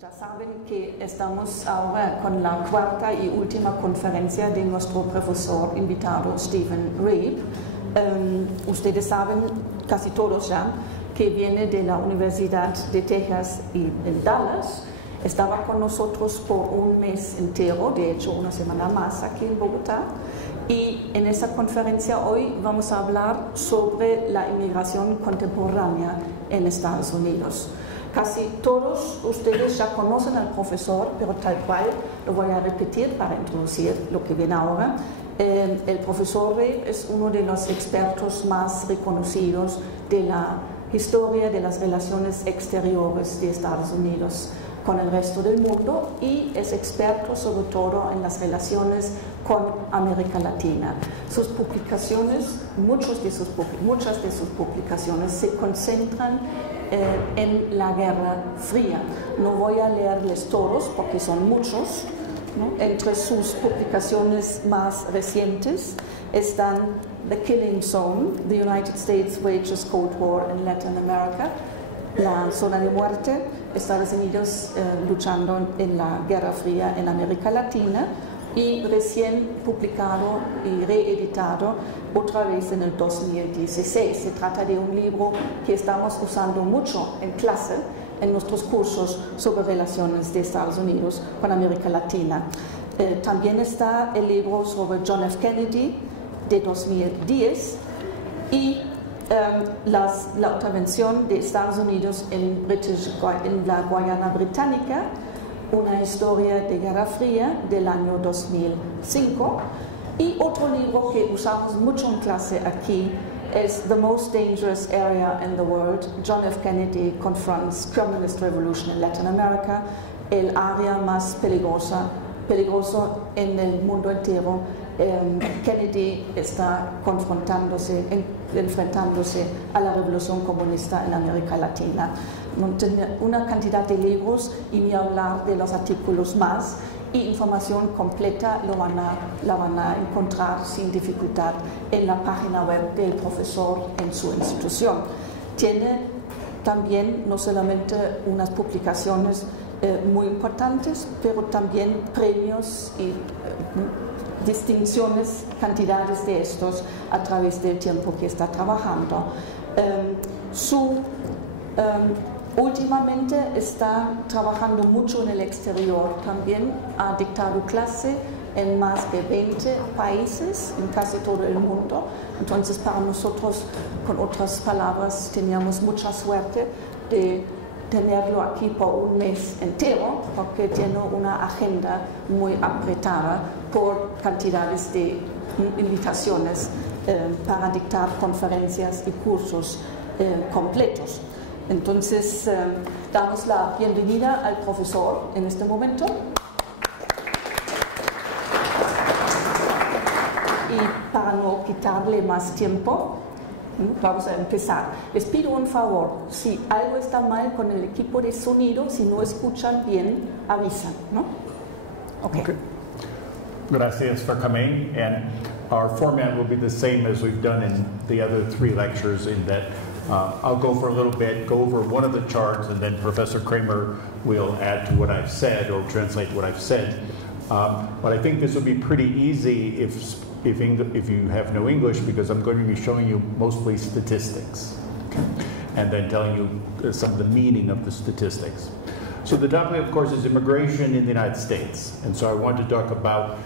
Ya saben que estamos ahora con la cuarta y última conferencia de nuestro profesor invitado Stephen Rabe. Ustedes saben, casi todos ya, que viene de la Universidad de Texas y en Dallas. Estaba con nosotros por un mes entero, de hecho una semana más aquí en Bogotá. Y en esta conferencia hoy vamos a hablar sobre la inmigración contemporánea en Estados Unidos. Casi todos ustedes ya conocen al profesor, pero tal cual lo voy a repetir para introducir lo que viene ahora. El profesor Rabe es uno de los expertos más reconocidos de la historia de las relaciones exteriores de Estados Unidos con el resto del mundo y es experto sobre todo en las relaciones con América Latina. Sus publicaciones, muchas de sus publicaciones se concentran en la Guerra Fría. No voy a leerles todos porque son muchos, ¿no? Entre sus publicaciones más recientes están The Killing Zone, The United States Wages Cold War in Latin America, la zona de muerte, Estados Unidos luchando en la Guerra Fría en América Latina, y recién publicado y reeditado otra vez en el 2016. Se trata de un libro que estamos usando mucho en clase, en nuestros cursos sobre relaciones de Estados Unidos con América Latina. También está el libro sobre John F. Kennedy de 2010 y la intervención de Estados Unidos en la Guayana Británica, una historia de Guerra Fría del año 2005, y otro libro que usamos mucho en clase aquí es The Most Dangerous Area in the World, John F. Kennedy Confronts Communist Revolution in Latin America, el área más peligroso en el mundo entero. Kennedy está enfrentándose a la revolución comunista en América Latina. Una cantidad de libros y ni hablar de los artículos más, y información completa la van a encontrar sin dificultad en la página web del profesor en su institución. Tiene también no solamente unas publicaciones muy importantes, pero también premios y distinciones, cantidades de estos a través del tiempo que está trabajando. Últimamente está trabajando mucho en el exterior, también ha dictado clase en más de 20 países, en casi todo el mundo. Entonces para nosotros, con otras palabras, teníamos mucha suerte de tenerlo aquí por un mes entero, porque tiene una agenda muy apretada por cantidades de invitaciones para dictar conferencias y cursos completos. Entonces, damos la bienvenida al profesor en este momento. Y para no quitarle más tiempo, vamos a empezar. Les pido un favor, si algo está mal con el equipo de sonido, si no escuchan bien, avisan, ¿no? Okay. Gracias for coming, and our format will be the same as we've done in the other 3 lectures, in that I'll go for a little bit, go over one of the charts, and then Professor Kramer will add to what I've said or translate what I've said. But I think this will be pretty easy if you have no English, because I'm going to be showing you mostly statistics, okay? And then telling you some of the meaning of the statistics. So the topic, of course, is immigration in the United States. And so I want to talk about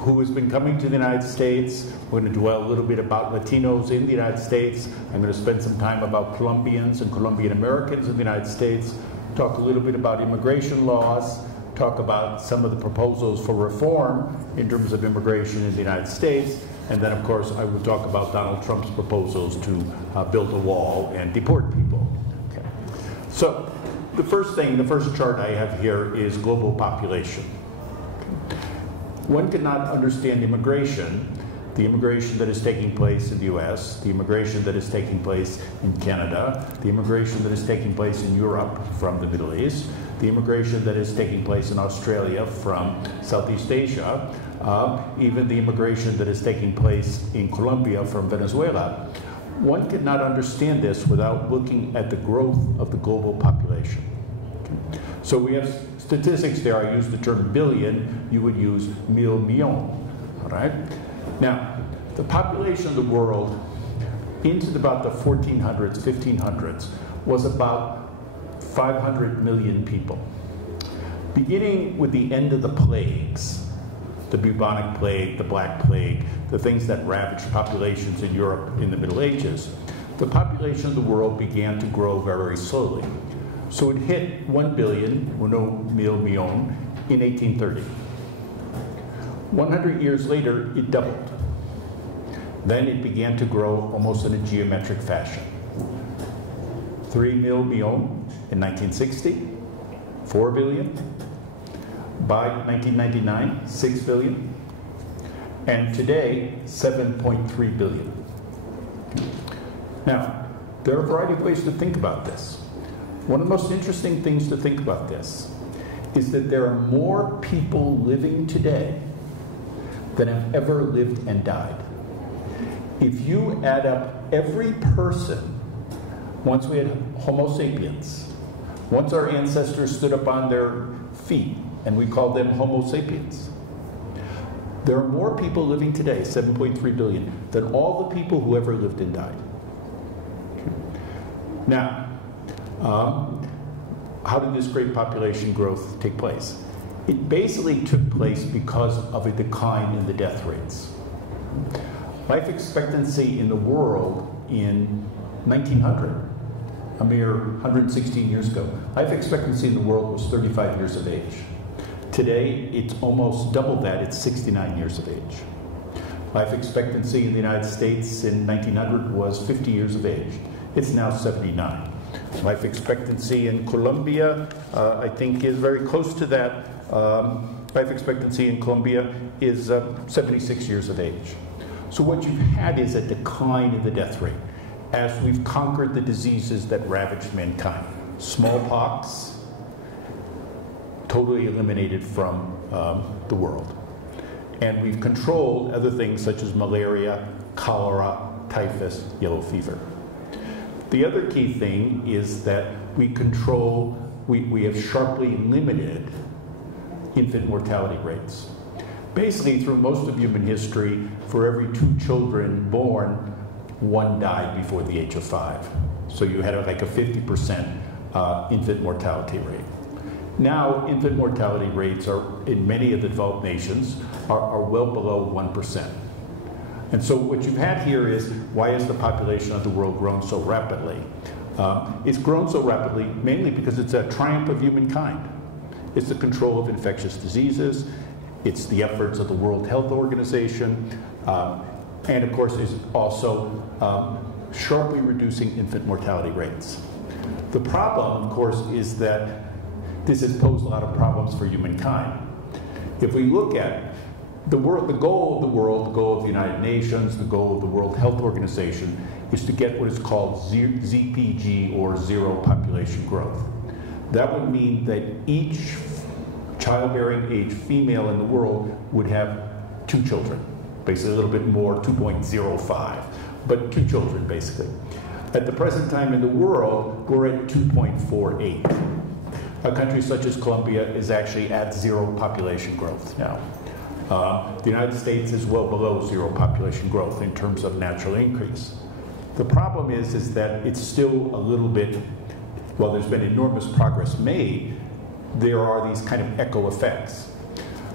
who has been coming to the United States. We're going to dwell a little bit about Latinos in the United States. I'm going to spend some time about Colombians and Colombian Americans in the United States, talk a little bit about immigration laws, talk about some of the proposals for reform in terms of immigration in the United States, and then of course I will talk about Donald Trump's proposals to build a wall and deport people. Okay. So the first chart I have here is global population. Okay. One cannot understand immigration, the immigration that is taking place in the US, the immigration that is taking place in Canada, the immigration that is taking place in Europe from the Middle East, the immigration that is taking place in Australia from Southeast Asia, even the immigration that is taking place in Colombia from Venezuela. One cannot understand this without looking at the growth of the global population. So we have statistics there. I use the term billion, you would use mille millions, all right? Now, the population of the world into about the 1400s, 1500s was about 500 million people. Beginning with the end of the plagues, the bubonic plague, the black plague, the things that ravaged populations in Europe in the Middle Ages, the population of the world began to grow very slowly. So it hit 1 billion, uno mil millón, in 1830. 100 years later, it doubled. Then it began to grow almost in a geometric fashion. 3 mil millón in 1960, 4 billion. By 1999, 6 billion. And today, 7.3 billion. Now, there are a variety of ways to think about this. One of the most interesting things to think about this is that there are more people living today than have ever lived and died. If you add up every person, once we had Homo sapiens, once our ancestors stood up on their feet, and we called them Homo sapiens, there are more people living today, 7.3 billion, than all the people who ever lived and died. Now, how did this great population growth take place? It basically took place because of a decline in the death rates. Life expectancy in the world in 1900, a mere 116 years ago, life expectancy in the world was 35 years of age. Today, it's almost double that, it's 69 years of age. Life expectancy in the United States in 1900 was 50 years of age. It's now 79. Life expectancy in Colombia, I think, is very close to that. Life expectancy in Colombia is 76 years of age. So what you've had is a decline in the death rate as we've conquered the diseases that ravaged mankind. Smallpox, totally eliminated from the world. And we've controlled other things such as malaria, cholera, typhus, yellow fever. The other key thing is that we have sharply limited infant mortality rates. Basically, through most of human history, for every 2 children born, 1 died before the age of 5. So you had like a 50% infant mortality rate. Now, infant mortality rates are, in many of the developed nations, are well below 1%. And so what you've had here is, why has the population of the world grown so rapidly? It's grown so rapidly mainly because it's a triumph of humankind. It's the control of infectious diseases, it's the efforts of the World Health Organization, and of course is also sharply reducing infant mortality rates. The problem, of course, is that this has posed a lot of problems for humankind. If we look at the goal of the world, the goal of the United Nations, the goal of the World Health Organization is to get what is called ZPG, or zero population growth. That would mean that each childbearing age female in the world would have 2 children, basically a little bit more, 2.05, but 2 children basically. At the present time in the world, we're at 2.48. A country such as Colombia is actually at 0 population growth now. The United States is well below 0 population growth in terms of natural increase. The problem is that it's still a little bit, while there's been enormous progress made, there are these kind of echo effects.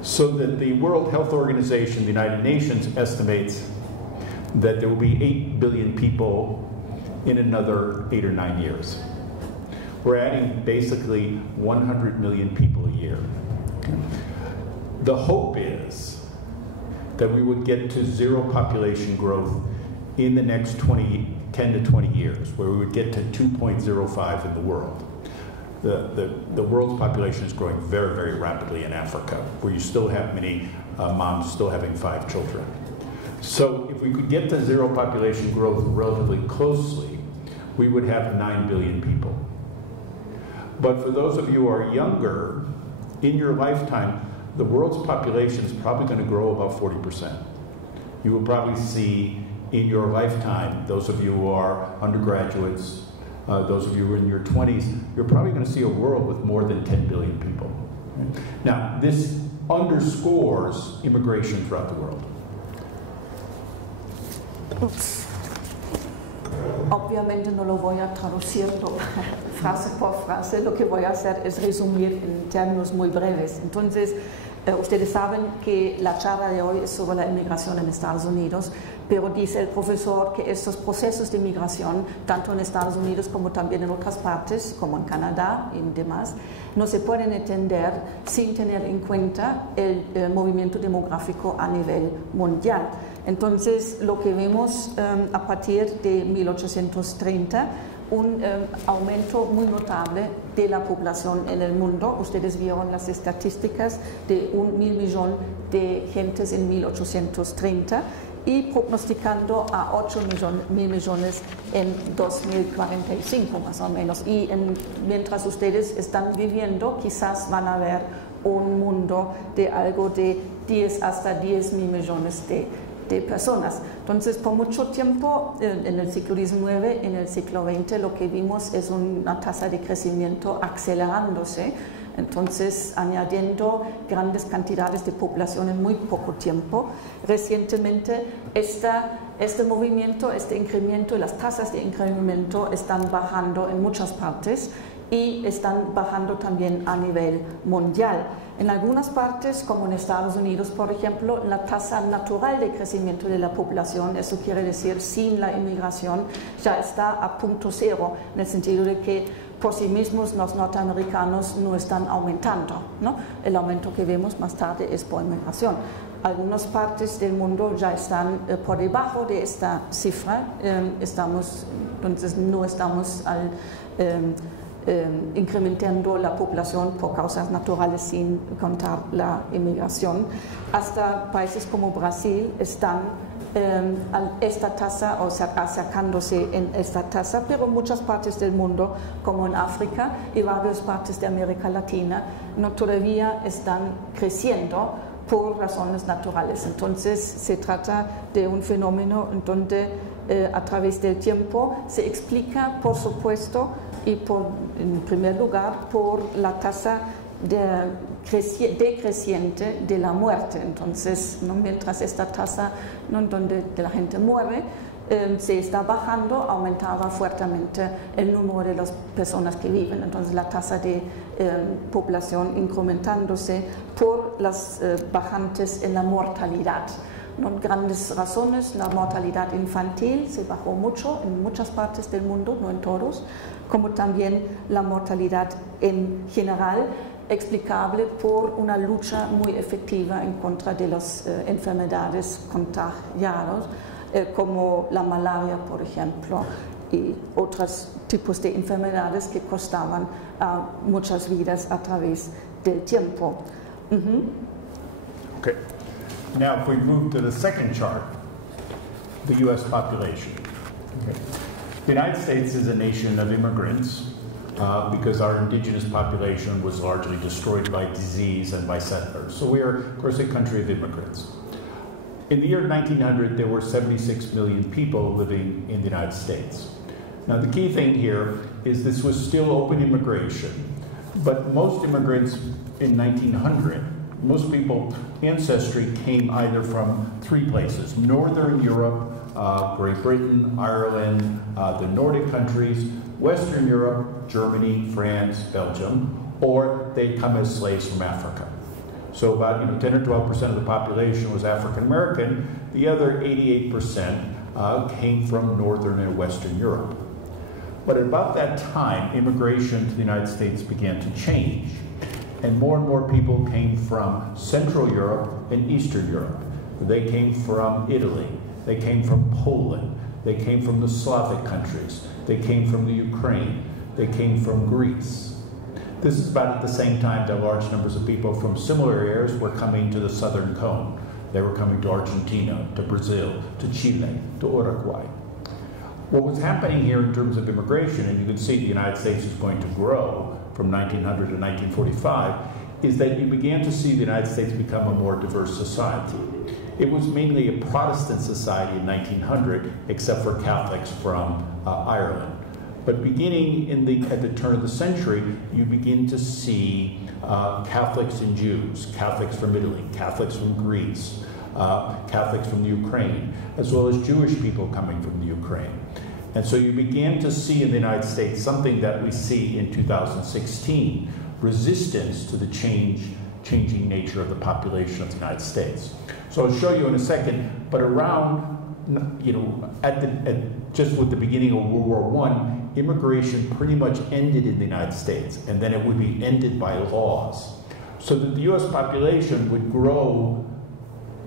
So that the World Health Organization, the United Nations, estimates that there will be 8 billion people in another 8 or 9 years. We're adding basically 100 million people a year. The hope is that we would get to 0 population growth in the next 10 to 20 years, where we would get to 2.05 in the world. The world's population is growing very, very rapidly in Africa, where you still have many moms still having 5 children. So if we could get to 0 population growth relatively closely, we would have 9 billion people. But for those of you who are younger, in your lifetime, the world's population is probably going to grow about 40%. You will probably see in your lifetime, those of you who are undergraduates, those of you who are in your 20s, you're probably going to see a world with more than 10 billion people. Right? Now, this underscores immigration throughout the world. Ups. Obviamente no lo voy a traducir frase por frase, lo que voy a hacer es resumir en términos muy breves. Entonces, ustedes saben que la charla de hoy es sobre la inmigración en Estados Unidos, pero dice el profesor que estos procesos de inmigración, tanto en Estados Unidos como también en otras partes, como en Canadá y demás, no se pueden entender sin tener en cuenta el movimiento demográfico a nivel mundial. Entonces, lo que vemos a partir de 1830, un aumento muy notable de la población en el mundo. Ustedes vieron las estadísticas de 1.000 millones de gentes en 1830 y prognosticando a 8.000 millones en 2045 más o menos. Y mientras ustedes están viviendo, quizás van a ver un mundo de algo de 10 hasta 10.000 millones de personas. Entonces, por mucho tiempo, en el siglo XIX, en el siglo XX, lo que vimos es una tasa de crecimiento acelerándose, entonces añadiendo grandes cantidades de población en muy poco tiempo. Recientemente, este movimiento, este incremento, las tasas de incremento están bajando en muchas partes y están bajando también a nivel mundial. En algunas partes, como en Estados Unidos, por ejemplo, la tasa natural de crecimiento de la población, eso quiere decir sin la inmigración, ya está a punto cero, en el sentido de que por sí mismos los norteamericanos no están aumentando, ¿no? El aumento que vemos más tarde es por inmigración. Algunas partes del mundo ya están por debajo de esta cifra, entonces no estamos incrementando la población por causas naturales sin contar la inmigración. Hasta países como Brasil están a esta tasa o acercándose en esta tasa, pero muchas partes del mundo, como en África y varias partes de América Latina, no todavía están creciendo por razones naturales. Entonces se trata de un fenómeno en donde a través del tiempo se explica, por supuesto, y en primer lugar por la tasa decreciente de la muerte. Entonces, ¿no? Mientras esta tasa, ¿no?, donde la gente muere se está bajando, aumentaba fuertemente el número de las personas que viven. Entonces, la tasa de población incrementándose por las bajantes en la mortalidad. No, grandes razones, la mortalidad infantil se bajó mucho en muchas partes del mundo, no en todos, como también la mortalidad en general, explicable por una lucha muy efectiva en contra de las enfermedades contagiadas, como la malaria, por ejemplo, y otros tipos de enfermedades que costaban muchas vidas a través del tiempo. Okay. Now, if we move to the second chart, the U.S. population. Okay. The United States is a nation of immigrants because our indigenous population was largely destroyed by disease and by settlers. So we are, of course, a country of immigrants. In the year 1900, there were 76 million people living in the United States. Now, the key thing here is this was still open immigration, but most immigrants in 1900, most people, ancestry came either from three places: Northern Europe, Great Britain, Ireland, the Nordic countries, Western Europe, Germany, France, Belgium, or they'd come as slaves from Africa. So about 10 or 12% of the population was African American. The other 88% came from Northern and Western Europe. But at about that time, immigration to the United States began to change. And more people came from Central Europe and Eastern Europe. They came from Italy. They came from Poland. They came from the Slavic countries. They came from the Ukraine. They came from Greece. This is about at the same time that large numbers of people from similar areas were coming to the southern cone. They were coming to Argentina, to Brazil, to Chile, to Uruguay. What was happening here in terms of immigration, and you can see the United States is going to grow from 1900 to 1945, is that you began to see the United States become a more diverse society. It was mainly a Protestant society in 1900, except for Catholics from Ireland. But beginning at the turn of the century, you begin to see Catholics and Jews, Catholics from Italy, Catholics from Greece, Catholics from the Ukraine, as well as Jewish people coming from the Ukraine. And so you began to see in the United States something that we see in 2016, resistance to the changing nature of the population of the United States. So I'll show you in a second, but around, just with the beginning of World War I, immigration pretty much ended in the United States, and then it would be ended by laws. So that the US population would grow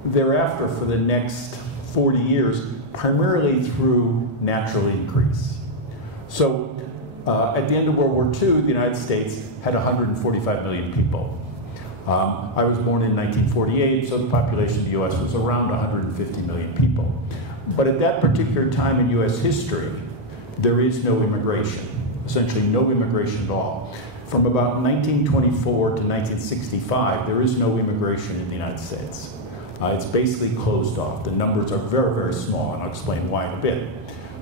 thereafter for the next 40 years, primarily through natural increase. So at the end of World War II, the United States had 145 million people. I was born in 1948, so the population of the US was around 150 million people. But at that particular time in US history, there is no immigration, essentially no immigration at all. From about 1924 to 1965, there is no immigration in the United States. It's basically closed off. The numbers are very, very small, and I'll explain why in a bit.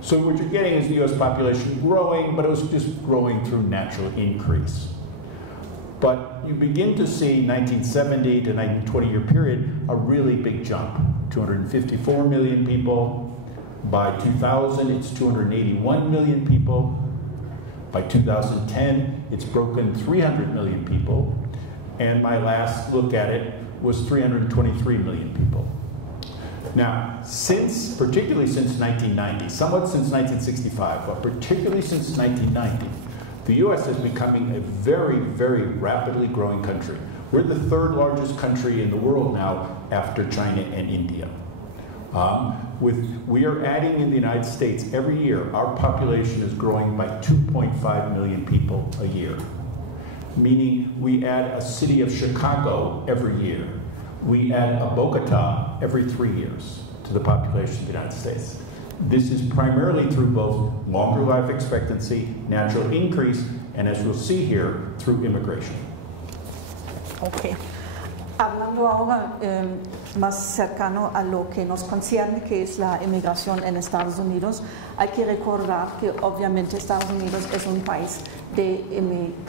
So what you're getting is the US population growing, but it was just growing through natural increase. But you begin to see 1970 to 20-year period, a really big jump. 254 million people. By 2000, it's 281 million people. By 2010, it's broken 300 million people. And my last look at it was 323 million people. Now, particularly since 1990, somewhat since 1965, but particularly since 1990, the US is becoming a very, very rapidly growing country. We're the third largest country in the world now after China and India. We are adding in the United States every year, our population is growing by 2.5 million people a year. Meaning we add a city of Chicago every year. We add a Bogota every 3 years to the population of the United States. This is primarily through both longer life expectancy, natural increase, and as we'll see here, through immigration. Okay. Hablando ahora más cercano a lo que nos concierne, que es la inmigración en Estados Unidos, hay que recordar que obviamente Estados Unidos es un país de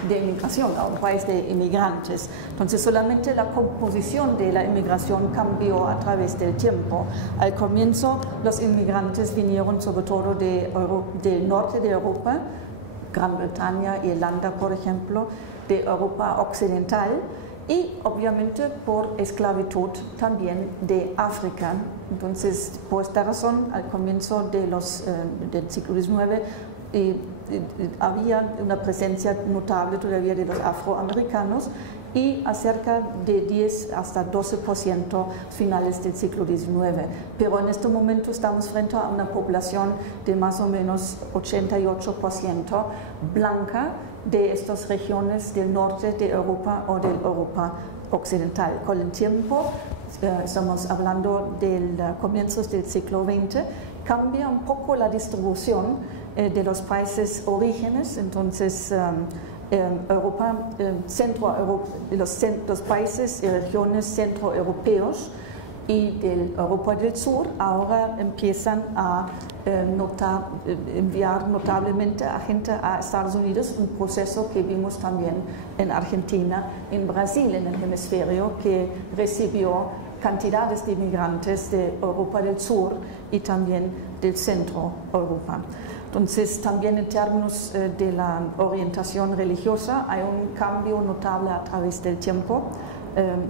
inmigración, un país de inmigrantes. Entonces solamente la composición de la inmigración cambió a través del tiempo. Al comienzo los inmigrantes vinieron sobre todo del norte de Europa, Gran Bretaña, Irlanda por ejemplo, de Europa occidental, y obviamente por esclavitud también de África. Entonces, por esta razón, al comienzo del siglo XIX, había una presencia notable todavía de los afroamericanos, y a cerca de 10 hasta 12% finales del siglo XIX. Pero en este momento estamos frente a una población de más o menos 88% blanca, de estas regiones del norte de Europa o de Europa occidental. Con el tiempo, estamos hablando de comienzos del siglo XX, cambia un poco la distribución de los países orígenes. Entonces Europa, los países y regiones centroeuropeos y de Europa del Sur ahora empiezan a enviar notablemente a gente a Estados Unidos, un proceso que vimos también en Argentina, en Brasil, en el hemisferio, que recibió cantidades de inmigrantes de Europa del Sur y también del centro Europa. Entonces, también en términos de la orientación religiosa hay un cambio notable a través del tiempo.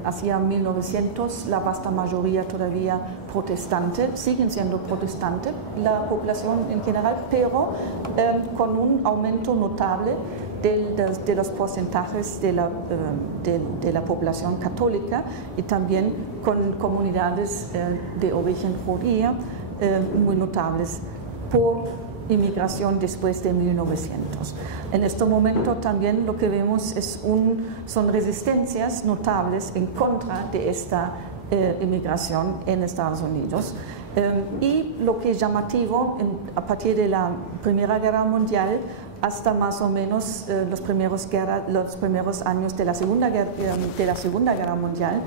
Hacia 1900 la vasta mayoría todavía protestante, siguen siendo protestante la población en general, pero con un aumento notable de los porcentajes de la población católica, y también con comunidades de origen judía muy notables por inmigración después de 1900. En este momento también lo que vemos son resistencias notables en contra de esta inmigración en Estados Unidos. Y lo que es llamativo, a partir de la Primera Guerra Mundial hasta más o menos los primeros años de la Segunda Guerra Mundial,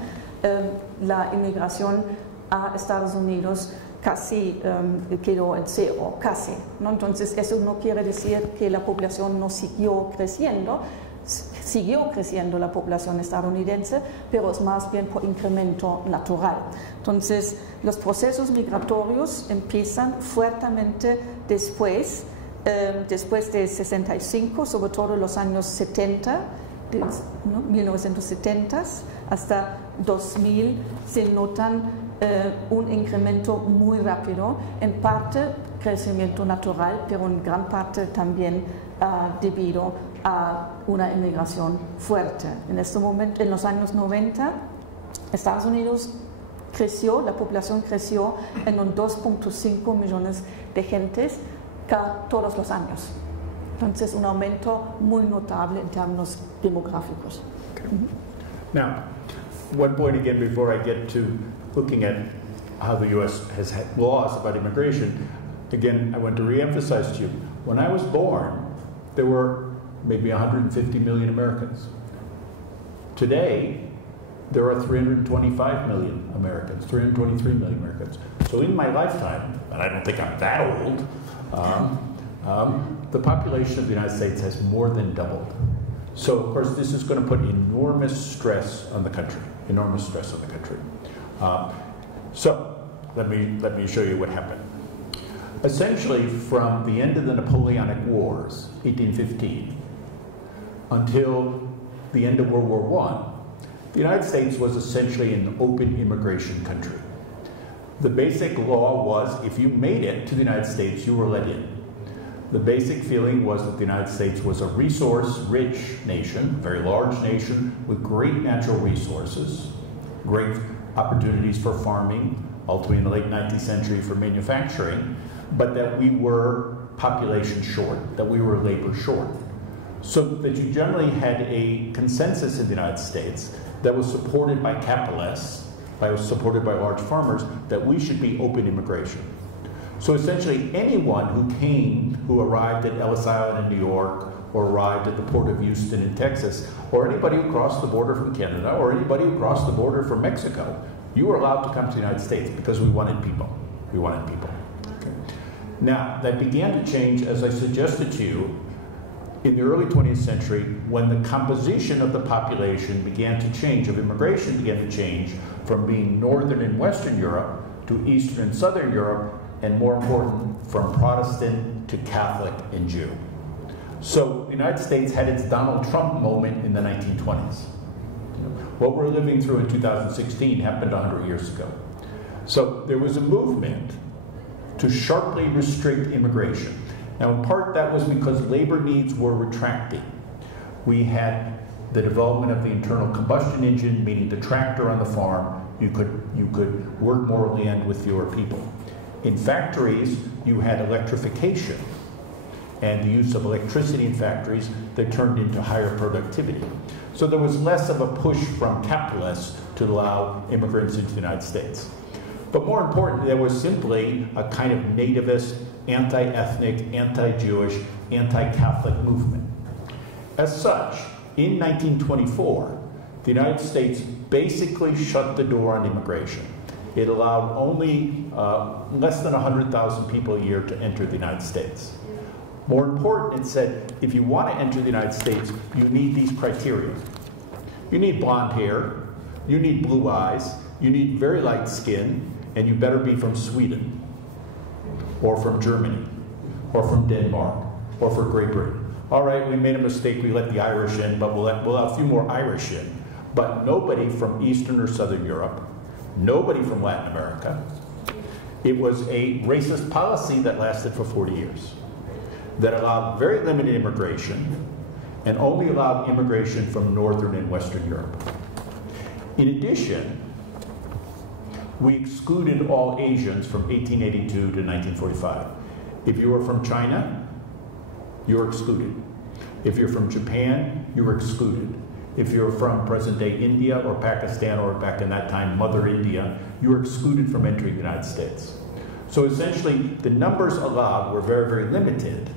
la inmigración a Estados Unidos casi quedó en cero, casi, ¿no? Entonces eso no quiere decir que la población no siguió creciendo la población estadounidense, pero es más bien por incremento natural. Entonces los procesos migratorios empiezan fuertemente después de 65, sobre todo los años 70, ¿no? 1970 hasta 2000 se notan un incremento muy rápido, en parte crecimiento natural, pero en gran parte también debido a una inmigración fuerte. En este momento, en los años 90, Estados Unidos creció, la población creció en un 2.5 millones de gentes todos los años. Entonces, un aumento muy notable en términos demográficos. Okay. Now, one point again before I get to looking at how the U.S. has had laws about immigration, again, I want to reemphasize to you, when I was born, there were maybe 150 million Americans. Today, there are 325 million Americans, 323 million Americans. So in my lifetime, and I don't think I'm that old, the population of the United States has more than doubled. So, of course, this is going to put enormous stress on the country, enormous stress on the country. So, let me show you what happened. Essentially, from the end of the Napoleonic Wars, 1815, until the end of World War I, the United States was essentially an open immigration country. The basic law was if you made it to the United States, you were let in. The basic feeling was that the United States was a resource-rich nation, very large nation, with great natural resources, great opportunities for farming, ultimately in the late 19th century for manufacturing, but that we were population short, that we were labor short. So that you generally had a consensus in the United States that was supported by capitalists, was supported by large farmers, that we should be open immigration. So essentially anyone who arrived at Ellis Island in New York, or arrived at the port of Houston in Texas, or anybody who crossed the border from Canada, or anybody who crossed the border from Mexico, you were allowed to come to the United States because we wanted people. We wanted people. Okay. Now, that began to change, as I suggested to you, in the early 20th century, when the composition of the population began to change, of immigration began to change from being Northern and Western Europe to Eastern and Southern Europe, and more important, from Protestant to Catholic and Jew. So the United States had its Donald Trump moment in the 1920s. What we're living through in 2016 happened 100 years ago. So there was a movement to sharply restrict immigration. Now, in part, that was because labor needs were retracting. We had the development of the internal combustion engine, meaning the tractor on the farm. You could work more land with fewer people. In factories, you had electrification and the use of electricity in factories that turned into higher productivity. So there was less of a push from capitalists to allow immigrants into the United States. But more importantly, there was simply a kind of nativist, anti-ethnic, anti-Jewish, anti-Catholic movement. As such, in 1924, the United States basically shut the door on immigration. It allowed only less than 100,000 people a year to enter the United States. More important, it said, if you want to enter the United States, you need these criteria. You need blonde hair, you need blue eyes, you need very light skin, and you better be from Sweden, or from Germany, or from Denmark, or from Great Britain. All right, we made a mistake, we let the Irish in, but we'll let a few more Irish in. But nobody from Eastern or Southern Europe, nobody from Latin America. It was a racist policy that lasted for 40 years, that allowed very limited immigration, and only allowed immigration from Northern and Western Europe. In addition, we excluded all Asians from 1882 to 1945. If you were from China, you were excluded. If you're from Japan, you were excluded. If you're from present-day India or Pakistan, or back in that time, Mother India, you were excluded from entering the United States. So essentially, the numbers allowed were very, very limited,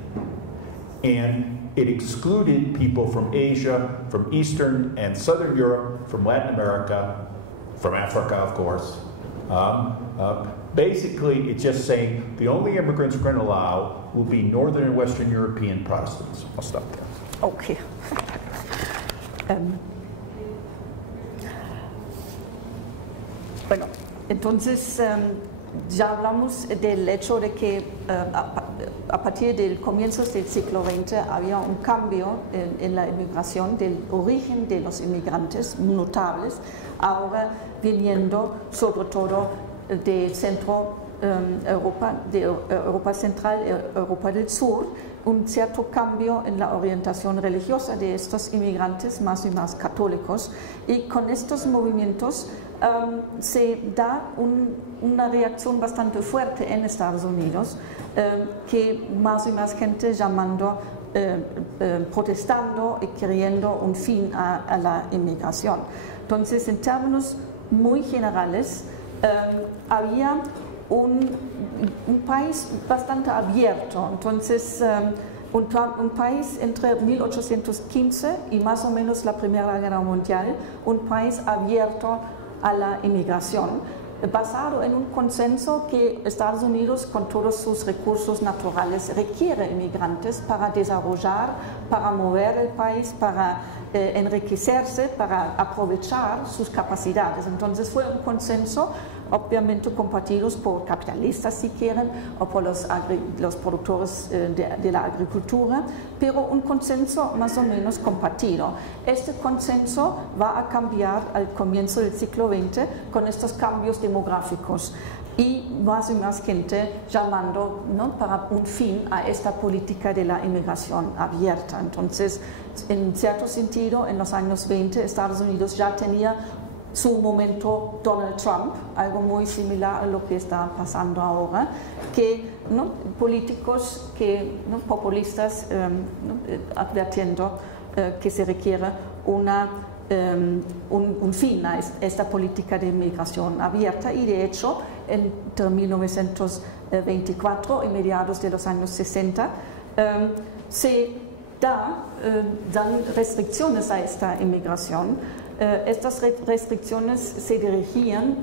and it excluded people from Asia, from Eastern and Southern Europe, from Latin America, from Africa, of course, Basically, it's just saying the only immigrants we're going to allow will be Northern and Western European Protestants. I'll stop there. Okay. Bueno, entonces ya hablamos del hecho de que a partir del comienzo del siglo XX había un cambio en la inmigración, del origen de los inmigrantes notables, ahora viniendo sobre todo del centro Europa, de Europa Central y Europa del Sur, un cierto cambio en la orientación religiosa de estos inmigrantes más y más católicos, y con estos movimientos se da una reacción bastante fuerte en Estados Unidos, que más y más gente llamando, protestando y queriendo un fin a la inmigración. Entonces, en términos muy generales, había un país bastante abierto. Entonces, un país entre 1815 y más o menos la Primera Guerra Mundial, un país abierto a la inmigración, basado en un consenso que Estados Unidos, con todos sus recursos naturales, requiere inmigrantes para desarrollar, para mover el país, para enriquecerse, para aprovechar sus capacidades. Entonces fue un consenso, obviamente compartidos por capitalistas si quieren, o por los productores de la agricultura, pero un consenso más o menos compartido. Este consenso va a cambiar al comienzo del siglo XX con estos cambios demográficos y más gente llamando, ¿no?, para un fin a esta política de la inmigración abierta. Entonces, en cierto sentido, en los años 20, Estados Unidos ya tenía su momento Donald Trump, algo muy similar a lo que está pasando ahora, que, ¿no?, políticos ¿no?, populistas advirtiendo que se requiere un fin a esta política de inmigración abierta, y de hecho entre 1924 y mediados de los años 60 se dan restricciones a esta inmigración. Estas restricciones se dirigían,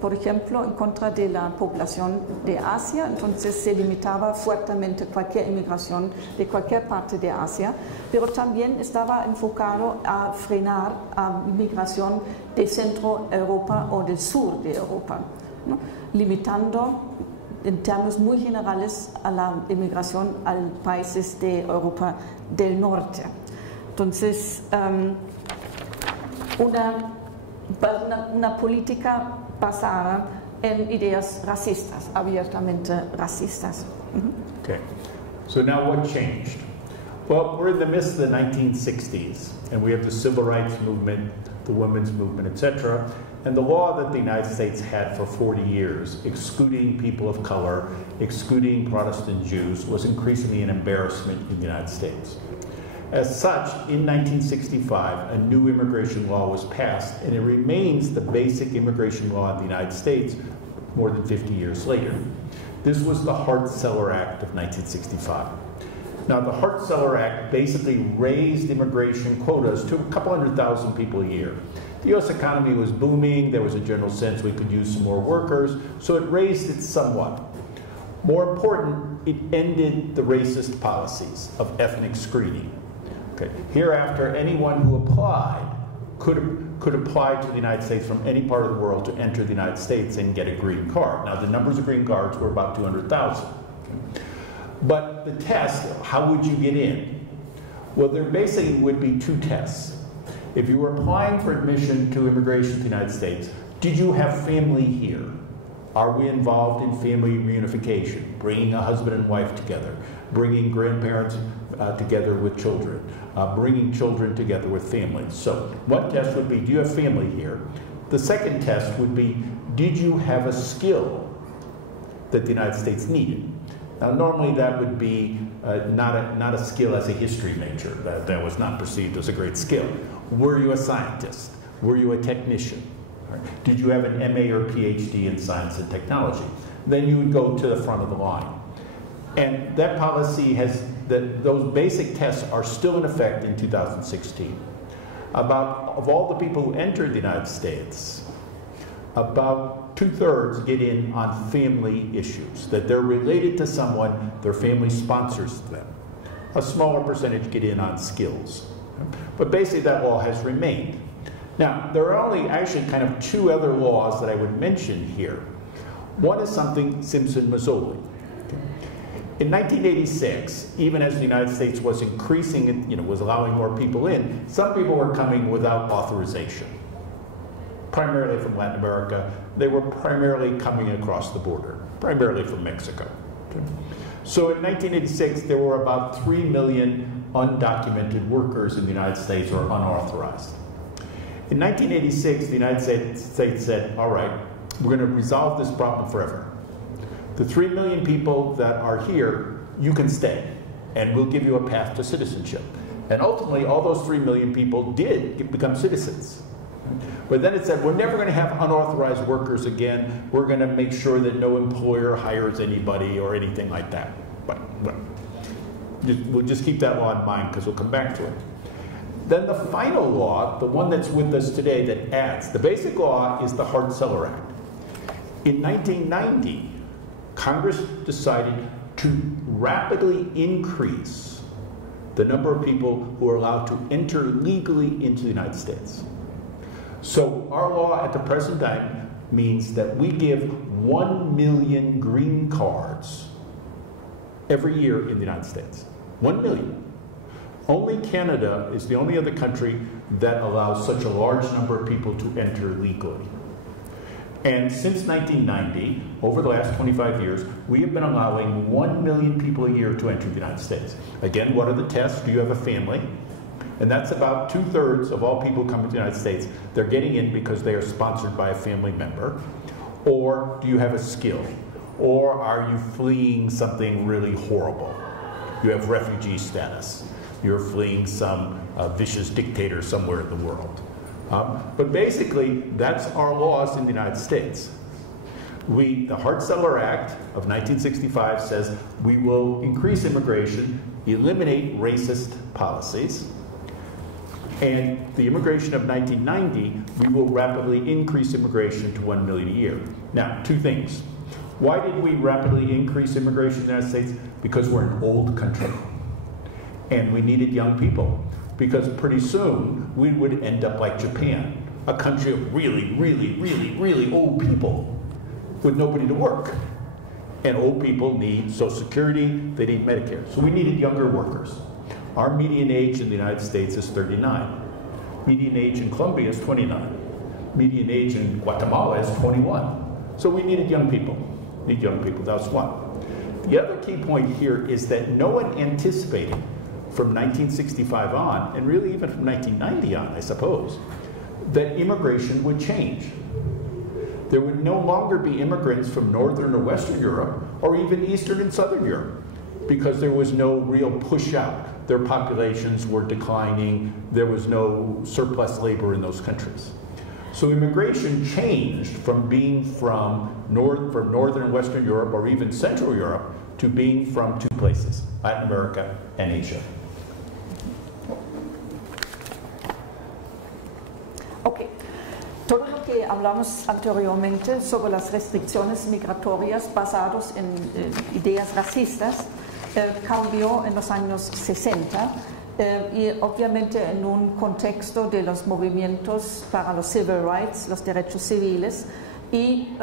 por ejemplo, en contra de la población de Asia. Entonces se limitaba fuertemente cualquier inmigración de cualquier parte de Asia, pero también estaba enfocado a frenar a inmigración de Centro Europa o del sur de Europa, ¿no?, limitando en términos muy generales a la inmigración a países de Europa del Norte. Entonces, una política basada en ideas racistas, abiertamente racistas. Okay, so now what changed? Well, we're in the midst of the 1960s, and we have the civil rights movement, the women's movement, etc., and the law that the United States had for 40 years, excluding people of color, excluding Protestant Jews, was increasingly an embarrassment in the United States. As such, in 1965, a new immigration law was passed, and it remains the basic immigration law in the United States more than 50 years later. This was the Hart-Celler Act of 1965. Now, the Hart-Celler Act basically raised immigration quotas to a couple 100,000 people a year. The U.S. economy was booming, there was a general sense we could use some more workers, so it raised it somewhat. More important, it ended the racist policies of ethnic screening. Okay. Hereafter, anyone who applied could apply to the United States from any part of the world to enter the United States and get a green card. Now, the numbers of green cards were about 200,000. But the test, how would you get in? Well, there basically would be two tests. If you were applying for admission to immigration to the United States, did you have family here? Are we involved in family reunification, bringing a husband and wife together, bringing grandparents together with children, bringing children together with families? So one test would be, do you have family here? The second test would be, did you have a skill that the United States needed? Now, normally that would be not a skill as a history major. That was not perceived as a great skill. Were you a scientist? Were you a technician? Right. Did you have an MA or PhD in science and technology? Then you would go to the front of the line. And that policy has, those basic tests are still in effect in 2016. Of all the people who entered the United States, about 2/3 get in on family issues, that they're related to someone, their family sponsors them. A smaller percentage get in on skills. But basically that law has remained. Now, there are only actually kind of two other laws that I would mention here. One is something Simpson-Mazzoli. In 1986, even as the United States was increasing and was allowing more people in, some people were coming without authorization, primarily from Latin America. They were primarily coming across the border, primarily from Mexico. So in 1986, there were about 3 million undocumented workers in the United States, or unauthorized. In 1986, the United States said, all right, we're going to resolve this problem forever. The 3 million people that are here, you can stay, and we'll give you a path to citizenship. And ultimately, all those 3 million people did become citizens. But then it said, we're never going to have unauthorized workers again. We're going to make sure that no employer hires anybody or anything like that. But we'll just keep that law in mind because we'll come back to it. Then the final law, the one that's with us today that adds, the basic law is the Hart-Celler Act. In 1990, Congress decided to rapidly increase the number of people who are allowed to enter legally into the United States. So our law at the present time means that we give 1 million green cards every year in the United States. 1 million. Only Canada is the only other country that allows such a large number of people to enter legally. And since 1990, over the last 25 years, we have been allowing 1 million people a year to enter the United States. Again, what are the tests? Do you have a family? And that's about 2/3 of all people coming to the United States. They're getting in because they are sponsored by a family member. Or do you have a skill? Or are you fleeing something really horrible? You have refugee status. You're fleeing some vicious dictator somewhere in the world. But basically, that's our laws in the United States. The Hart-Celler Act of 1965 says we will increase immigration, eliminate racist policies, and the immigration of 1990, we will rapidly increase immigration to 1 million a year. Now, two things. Why did we rapidly increase immigration in the United States? Because we're an old country, and we needed young people. Because pretty soon, we would end up like Japan, a country of really, really, really, really old people with nobody to work. And old people need Social Security, they need Medicare. So we needed younger workers. Our median age in the United States is 39. Median age in Colombia is 29. Median age in Guatemala is 21. So we needed young people. We need young people, that's one. The other key point here is that no one anticipated from 1965 on, and really even from 1990 on, I suppose, that immigration would change. There would no longer be immigrants from Northern or Western Europe, or even Eastern and Southern Europe, because there was no real push out. Their populations were declining. There was no surplus labor in those countries. So immigration changed from being from Northern and Western Europe, or even Central Europe, to being from two places, Latin America and Asia. Ok, todo lo que hablamos anteriormente sobre las restricciones migratorias basadas en ideas racistas cambió en los años 60 y obviamente en un contexto de los movimientos para los civil rights, los derechos civiles y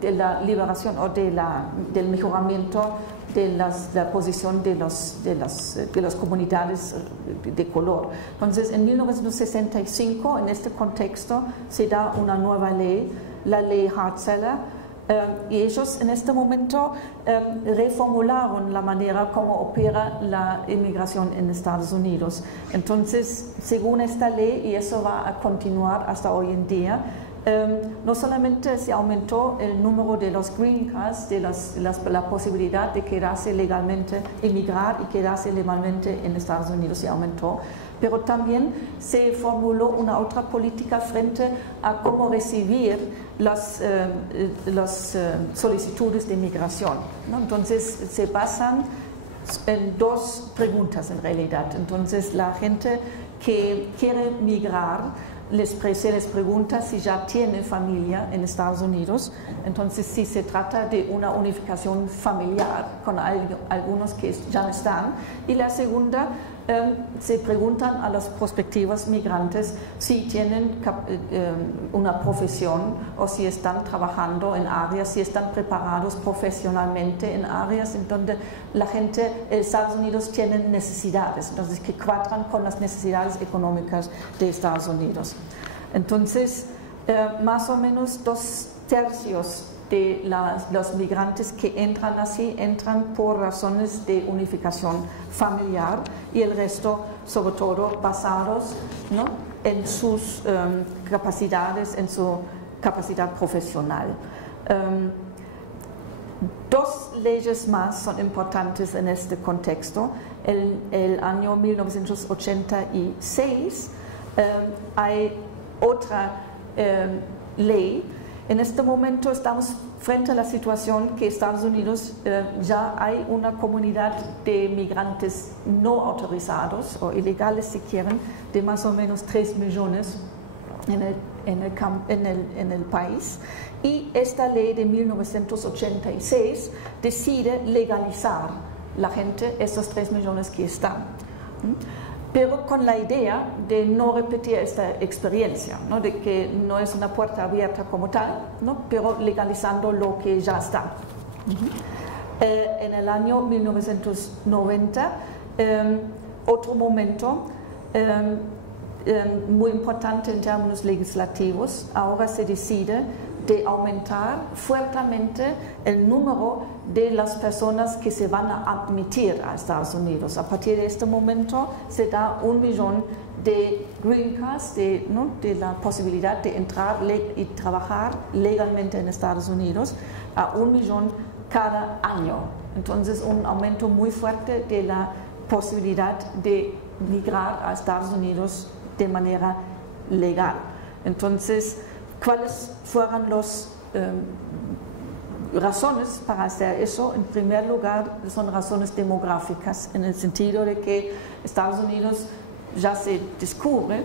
de la liberación o del mejoramiento de la posición de las comunidades de color. Entonces, en 1965, en este contexto, se da una nueva ley, la ley Hart-Celler, y ellos en este momento reformularon la manera como opera la inmigración en Estados Unidos. Entonces, según esta ley, y eso va a continuar hasta hoy en día, no solamente se aumentó el número de los green cards, la posibilidad de quedarse legalmente, emigrar y quedarse legalmente en Estados Unidos se aumentó, pero también se formuló una otra política frente a cómo recibir las solicitudes de migración, ¿no? Entonces se basan en dos preguntas en realidad. Entonces la gente que quiere migrar se les pregunta si ya tienen familia en Estados Unidos, entonces si se trata de una unificación familiar con algunos que ya no están. Y la segunda, se preguntan a los prospectivos migrantes si tienen una profesión o si están trabajando en áreas, si están preparados profesionalmente en áreas en donde la gente en Estados Unidos tiene necesidades, entonces que cuadran con las necesidades económicas de Estados Unidos. Entonces, más o menos 2/3 de los migrantes que entran así, entran por razones de unificación familiar, y el resto, sobre todo, basados, ¿no?, en sus capacidades, en su capacidad profesional. 2 leyes más son importantes en este contexto. El año 1986 hay otra ley. En este momento estamos frente a la situación que Estados Unidos ya hay una comunidad de migrantes no autorizados o ilegales, si quieren, de más o menos 3 millones en el país. Y esta ley de 1986 decide legalizar la gente, esos 3 millones que están. Pero con la idea de no repetir esta experiencia, ¿no?, de que no es una puerta abierta como tal, ¿no?, pero legalizando lo que ya está. En el año 1990, otro momento muy importante en términos legislativos, ahora se decide de aumentar fuertemente el número de las personas que se van a admitir a Estados Unidos. A partir de este momento se da 1 millón de green cards, ¿no?, de la posibilidad de entrar y trabajar legalmente en Estados Unidos, a 1 millón cada año. Entonces, un aumento muy fuerte de la posibilidad de migrar a Estados Unidos de manera legal. Entonces, ¿cuáles fueron las razones para hacer eso? En primer lugar, son razones demográficas, en el sentido de que Estados Unidos ya se descubre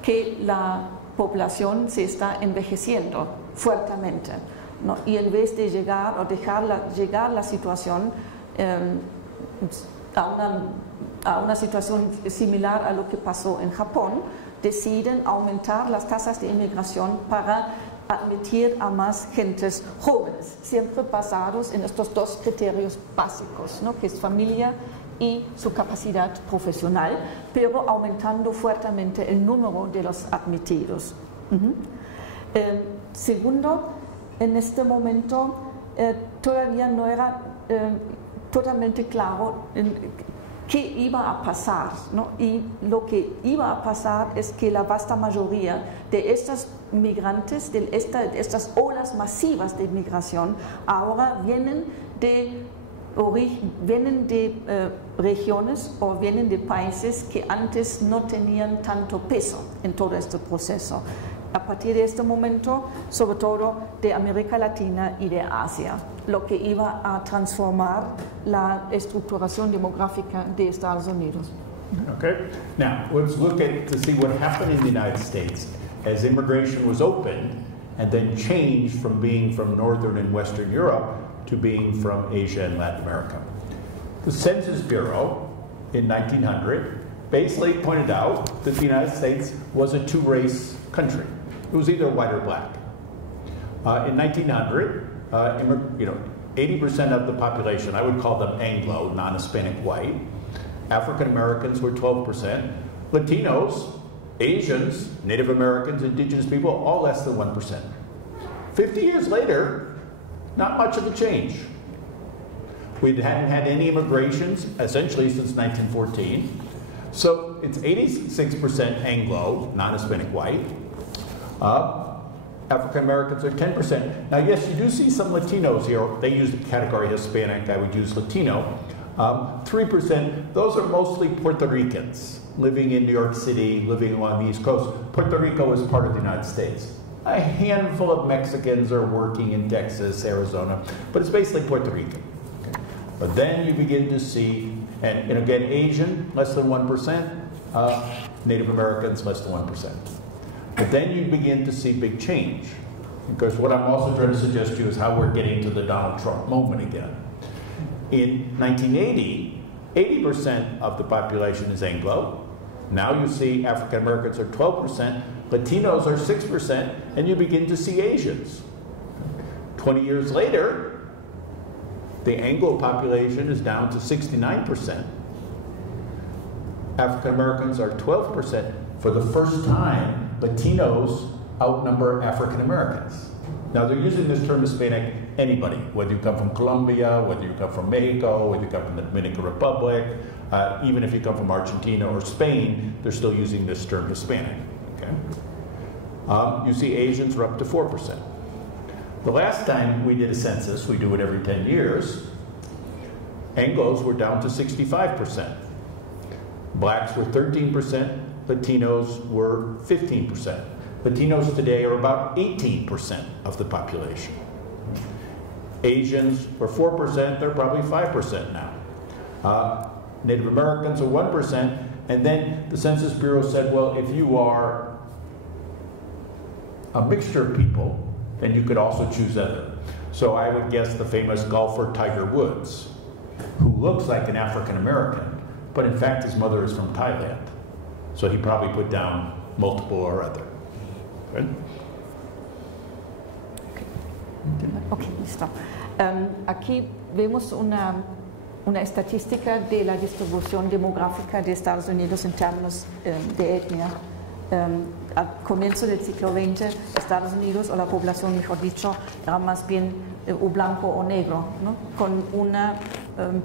que la población se está envejeciendo fuertemente, ¿no? Y en vez de llegar o dejar llegar la situación a una situación similar a lo que pasó en Japón, deciden aumentar las tasas de inmigración para admitir a más gentes jóvenes, siempre basados en estos 2 criterios básicos, ¿no?, que es familia y su capacidad profesional, pero aumentando fuertemente el número de los admitidos. Segundo, en este momento todavía no era totalmente claro qué iba a pasar, ¿no? Y lo que iba a pasar es que la vasta mayoría de estos migrantes, de estas olas masivas de inmigración, ahora vienen de regiones o vienen de países que antes no tenían tanto peso en todo este proceso. A partir de este momento, sobre todo de América Latina y de Asia, lo que iba a transformar la estructuración demográfica de Estados Unidos. Okay. Now, let's look at to see what happened in the United States as immigration was opened and then changed from being from Northern and Western Europe to being from Asia and Latin America. The Census Bureau in 1900 basically pointed out that the United States was a 2-race country. It was either white or black. In 1900, 80% of the population, I would call them Anglo, non-Hispanic white. African Americans were 12%. Latinos, Asians, Native Americans, indigenous people, all less than 1%. 50 years later, not much of a change. We hadn't had any immigrations essentially since 1914. So it's 86% Anglo, non-Hispanic white. African Americans are 10%. Now, yes, you do see some Latinos here. They use the category Hispanic. I would use Latino. 3%, those are mostly Puerto Ricans living in New York City, living along the East Coast. Puerto Rico is part of the United States. A handful of Mexicans are working in Texas, Arizona, but it's basically Puerto Rican. Okay. But then you begin to see, and again, Asian, less than 1%, Native Americans, less than 1%. But then you begin to see big change. Because what I'm also trying to suggest to you is how we're getting to the Donald Trump moment again. In 1980, 80% of the population is Anglo. Now you see African Americans are 12%, Latinos are 6%, and you begin to see Asians. 20 years later, the Anglo population is down to 69%. African Americans are 12%. For the first time, Latinos outnumber African Americans. Now they're using this term Hispanic, anybody, whether you come from Colombia, whether you come from Mexico, whether you come from the Dominican Republic, even if you come from Argentina or Spain, they're still using this term Hispanic. Okay? You see Asians are up to 4%. The last time we did a census, we do it every 10 years, Anglos were down to 65%. Blacks were 13%, Latinos were 15%. Latinos today are about 18% of the population. Asians were 4%, they're probably 5% now. Native Americans are 1%, and then the Census Bureau said, well, if you are a mixture of people, then you could also choose other. So I would guess the famous golfer Tiger Woods, who looks like an African American, but in fact his mother is from Thailand. So he probably put down multiple or other. Good? Okay, listo. Aquí vemos una estadística de la distribución demográfica de Estados Unidos en términos de etnia. Al comienzo del siglo XX, Estados Unidos, o la población, mejor dicho, era más bien o blanco o negro, ¿no? Con una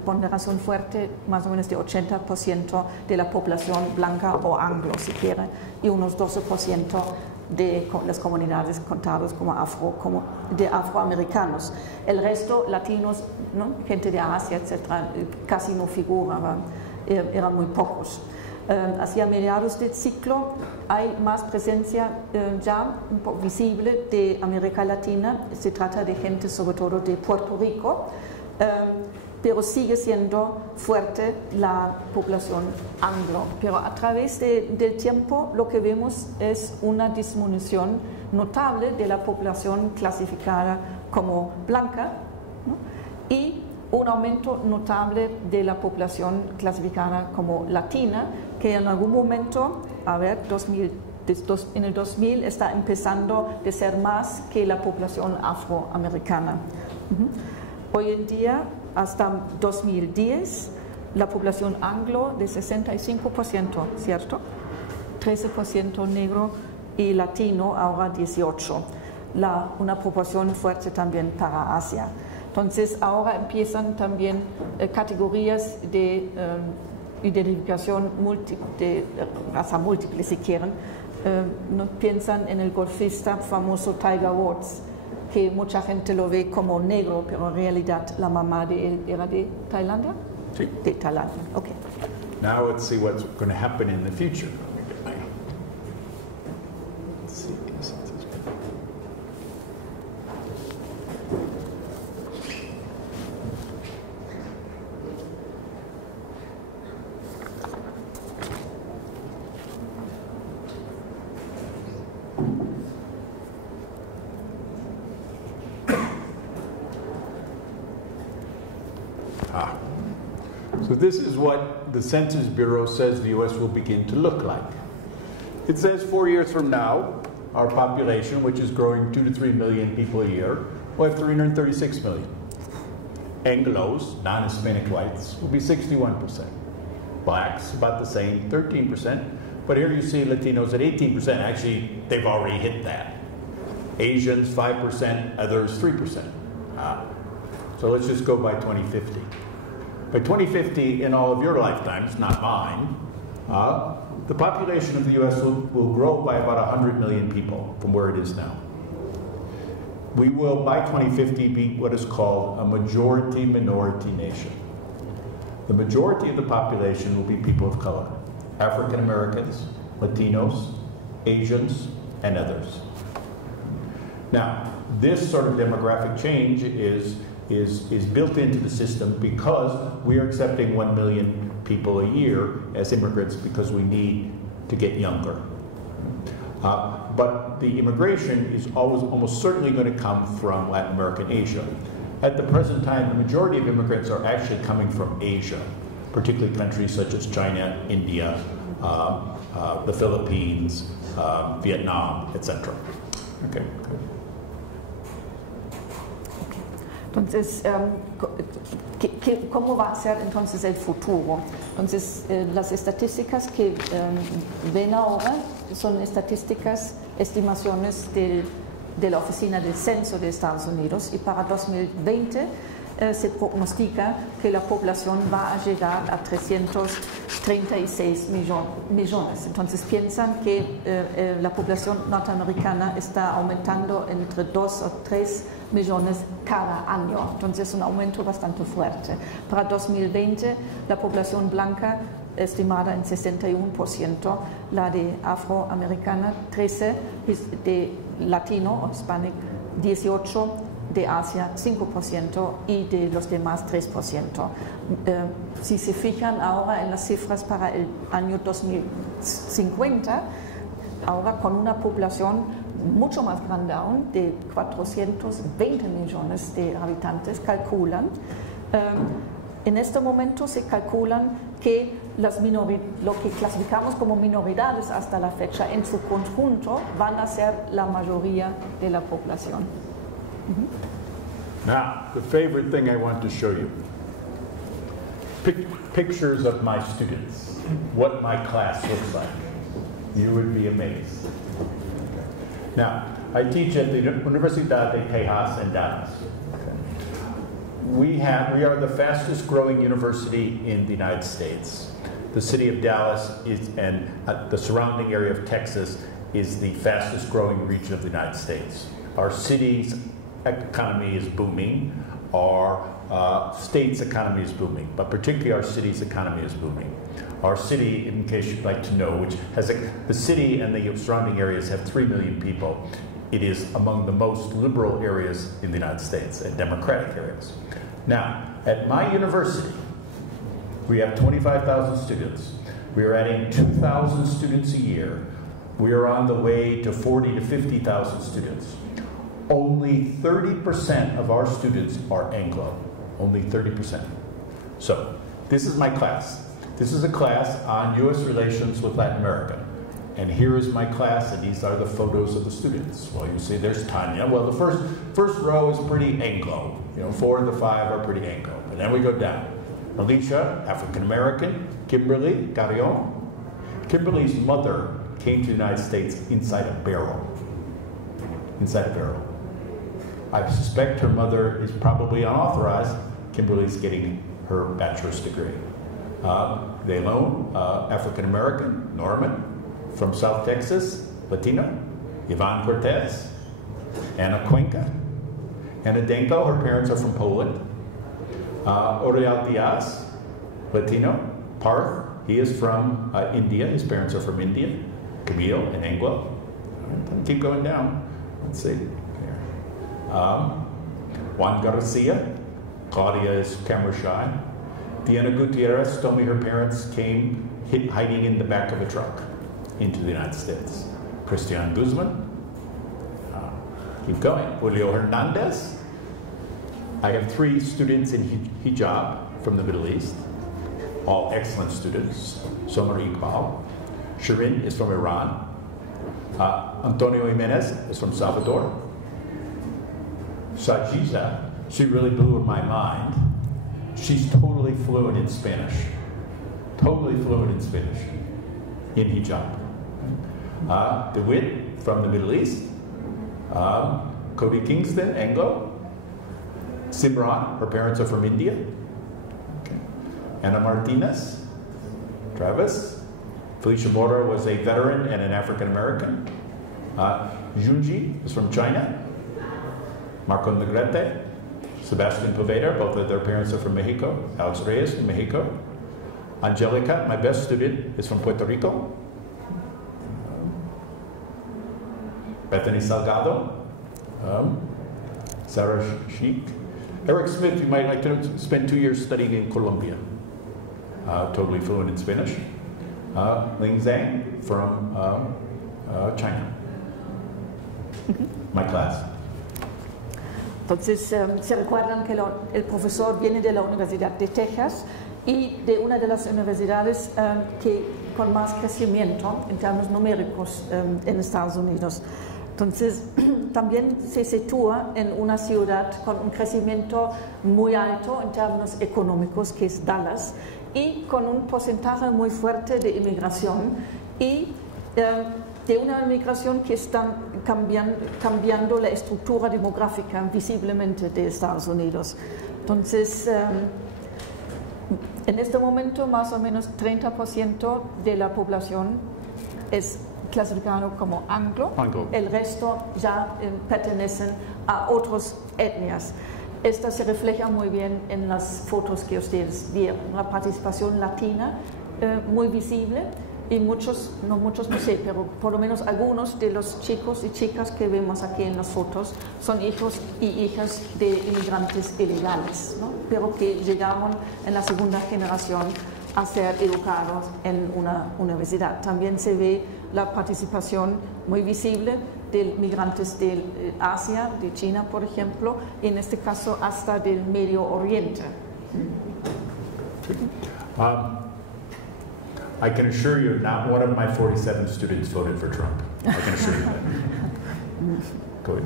ponderación fuerte, más o menos de 80% de la población blanca o anglo, si quiere, y unos 12% de las comunidades contadas como afroamericanos. El resto, latinos, ¿no? Gente de Asia, etc., casi no figuraba, eran muy pocos. Hacia mediados del siglo hay más presencia ya un poco visible de América Latina. Se trata de gente sobre todo de Puerto Rico, pero sigue siendo fuerte la población anglo. Pero a través del tiempo lo que vemos es una disminución notable de la población clasificada como blanca, ¿no? Y un aumento notable de la población clasificada como latina, que en algún momento, en el 2000 está empezando a ser más que la población afroamericana. Hoy en día, hasta 2010, la población anglo de 65%, ¿cierto? 13% negro y latino, ahora 18%. Una proporción fuerte también para Asia. Entonces ahora empiezan también categorías de identificación de raza múltiple, si quieren. No piensan en el golfista famoso Tiger Woods, que mucha gente lo ve como negro, pero en realidad la mamá de él era de Tailandia. Sí. De Tailandia, okay. Now let's see what's going to happen in the future. So this is what the Census Bureau says the U.S. will begin to look like. It says 4 years from now, our population, which is growing 2 to 3 million people a year, will have 336 million. Anglos, non-Hispanic whites, will be 61%. Blacks, about the same, 13%. But here you see Latinos at 18%. Actually, they've already hit that. Asians, 5%, others, 3%. So let's just go by 2050. By 2050, in all of your lifetimes, not mine, the population of the U.S. will grow by about 100 million people from where it is now. We will, by 2050, be what is called a majority-minority nation. The majority of the population will be people of color, African Americans, Latinos, Asians, and others. Now, this sort of demographic change is built into the system because we are accepting 1 million people a year as immigrants because we need to get younger. But the immigration is almost certainly going to come from Latin America and Asia. At the present time, the majority of immigrants are actually coming from Asia, particularly countries such as China, India, the Philippines, Vietnam, etc. Okay. Entonces, ¿cómo va a ser entonces el futuro? Entonces, las estadísticas que ven ahora son estadísticas, estimaciones de la Oficina del Censo de Estados Unidos, y para 2020 se prognostica que la población va a llegar a 336 millones. Entonces piensan que la población norteamericana está aumentando entre 2 o 3 millones cada año. Entonces es un aumento bastante fuerte. Para 2020 la población blanca estimada en 61%, la de afroamericana 13%, de latino o hispanic 18%, de Asia 5% y de los demás 3%. Si se fijan ahora en las cifras para el año 2050, ahora con una población mucho más grande aún, de 420 millones de habitantes, calculan. En este momento se calculan que lo que clasificamos como minoridades hasta la fecha en su conjunto van a ser la mayoría de la población. Now, the favorite thing I want to show you. Pictures of my students, what my class looks like. You would be amazed. Now, I teach at the Universidad de Texas in Dallas. We are the fastest growing university in the United States. The city of Dallas and the surrounding area of Texas is the fastest growing region of the United States. Our city's economy is booming. Our state's economy is booming, but particularly our city's economy is booming. Our city, in case you'd like to know, which has the city and the surrounding areas have 3 million people. It is among the most liberal areas in the United States, and democratic areas. Now, at my university, we have 25,000 students. We are adding 2,000 students a year. We are on the way to 40 to 50,000 students. Only 30% of our students are Anglo. Only 30%. So, this is my class. This is a class on U.S. relations with Latin America. And here is my class, and these are the photos of the students. Well, you see there's Tanya. Well, the first row is pretty Anglo. 4 of the 5 are pretty Anglo. And then we go down. Alicia, African American. Kimberly, Carrion. Kimberly's mother came to the United States inside a barrel. Inside a barrel. I suspect her mother is probably unauthorized. Kimberly's getting her bachelor's degree. Leilon, African American. Norman, from South Texas, Latino. Yvonne Cortez. Anna Cuenca. Anna Denko, her parents are from Poland. Oriel Diaz, Latino. Parth, he is from India. His parents are from India. Camille and Anglo. Keep going down. Let's see. Juan Garcia. Claudia is camera shy. Diana Gutierrez told me her parents came hiding in the back of a truck into the United States. Christian Guzman. Keep going. Julio Hernandez. I have 3 students in hijab from the Middle East. All excellent students. Somar Iqbal. Shirin is from Iran. Antonio Jimenez is from Salvador. Sajiza, she really blew my mind. She's totally fluent in Spanish. Totally fluent in Spanish. In hijab. DeWitt from the Middle East. Cody Kingston, Anglo. Simran, her parents are from India. Okay. Anna Martinez, Travis. Felicia Mora was a veteran and an African American. Junji is from China. Marco Negrete, Sebastian Poveda, both of their parents are from Mexico. Alex Reyes from Mexico. Angelica, my best student, is from Puerto Rico. Bethany Salgado. Sarah Sheik. Eric Smith, you might like to spend 2 years studying in Colombia. Totally fluent in Spanish. Ling Zhang from China. My class. Entonces, se recuerdan que el profesor viene de la Universidad de Texas y de una de las universidades que con más crecimiento en términos numéricos en Estados Unidos. Entonces, también se sitúa en una ciudad con un crecimiento muy alto en términos económicos, que es Dallas, y con un porcentaje muy fuerte de inmigración y de una inmigración que está cambiando la estructura demográfica visiblemente de Estados Unidos. Entonces, en este momento, más o menos 30% de la población es clasificado como anglo. El resto ya pertenecen a otras etnias. Esta se refleja muy bien en las fotos que ustedes vieron. La participación latina muy visible y muchos, no sé, pero por lo menos algunos de los chicos y chicas que vemos aquí en las fotos son hijos y hijas de inmigrantes ilegales, ¿no? Pero que llegaron en la segunda generación a ser educados en una universidad. También se ve la participación muy visible de migrantes de Asia, de China, por ejemplo, y en este caso hasta del Medio Oriente. I can assure you, not one of my 47 students voted for Trump. I can assure you that. Go ahead.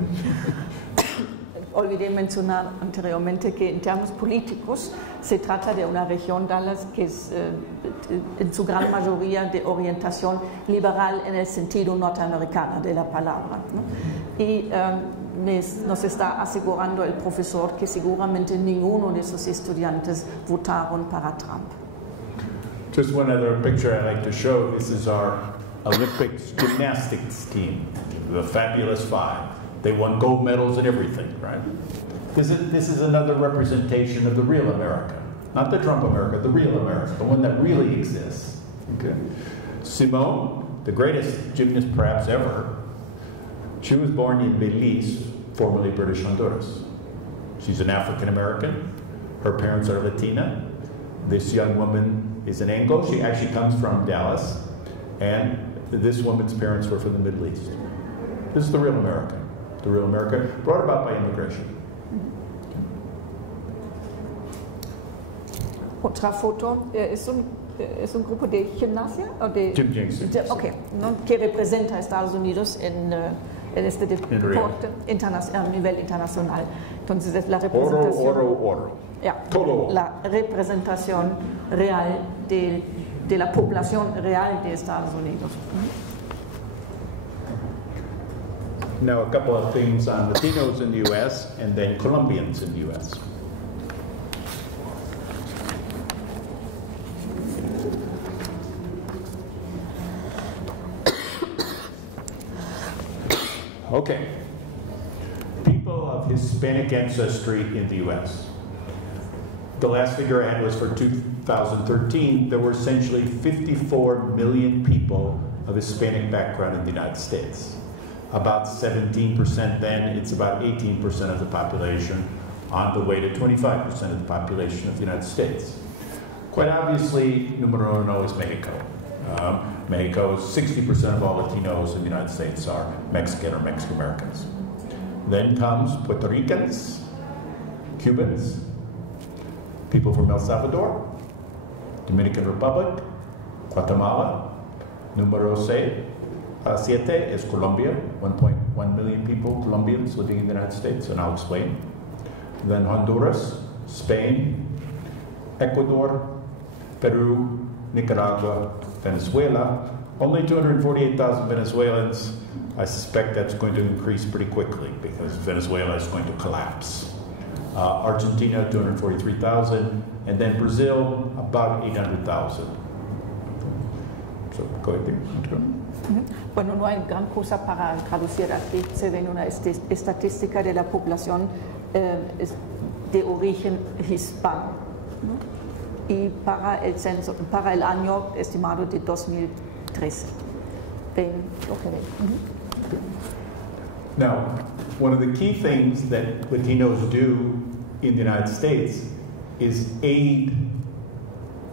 Olvidé mencionar anteriormente que en términos políticos se trata de una región, Dallas, que es en su gran mayoría de orientación liberal en el sentido norteamericano de la palabra, ¿no? Y nos está asegurando el profesor que seguramente ninguno de sus estudiantes votaron para Trump. Just one other picture I like to show. This is our Olympics gymnastics team, the Fabulous Five. They won gold medals and everything, right? This is another representation of the real America. Not the Trump America, the real America, the one that really exists. Okay. Simone, the greatest gymnast perhaps ever, she was born in Belize, formerly British Honduras. She's an African American. Her parents are Latina. This young woman is an Anglo. She actually comes from Dallas. And this woman's parents were from the Middle East. This is the real America. The real America, brought about by immigration. Otra foto, es un grupo de gimnasia o de Gymnastics. Okay, ¿no? Que representa a Estados Unidos en este deporte a nivel internacional. Entonces es la representación. Oro. Yeah, Todo. La representación real de la población real de Estados Unidos. Now, a couple of things on Latinos in the U.S. and then Colombians in the U.S. Okay. People of Hispanic ancestry in the U.S. The last figure I had was for 2013. There were essentially 54 million people of Hispanic background in the United States. About 17% then, it's about 18% of the population, on the way to 25% of the population of the United States. Quite obviously, numero uno is Mexico. Mexico, 60% of all Latinos in the United States are Mexican or Mexican Americans. Then comes Puerto Ricans, Cubans, people from El Salvador, Dominican Republic, Guatemala. Numero 7 is Colombia, 1.1 million people, Colombians living in the United States, and I'll explain. Then Honduras, Spain, Ecuador, Peru, Nicaragua, Venezuela. Only 248,000 Venezuelans. I suspect that's going to increase pretty quickly because Venezuela is going to collapse. Argentina, 243,000, and then Brazil, about 800,000. So, go ahead. Bueno, no hay gran cosa para traducir aquí. Se ve una estadística de la población de origen hispano, ¿no? Y para el censo, para el año estimado de 2013. Ven lo que ven. Now, one of the key things that Latinos do in the United States is aid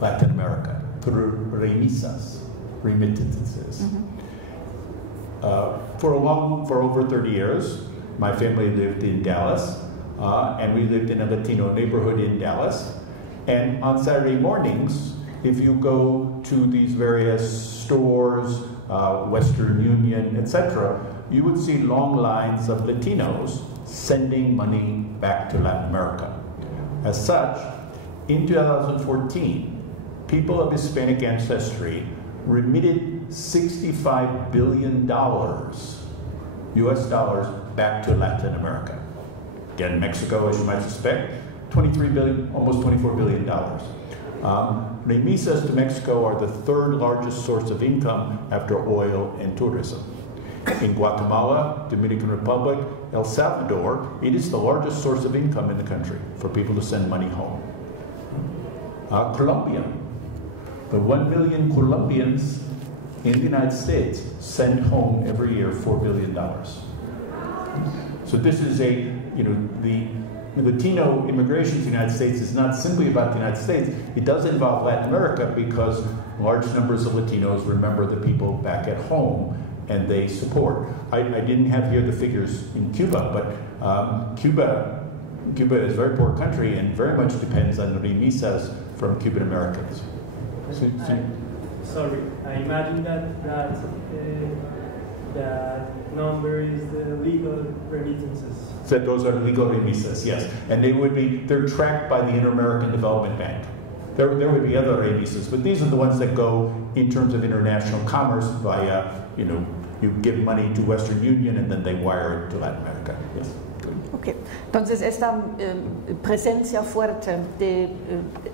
Latin America through remisas, remittances. for over 30 years, my family lived in Dallas, and we lived in a Latino neighborhood in Dallas. And on Saturday mornings, if you go to these various stores, Western Union, etc., you would see long lines of Latinos sending money back to Latin America. As such, in 2014, people of Hispanic ancestry remitted $65 billion, US dollars, back to Latin America. Again, Mexico, as you might suspect, $23 billion, almost $24 billion. Remesas to Mexico are the third largest source of income after oil and tourism. In Guatemala, Dominican Republic, El Salvador, it is the largest source of income in the country for people to send money home. Colombia, the 1 million Colombians in the United States send home every year $4 billion. So this is the Latino immigration to the United States is not simply about the United States. It does involve Latin America because large numbers of Latinos remember the people back at home and they support. I didn't have here the figures in Cuba, but Cuba is a very poor country and very much depends on the remesas from Cuban Americans. Sorry, I imagine that number is the legal remittances. So those are legal remesas, yes. And they're tracked by the Inter-American Development Bank. There would be other remesas, but these are the ones that go in terms of international commerce via, you give money to Western Union and then they wire it to Latin America. Yes. Ok, entonces esta presencia fuerte de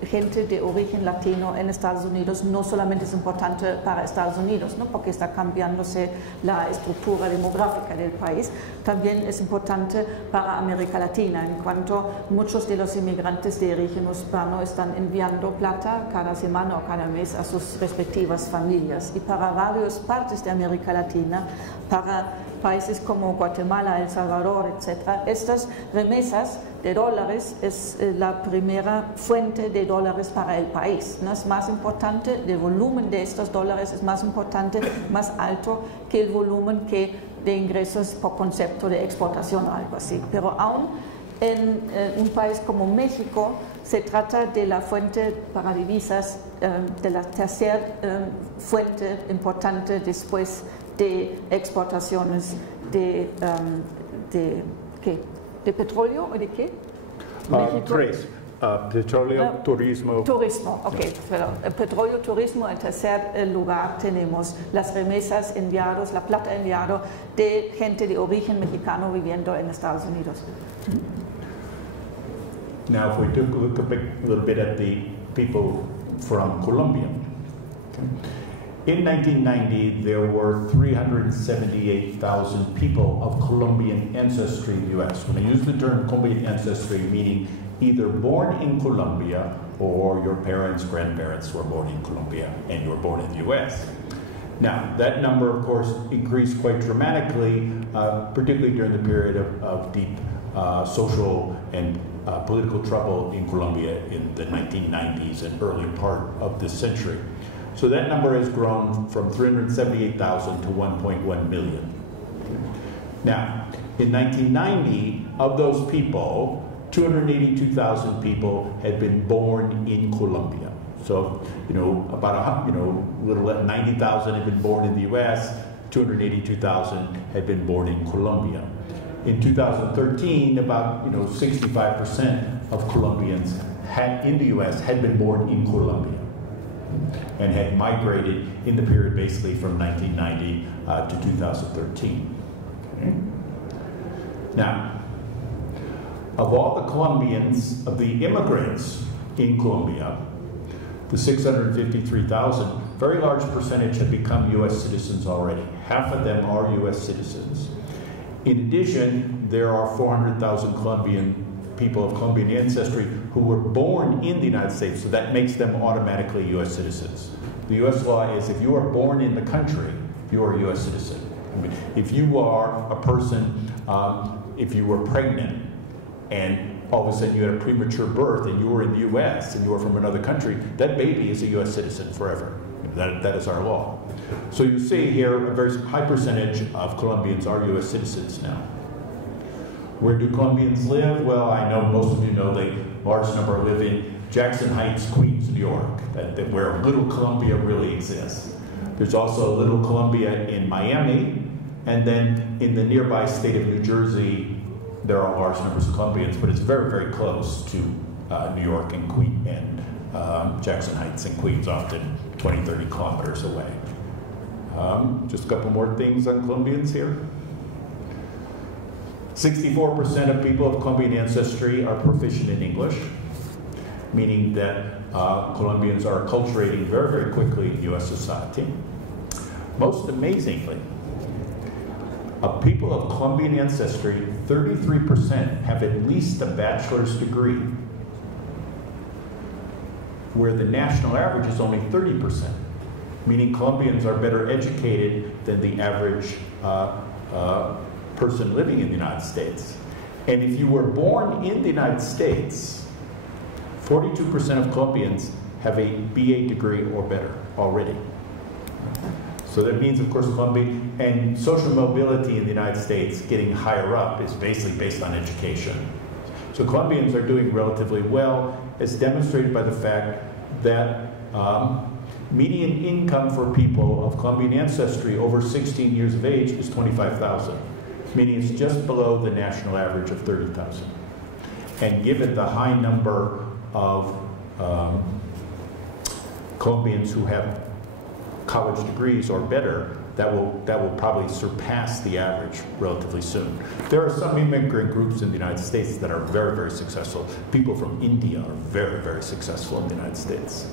gente de origen latino en Estados Unidos no solamente es importante para Estados Unidos, ¿no? Porque está cambiándose la estructura demográfica del país, también es importante para América Latina, en cuanto muchos de los inmigrantes de origen hispano están enviando plata cada semana o cada mes a sus respectivas familias, y para varias partes de América Latina, para países como Guatemala, El Salvador, etc., estas remesas de dólares es la primera fuente de dólares para el país, ¿no? Es más importante, el volumen de estos dólares es más importante, más alto que el volumen de ingresos por concepto de exportación o algo así. Pero aún en un país como México se trata de la fuente para divisas, de la tercera fuente importante después de exportaciones de petróleo o de qué? Tres. Petróleo, turismo. Turismo, ok. Pero petróleo, turismo, en tercer lugar tenemos las remesas enviadas, la plata enviada de gente de origen mexicano viviendo en Estados Unidos. Now, if we took a look a little bit at the people from Colombia. Okay. In 1990, there were 378,000 people of Colombian ancestry in the U.S. When I use the term Colombian ancestry, meaning either born in Colombia or your parents, grandparents were born in Colombia and you were born in the U.S. Now, that number, of course, increased quite dramatically, particularly during the period of deep social and political trouble in Colombia in the 1990s and early part of this century. So that number has grown from 378,000 to 1.1 million. Now, in 1990, of those people, 282,000 people had been born in Colombia. So, about little less 90,000 had been born in the U.S., 282,000 had been born in Colombia. In 2013, about 65% of Colombians in the U.S. had been born in Colombia and had migrated in the period basically from 1990 to 2013. Okay. Now, of all the Colombians, of the immigrants in Colombia, the 653,000, very large percentage have become U.S. citizens already. Half of them are U.S. citizens. In addition, there are 400,000 people of Colombian ancestry who were born in the United States, so that makes them automatically U.S. citizens. The U.S. law is if you are born in the country, you are a U.S. citizen. I mean, if you are a person, if you were pregnant and all of a sudden you had a premature birth and you were in the U.S. and you were from another country, that baby is a U.S. citizen forever. That is our law. So you see here a very high percentage of Colombians are U.S. citizens now. Where do Colombians live? Well, I know most of you know the large number live in Jackson Heights, Queens, New York, where Little Colombia really exists. There's also a Little Colombia in Miami, and then in the nearby state of New Jersey, there are large numbers of Colombians, but it's very, very close to New York and Queens and Jackson Heights and Queens, often 20, 30 kilometers away. Just a couple more things on Colombians here. 64% of people of Colombian ancestry are proficient in English, meaning that Colombians are acculturating very, very quickly in U.S. society. Most amazingly, of people of Colombian ancestry, 33% have at least a bachelor's degree, where the national average is only 30%, meaning Colombians are better educated than the average person living in the United States. And if you were born in the United States, 42% of Colombians have a BA degree or better already. So that means, of course, Colombia and social mobility in the United States getting higher up is basically based on education. So Colombians are doing relatively well, as demonstrated by the fact that median income for people of Colombian ancestry over 16 years of age is $25,000, meaning it's just below the national average of $30,000. And given the high number of Colombians who have college degrees or better, that will probably surpass the average relatively soon. There are some immigrant groups in the United States that are very, very successful. People from India are very, very successful in the United States.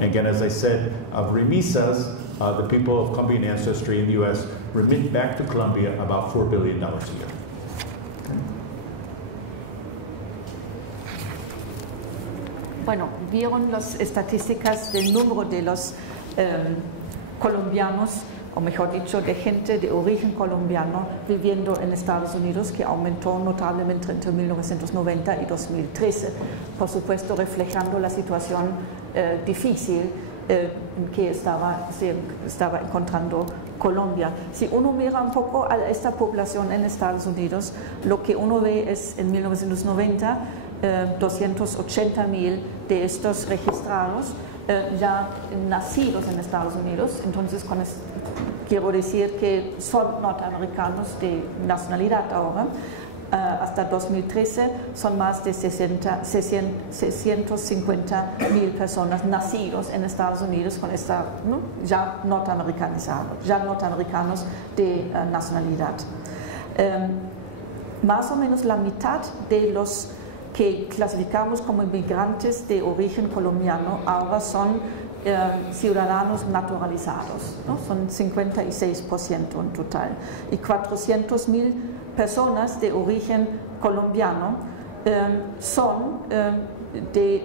And again, as I said, of remisas, the people of Colombian ancestry in the U.S. remit back to Colombia about $4 billion a year. Bueno, vieron las estadísticas del número de los colombianos, o mejor dicho, de gente de origen colombiano viviendo en Estados Unidos, que aumentó notablemente entre 1990 y 2013, por supuesto reflejando la situación difícil en que se estaba encontrando Colombia. Si uno mira un poco a esta población en Estados Unidos, lo que uno ve es en 1990 280,000 de estos registrados ya nacidos en Estados Unidos. Entonces quiero decir que son norteamericanos de nacionalidad ahora. Hasta 2013 son más de 650,000 personas nacidos en Estados Unidos con esta, ¿no?, ya norteamericanos de nacionalidad. Más o menos la mitad de los que clasificamos como inmigrantes de origen colombiano ahora son ciudadanos naturalizados, ¿no? Son 56% en total. Y 400,000 personas de origen colombiano son de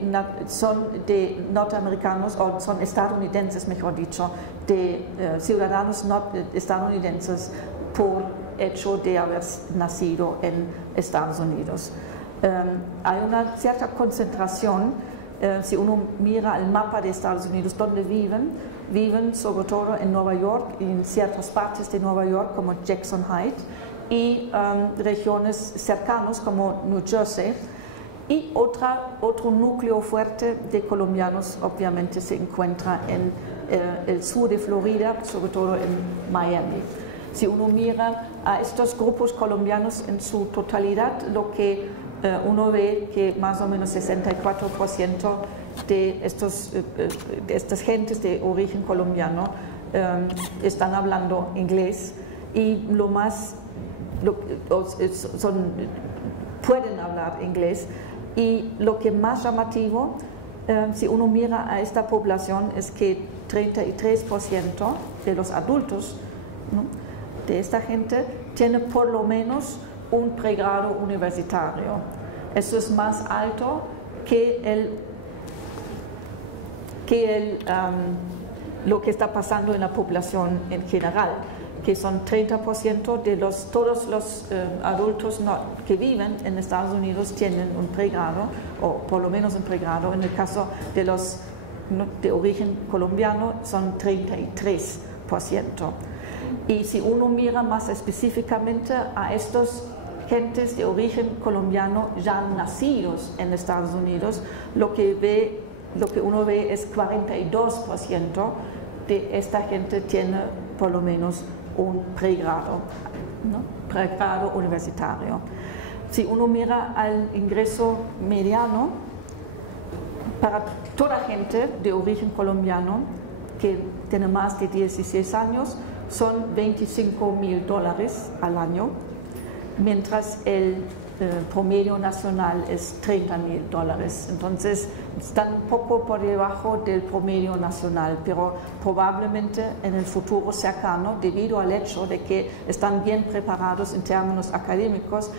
norteamericanos, o son estadounidenses, mejor dicho, de ciudadanos estadounidenses por hecho de haber nacido en Estados Unidos. Hay una cierta concentración, si uno mira el mapa de Estados Unidos, donde viven sobre todo en Nueva York y en ciertas partes de Nueva York como Jackson Heights y regiones cercanas como New Jersey, y otro núcleo fuerte de colombianos obviamente se encuentra en el sur de Florida, sobre todo en Miami. Si uno mira a estos grupos colombianos en su totalidad, lo que uno ve que más o menos 64% de estas gentes de origen colombiano están hablando inglés, y pueden hablar inglés, y lo que más llamativo, si uno mira a esta población, es que 33% de los adultos, ¿no?, de esta gente tiene por lo menos un pregrado universitario. Eso es más alto que lo que está pasando en la población en general, que son 30% de todos los adultos que viven en Estados Unidos tienen un pregrado, o por lo menos un pregrado. En el caso de los de origen colombiano son 33%. Y si uno mira más específicamente a estos gentes de origen colombiano ya nacidos en Estados Unidos, lo que uno ve es 42% de esta gente tiene por lo menos un pregrado, ¿no? Pregrado universitario. Si uno mira al ingreso mediano, para toda gente de origen colombiano que tiene más de 16 años, son $25,000 al año, mientras el promedio nacional es $30,000. Entonces, están un poco por debajo del promedio nacional, pero probablemente en el futuro cercano, debido al hecho de que están bien preparados en términos académicos,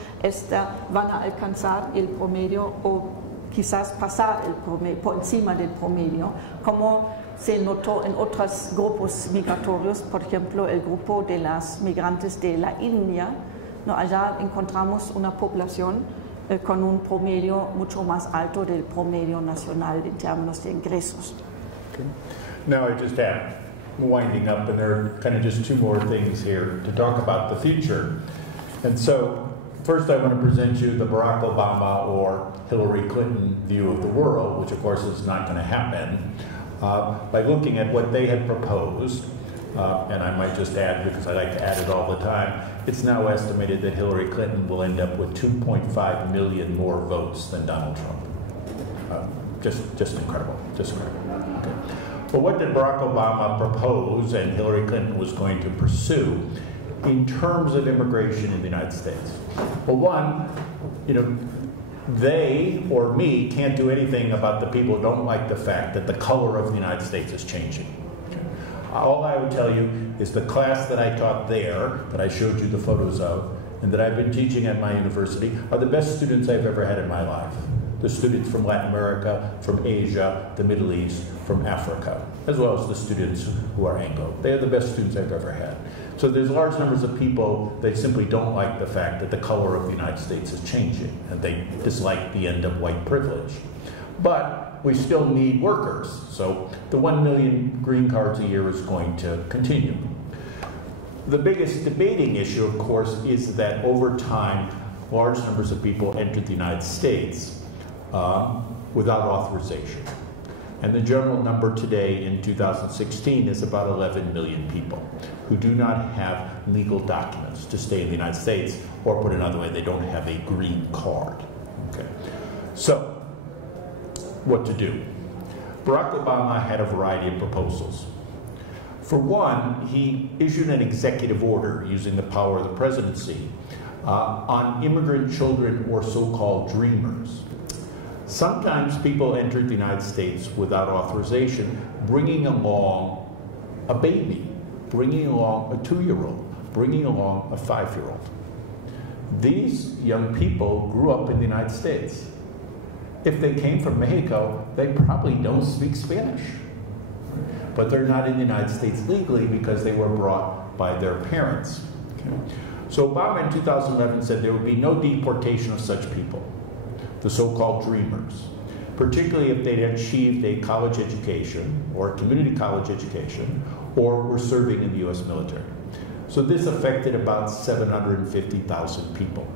van a alcanzar el promedio o quizás pasar el promedio, por encima del promedio, como se notó en otros grupos migratorios, por ejemplo, el grupo de las migrantes de la India. No, allá encontramos una población con un promedio mucho más alto del promedio nacional en términos de ingresos. Okay. Now I just have winding up, and there are kind of just two more things here to talk about the future. And so, first I want to present you the Barack Obama or Hillary Clinton view of the world, which of course is not going to happen, by looking at what they had proposed. And I might just add, because I like to add it all the time, it's now estimated that Hillary Clinton will end up with 2.5 million more votes than Donald Trump. Just incredible, just incredible. Okay. Well, what did Barack Obama propose and Hillary Clinton was going to pursue in terms of immigration in the United States? Well, one, they or me can't do anything about the people who don't like the fact that the color of the United States is changing. All I would tell you is the class that I taught there, that I showed you the photos of, and that I've been teaching at my university, are the best students I've ever had in my life. The students from Latin America, from Asia, the Middle East, from Africa, as well as the students who are Anglo. They are the best students I've ever had. So there's large numbers of people that simply don't like the fact that the color of the United States is changing, and they dislike the end of white privilege. But we still need workers, so the 1 million green cards a year is going to continue. The biggest debating issue, of course, is that over time, large numbers of people entered the United States without authorization. And the general number today in 2016 is about 11 million people who do not have legal documents to stay in the United States, or put another way, they don't have a green card. Okay. So, what to do? Barack Obama had a variety of proposals. For one, he issued an executive order using the power of the presidency on immigrant children or so-called dreamers. Sometimes people entered the United States without authorization, bringing along a baby, bringing along a 2-year-old, bringing along a 5-year-old. These young people grew up in the United States. If they came from Mexico, they probably don't speak Spanish. But they're not in the United States legally because they were brought by their parents. Okay. So Obama in 2011 said there would be no deportation of such people, the so-called dreamers, particularly if they'd achieved a college education or a community college education or were serving in the U.S. military. So this affected about 750,000 people.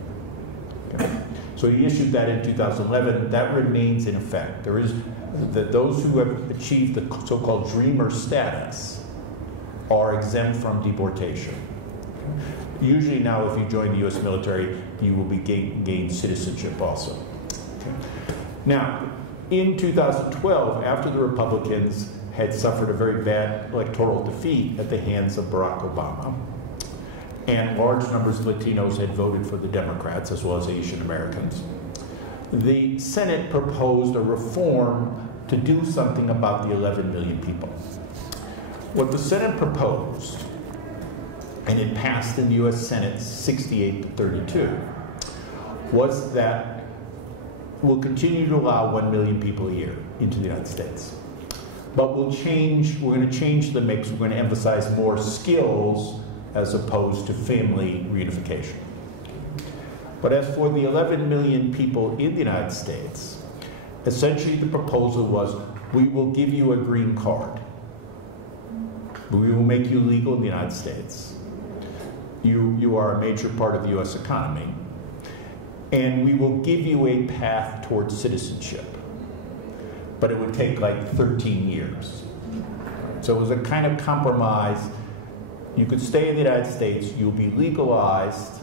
Okay. So he issued that in 2011. That remains in effect. There is that those who have achieved the so-called dreamer status are exempt from deportation. Usually now, if you join the U.S. military, you will be gain citizenship also. Okay. Now, in 2012, after the Republicans had suffered a very bad electoral defeat at the hands of Barack Obama, and large numbers of Latinos had voted for the Democrats, as well as Asian Americans, the Senate proposed a reform to do something about the 11 million people. What the Senate proposed, and it passed in the U.S. Senate 68-32, was that we'll continue to allow 1 million people a year into the United States. But we're going to change the mix. We're going to emphasize more skills as opposed to family reunification. But as for the 11 million people in the United States, essentially the proposal was we will give you a green card. We will make you legal in the United States. You are a major part of the US economy. And we will give you a path towards citizenship. But it would take like 13 years. So it was a kind of compromise. You could stay in the United States, you'll be legalized,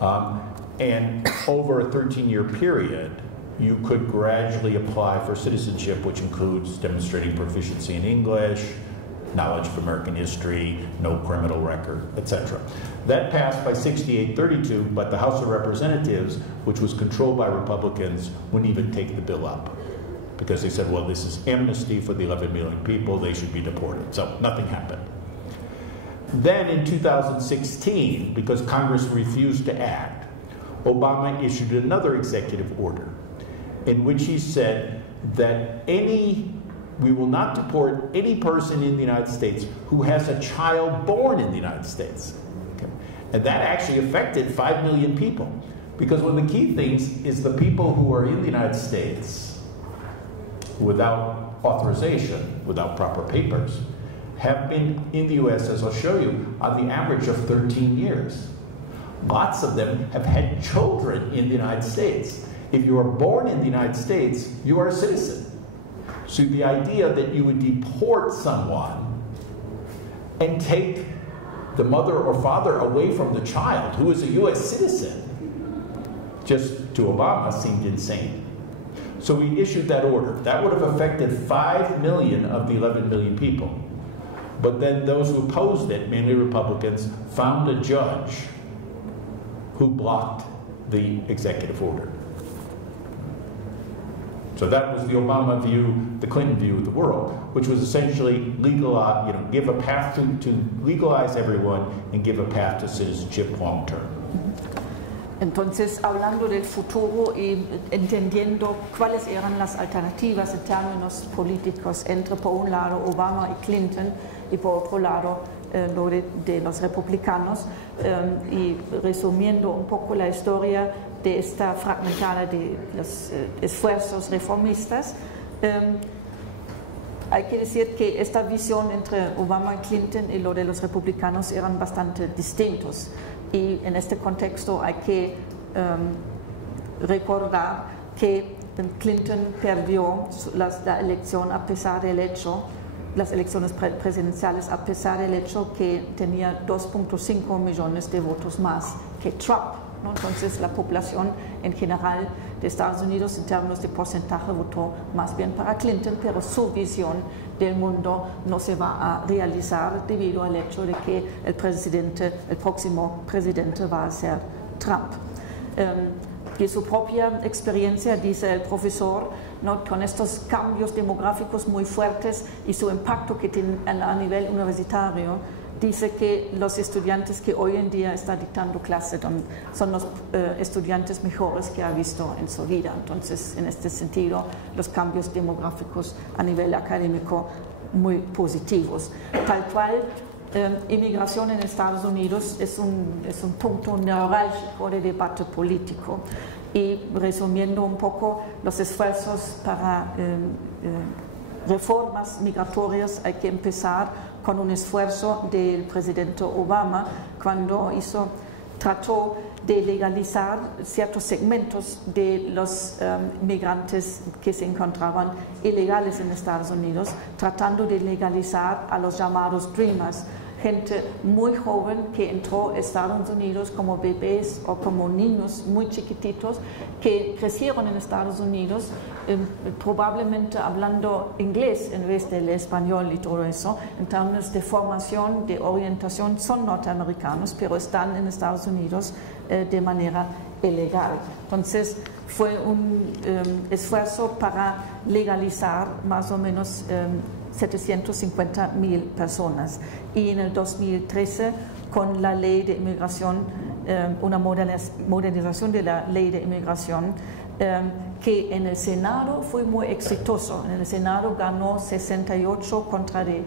and over a 13-year period, you could gradually apply for citizenship, which includes demonstrating proficiency in English, knowledge of American history, no criminal record, etc. That passed by 68-32, but the House of Representatives, which was controlled by Republicans, wouldn't even take the bill up. Because they said, well, this is amnesty for the 11 million people, they should be deported. So nothing happened. Then in 2016, because Congress refused to act, Obama issued another executive order in which he said that we will not deport any person in the United States who has a child born in the United States. Okay. And that actually affected 5 million people. Because one of the key things is the people who are in the United States without authorization, without proper papers, have been in the US, as I'll show you, on the average of 13 years. Lots of them have had children in the United States. If you are born in the United States, you are a citizen. So the idea that you would deport someone and take the mother or father away from the child who is a US citizen, just to Obama, seemed insane. So we issued that order. That would have affected 5 million of the 11 million people. But then those who opposed it, mainly Republicans, found a judge who blocked the executive order. So that was the Obama view, the Clinton view of the world, which was essentially legalize, give a path to legalize everyone and give a path to citizenship long term. Entonces, hablando del futuro y entendiendo cuáles eran las alternativas en términos políticos entre, por un lado, Obama y Clinton, y por otro lado, lo de los republicanos, y resumiendo un poco la historia de esta fragmentada de los esfuerzos reformistas, hay que decir que esta visión entre Obama y Clinton y lo de los republicanos eran bastante distintos. Y en este contexto hay que recordar que Clinton perdió la elección a pesar del hecho, las elecciones presidenciales, a pesar del hecho que tenía 2.5 millones de votos más que Trump, ¿no? Entonces la población en general de Estados Unidos en términos de porcentaje votó más bien para Clinton, pero su visión del mundo no se va a realizar debido al hecho de que el próximo presidente va a ser Trump. De su propia experiencia, dice el profesor, ¿no? Con estos cambios demográficos muy fuertes y su impacto que tienen a nivel universitario, dice que los estudiantes que hoy en día están dictando clase son los estudiantes mejores que ha visto en su vida. Entonces, en este sentido, los cambios demográficos a nivel académico muy positivos. Tal cual, inmigración en Estados Unidos es un punto neurálgico de debate político. Y resumiendo un poco los esfuerzos para reformas migratorias, hay que empezar con un esfuerzo del presidente Obama cuando trató de legalizar ciertos segmentos de los migrantes que se encontraban ilegales en Estados Unidos, tratando de legalizar a los llamados Dreamers, gente muy joven que entró a Estados Unidos como bebés o como niños muy chiquititos que crecieron en Estados Unidos, probablemente hablando inglés en vez del español y todo eso. En términos de formación, de orientación, son norteamericanos, pero están en Estados Unidos de manera ilegal. Entonces, fue un esfuerzo para legalizar más o menos 750,000 personas. Y en el 2013, con la ley de inmigración, una modernización de la ley de inmigración, que en el Senado fue muy exitoso. En el Senado ganó 68 contra de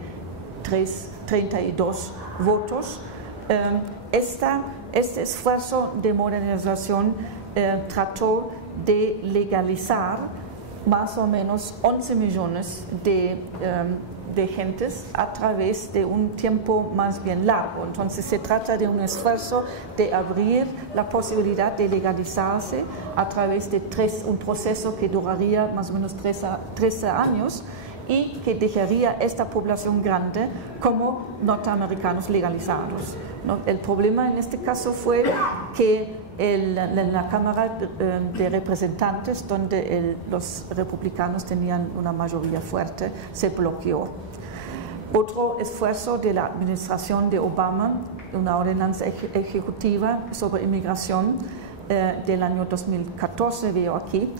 32 votos. Este esfuerzo de modernización trató de legalizar más o menos 11 millones de gentes a través de un tiempo más bien largo. Entonces se trata de un esfuerzo de abrir la posibilidad de legalizarse a través de un proceso que duraría más o menos 13 años y que dejaría esta población grande como norteamericanos legalizados, ¿no? El problema en este caso fue que en la Cámara de Representantes, donde los republicanos tenían una mayoría fuerte, se bloqueó. Otro esfuerzo de la administración de Obama, una ordenanza ejecutiva sobre inmigración del año 2014, veo aquí,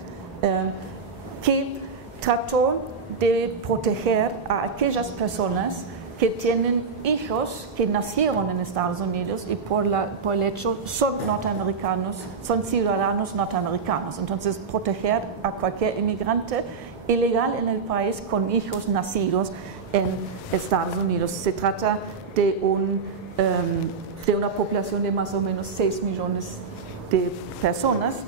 que trató de proteger a aquellas personas que tienen hijos que nacieron en Estados Unidos y por el hecho son norteamericanos, son ciudadanos norteamericanos. Entonces, proteger a cualquier inmigrante ilegal en el país con hijos nacidos en Estados Unidos. Se trata de una población de más o menos 6 millones de personas,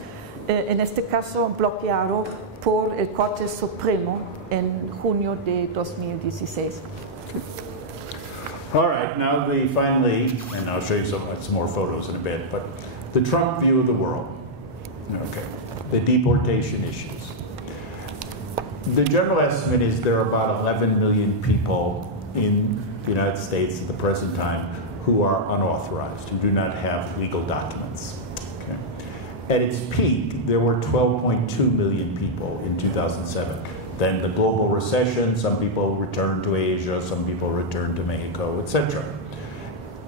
en este caso bloqueado por el Corte Supremo en junio de 2016. All right, now finally, and I'll show you some more photos in a bit, but the Trump view of the world. Okay, the deportation issues. The general estimate is there are about 11 million people in the United States at the present time who are unauthorized, who do not have legal documents. Okay. At its peak, there were 12.2 million people in 2007. Then the global recession, some people returned to Asia, some people returned to Mexico, etc.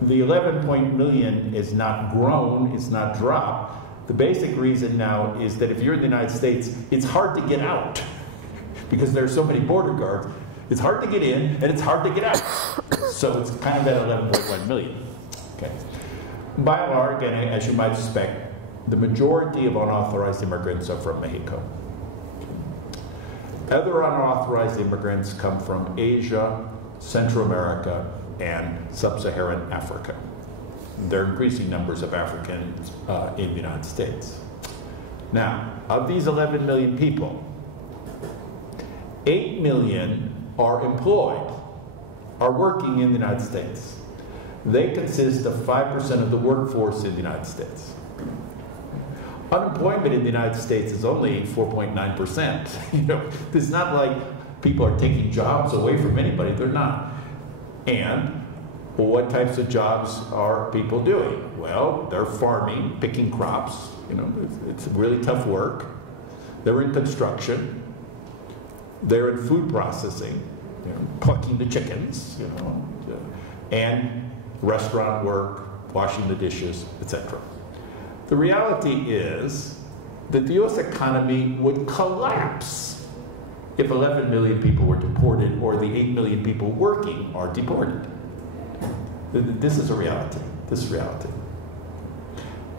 The 11 million is not grown, it's not dropped. The basic reason now is that if you're in the United States, it's hard to get out because there are so many border guards. It's hard to get in and it's hard to get out. So it's kind of at 11.1 million. Okay. By and large, and as you might suspect, the majority of unauthorized immigrants are from Mexico. Other unauthorized immigrants come from Asia, Central America, and Sub-Saharan Africa. There are increasing numbers of Africans in the United States. Now, of these 11 million people, 8 million are employed, are working in the United States. They consist of 5% of the workforce in the United States. Unemployment in the United States is only 4.9%. You know, it's not like people are taking jobs away from anybody. They're not. And well, what types of jobs are people doing? Well, they're farming, picking crops. You know, it's really tough work. They're in construction. They're in food processing, you know, plucking the chickens, you know, and restaurant work, washing the dishes, etc. The reality is that the U.S. economy would collapse if 11 million people were deported or the 8 million people working are deported. This is a reality. This is reality.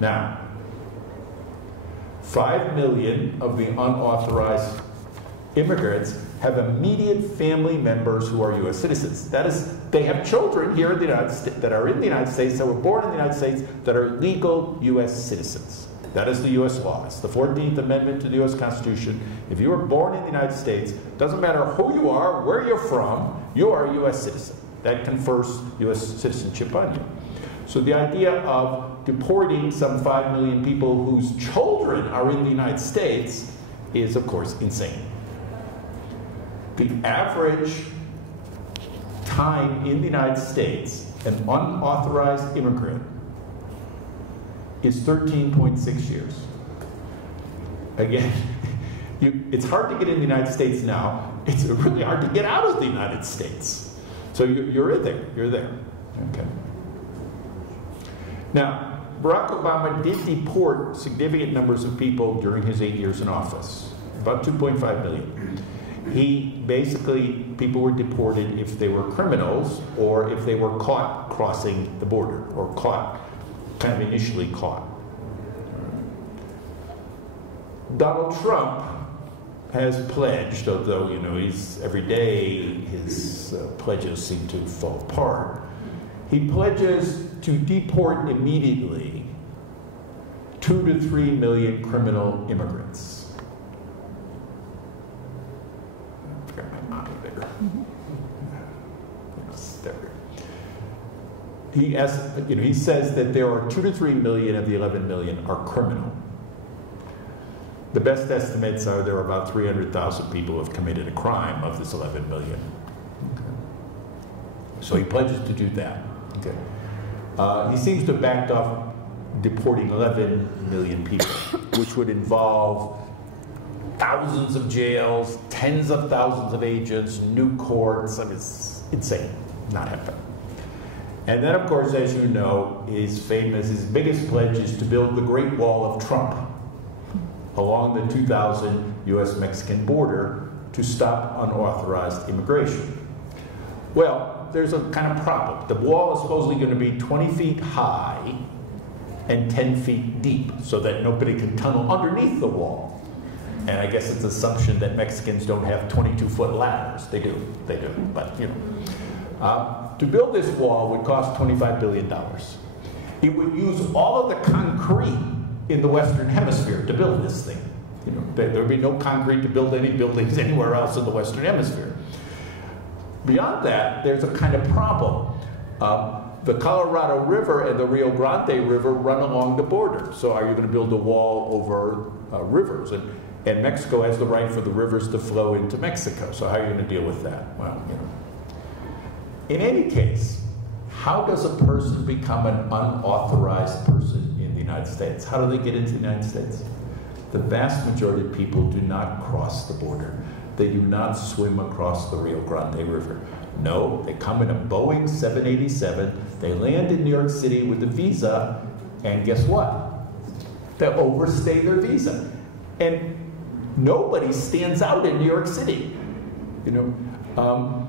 Now, 5 million of the unauthorized immigrants have immediate family members who are U.S. citizens. That is, they have children here in the United States that are in the United States, that were born in the United States, that are legal U.S. citizens. That is the U.S. law. It's the 14th Amendment to the U.S. Constitution. If you were born in the United States, doesn't matter who you are, where you're from, you are a U.S. citizen. That confers U.S. citizenship on you. So the idea of deporting some 5 million people whose children are in the United States is, of course, insane. The average time in the United States, an unauthorized immigrant, is 13.6 years. Again, it's hard to get in the United States now. It's really hard to get out of the United States. So you're in there. You're there. Okay. Now, Barack Obama did deport significant numbers of people during his 8 years in office, about 2.5 million. People were deported if they were criminals or if they were caught crossing the border, or kind of initially caught. Donald Trump has pledged, although, you know, every day his pledges seem to fall apart, he pledges to deport immediately 2 to 3 million criminal immigrants. he says that there are 2 to 3 million of the 11 million are criminal. The best estimates are there are about 300,000 people who have committed a crime of this 11 million. Okay. So he pledges to do that. Okay. He seems to have backed off deporting 11 million people, which would involve thousands of jails, tens of thousands of agents, new courts. I mean, it's insane. Not happening. And then, of course, as you know, his biggest pledge is to build the Great Wall of Trump along the 2000 U.S.-Mexican border to stop unauthorized immigration. Well, there's a kind of problem. The wall is supposedly going to be 20 feet high and 10 feet deep so that nobody can tunnel underneath the wall. And I guess it's an assumption that Mexicans don't have 22-foot ladders. They do, but you know. To build this wall would cost $25 billion. It would use all of the concrete in the Western Hemisphere to build this thing. You know, there would be no concrete to build any buildings anywhere else in the Western Hemisphere. Beyond that, there's a kind of problem. The Colorado River and the Rio Grande River run along the border. So are you going to build a wall over rivers? And Mexico has the right for the rivers to flow into Mexico. So how are you going to deal with that? Well, you know. In any case, how does a person become an unauthorized person in the United States? How do they get into the United States? The vast majority of people do not cross the border. They do not swim across the Rio Grande River. No, they come in a Boeing 787, they land in New York City with a visa, and guess what? They overstay their visa. And nobody stands out in New York City. You know,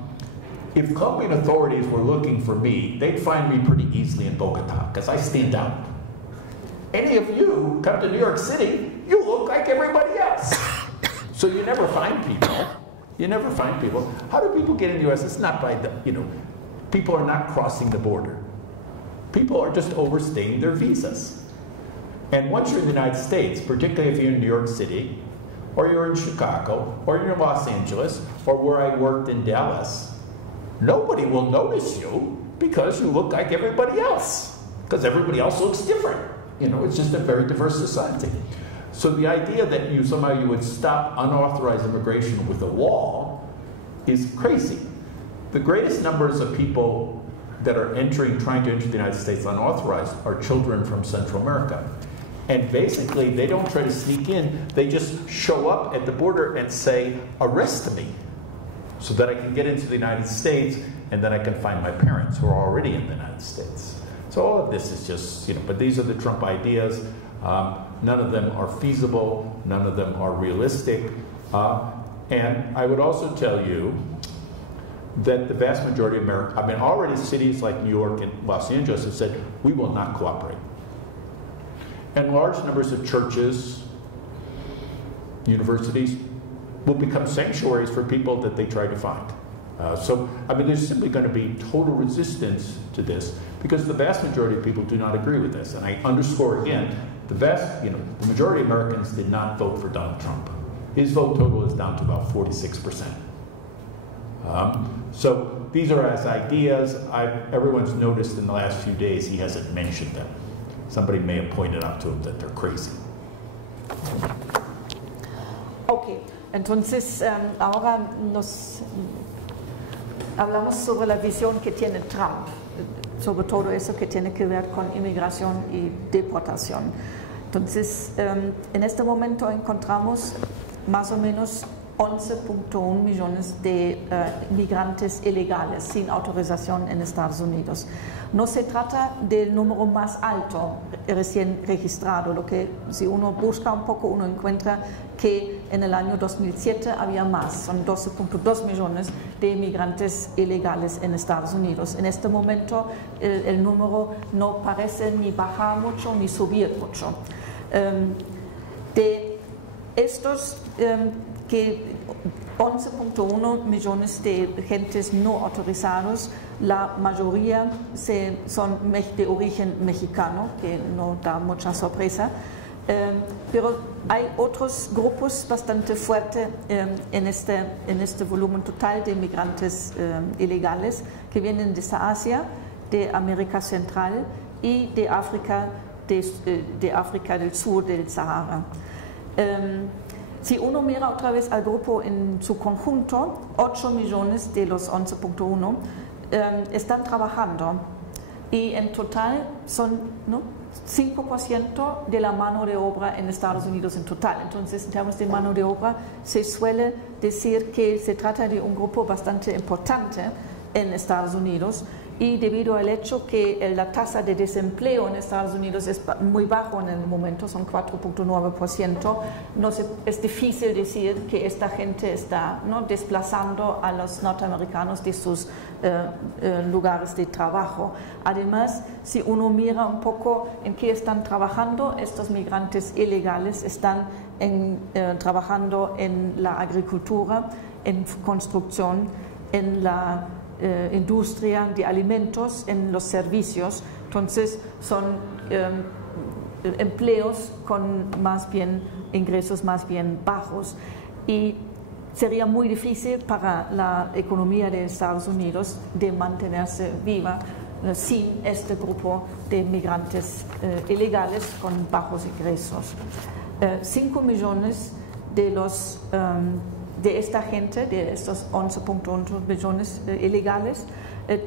if Colombian authorities were looking for me, they'd find me pretty easily in Bogota, because I stand out. Any of you come to New York City, you look like everybody else. So you never find people. You never find people. How do people get in the U.S.? It's not by the, you know, people are not crossing the border. People are just overstaying their visas. And once you're in the United States, particularly if you're in New York City, or you're in Chicago, or you're in Los Angeles, or where I worked in Dallas, nobody will notice you because you look like everybody else. Because everybody else looks different. You know, it's just a very diverse society. So the idea that somehow you would stop unauthorized immigration with a wall is crazy. The greatest numbers of people that are trying to enter the United States unauthorized are children from Central America. And basically, they don't try to sneak in, they just show up at the border and say, arrest me, so that I can get into the United States and then I can find my parents who are already in the United States. So all of this is just, you know, but these are the Trump ideas. None of them are feasible, none of them are realistic. And I would also tell you that the vast majority of America, I mean, already cities like New York and Los Angeles have said, we will not cooperate. And large numbers of churches, universities, will become sanctuaries for people that they try to find. So, I mean, there's simply going to be total resistance to this because the vast majority of people do not agree with this. And I underscore again, the majority of Americans did not vote for Donald Trump. His vote total is down to about 46%. So these are his ideas. Everyone's noticed in the last few days he hasn't mentioned them. Somebody may have pointed out to him that they're crazy. Ok, entonces ahora hablamos sobre la visión que tiene Trump, sobre todo eso que tiene que ver con inmigración y deportación. Entonces, en este momento encontramos más o menos 11.1 millones de migrantes ilegales sin autorización en Estados Unidos. No se trata del número más alto recién registrado, lo que si uno busca un poco uno encuentra que en el año 2007 había más, son 12.2 millones de inmigrantes ilegales en Estados Unidos. En este momento el número no parece ni bajar mucho ni subir mucho. De estos que 11.1 millones de gentes no autorizados, la mayoría son de origen mexicano, que no da mucha sorpresa, pero hay otros grupos bastante fuertes en este volumen total de inmigrantes ilegales que vienen de Asia, de América Central y de África del sur del Sahara. Si uno mira otra vez al grupo en su conjunto, 8 millones de los 11.1 están trabajando y en total son 5% de la mano de obra en Estados Unidos en total. Entonces, en términos de mano de obra, se suele decir que se trata de un grupo bastante importante en Estados Unidos, y debido al hecho que la tasa de desempleo en Estados Unidos es muy bajo en el momento, son 4.9%, es difícil decir que esta gente está desplazando a los norteamericanos de sus lugares de trabajo. Además, si uno mira un poco en qué están trabajando, estos migrantes ilegales están trabajando en la agricultura, en construcción, en la industria de alimentos, en los servicios. Entonces son empleos con ingresos más bien bajos, y sería muy difícil para la economía de Estados Unidos de mantenerse viva sin este grupo de migrantes ilegales con bajos ingresos. 5 millones de esta gente, de estos 11.1 millones ilegales,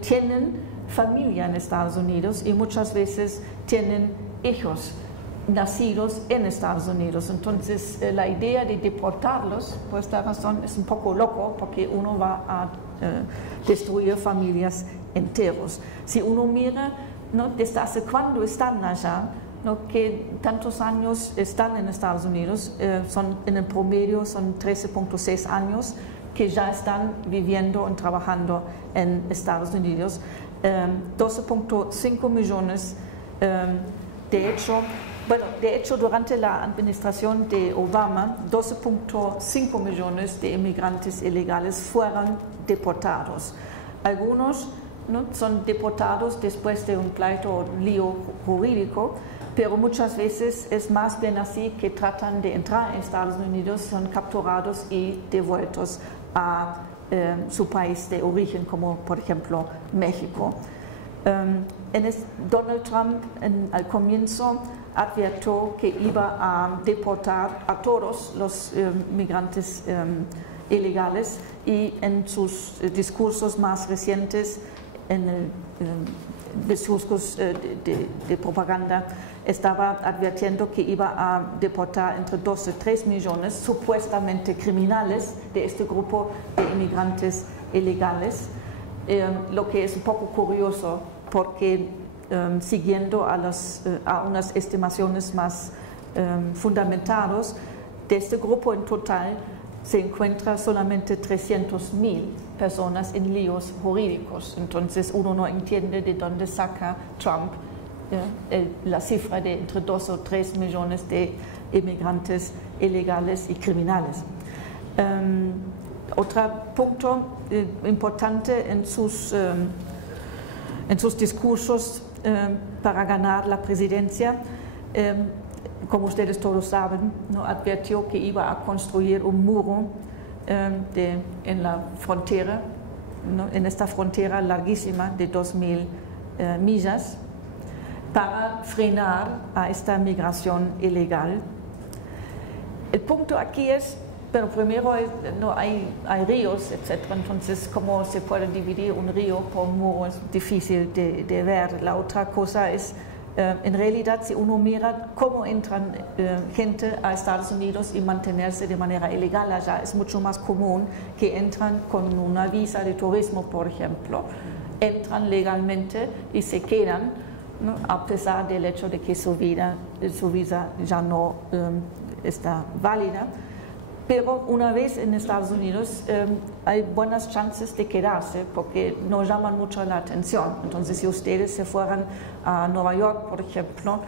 tienen familia en Estados Unidos y muchas veces tienen hijos nacidos en Estados Unidos. Entonces, la idea de deportarlos, por esta razón, es un poco loco, porque uno va a destruir familias enteras. Si uno mira desde hace cuándo están allá, que tantos años están en Estados Unidos, en el promedio son 13.6 años que ya están viviendo y trabajando en Estados Unidos. 12.5 millones, de hecho durante la administración de Obama, 12.5 millones de inmigrantes ilegales fueron deportados. Algunos son deportados después de un pleito o lío jurídico, pero muchas veces es más bien así, que tratan de entrar en Estados Unidos, son capturados y devueltos a su país de origen, como por ejemplo México. Donald Trump al comienzo advirtió que iba a deportar a todos los migrantes ilegales, y en sus discursos más recientes, en discursos de propaganda, estaba advirtiendo que iba a deportar entre 2 y 3 millones supuestamente criminales de este grupo de inmigrantes ilegales, lo que es un poco curioso, porque siguiendo a unas estimaciones más fundamentadas, de este grupo en total se encuentra solamente 300.000 personas en líos jurídicos. Entonces uno no entiende de dónde saca Trump la cifra de entre 2 o 3 millones de inmigrantes ilegales y criminales. Otro punto importante en sus discursos para ganar la presidencia, como ustedes todos saben, advirtió que iba a construir un muro en la frontera, en esta frontera larguísima de 2.000 millas, para frenar a esta migración ilegal. El punto aquí es, pero primero hay ríos, etc. Entonces, ¿cómo se puede dividir un río por un muro? Es difícil de ver. La otra cosa es, en realidad, si uno mira cómo entran gente a Estados Unidos y mantenerse de manera ilegal allá, es mucho más común que entran con una visa de turismo, por ejemplo. Entran legalmente y se quedan, a pesar del hecho de que su visa ya no está válida. Pero una vez en Estados Unidos hay buenas chances de quedarse, porque no llaman mucho la atención. Entonces, si ustedes se fueran a Nueva York, por ejemplo,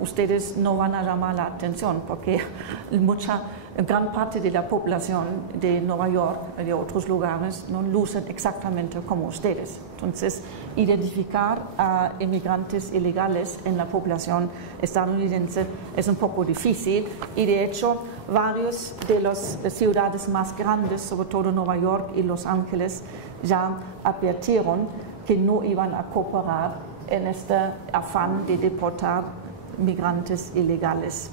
ustedes no van a llamar la atención, porque gran parte de la población de Nueva York y de otros lugares no lucen exactamente como ustedes. Entonces, identificar a inmigrantes ilegales en la población estadounidense es un poco difícil, y de hecho varios de las ciudades más grandes, sobre todo Nueva York y Los Ángeles, ya advirtieron que no iban a cooperar en este afán de deportar migrantes ilegales.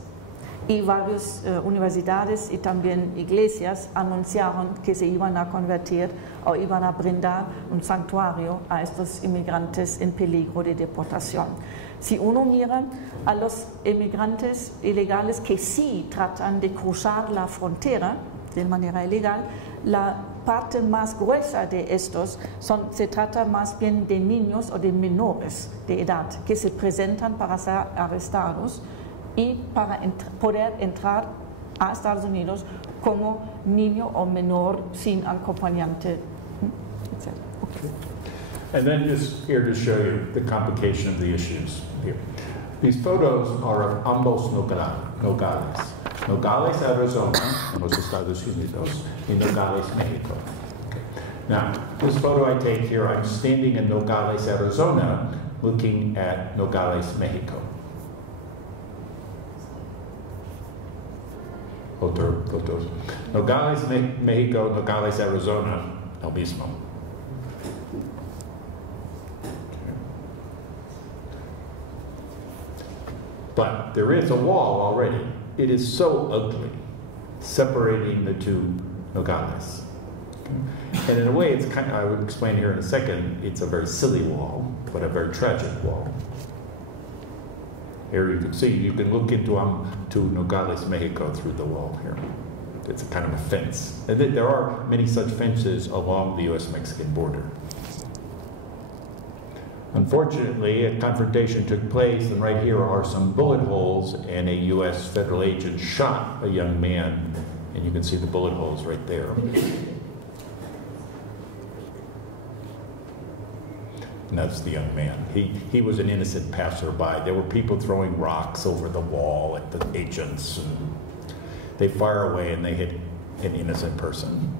Y varias universidades y también iglesias anunciaron que se iban a convertir o iban a brindar un santuario a estos inmigrantes en peligro de deportación. Si uno mira a los inmigrantes ilegales que sí tratan de cruzar la frontera de manera ilegal, la parte más gruesa de estos se trata más bien de niños o de menores de edad que se presentan para ser arrestados y para poder entrar a Estados Unidos como niño o menor sin acompañante. Okay. And then just here to show you the complication of the issues here. These photos are of ambos Nogales. Nogales, Arizona, en los Estados Unidos, and Nogales, Mexico. Okay. Now, this photo I take here, I'm standing in Nogales, Arizona, looking at Nogales, Mexico. Fotos. Nogales, Mexico, Nogales, Arizona, el mismo. But there is a wall already. It is so ugly, separating the two Nogales. Okay. And in a way, it's kind of, I would explain here in a second, it's a very silly wall, but a very tragic wall. Here you can see, you can look into Nogales, Mexico through the wall here. It's a kind of a fence. And there are many such fences along the US-Mexican border. Unfortunately, a confrontation took place, and right here are some bullet holes, and a US federal agent shot a young man, and you can see the bullet holes right there. And that's the young man. He was an innocent passerby. There were people throwing rocks over the wall at the agents, and they fire away and they hit an innocent person.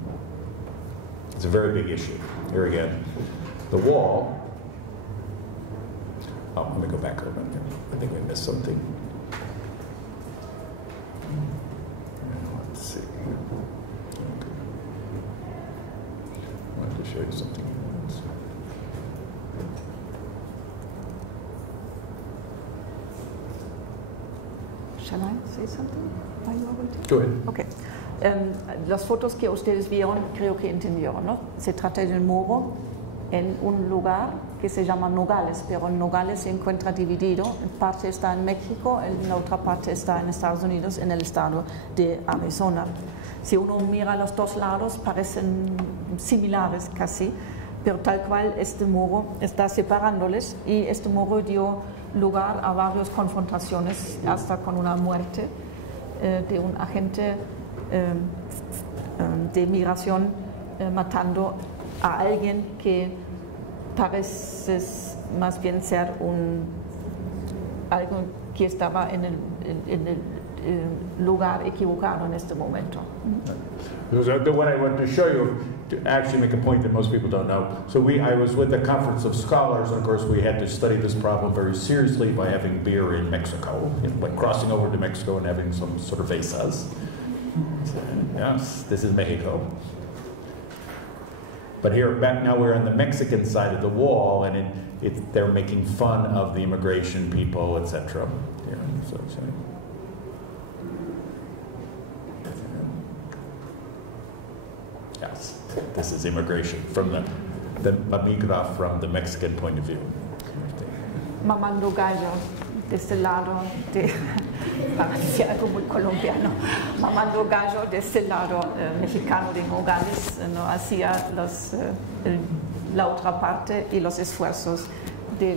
It's a very big issue. Here again, the wall. Oh, let me go back over there. I think we missed something. Let's see. Okay. I wanted to show you something. Shall I say something? Are you able to? Go ahead. Okay. Las fotos que ustedes vieron, creo que entendieron, ¿no? Se trata del muro en un lugar que se llama Nogales, pero Nogales se encuentra dividido. En parte está en México, en la otra parte está en Estados Unidos, en el estado de Arizona. Si uno mira los dos lados, parecen similares casi, pero tal cual este muro está separándoles, y este muro dio lugar a varias confrontaciones, hasta con una muerte de un agente de migración matando a alguien que parece más bien ser algo que estaba en el lugar equivocado en este momento. What I want to show you, to actually make a point that most people don't know. So I was with a conference of scholars, and of course we had to study this problem very seriously by having beer in Mexico, by crossing over to Mexico and having some cervezas. So, yes, this is Mexico. But here, back now we're on the Mexican side of the wall, and they're making fun of the immigration people, etc. Yes, this is immigration from the migra from the Mexican point of view. Mamando gallo de este lado, para decir algo muy colombiano, mamando gallo de este lado mexicano de Nogales, no hacía la otra parte y los esfuerzos de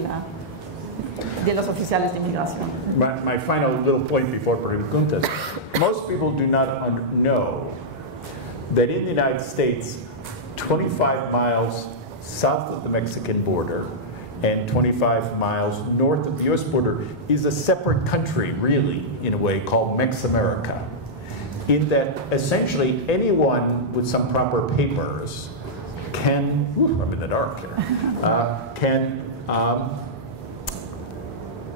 los oficiales de inmigración. My final little point before preguntas. Most people do not know that in the United States, 25 miles south of the Mexican border and 25 miles north of the US border is a separate country, really, in a way, called Mex-America. In that, essentially, anyone with some proper papers can, I'm in the dark here,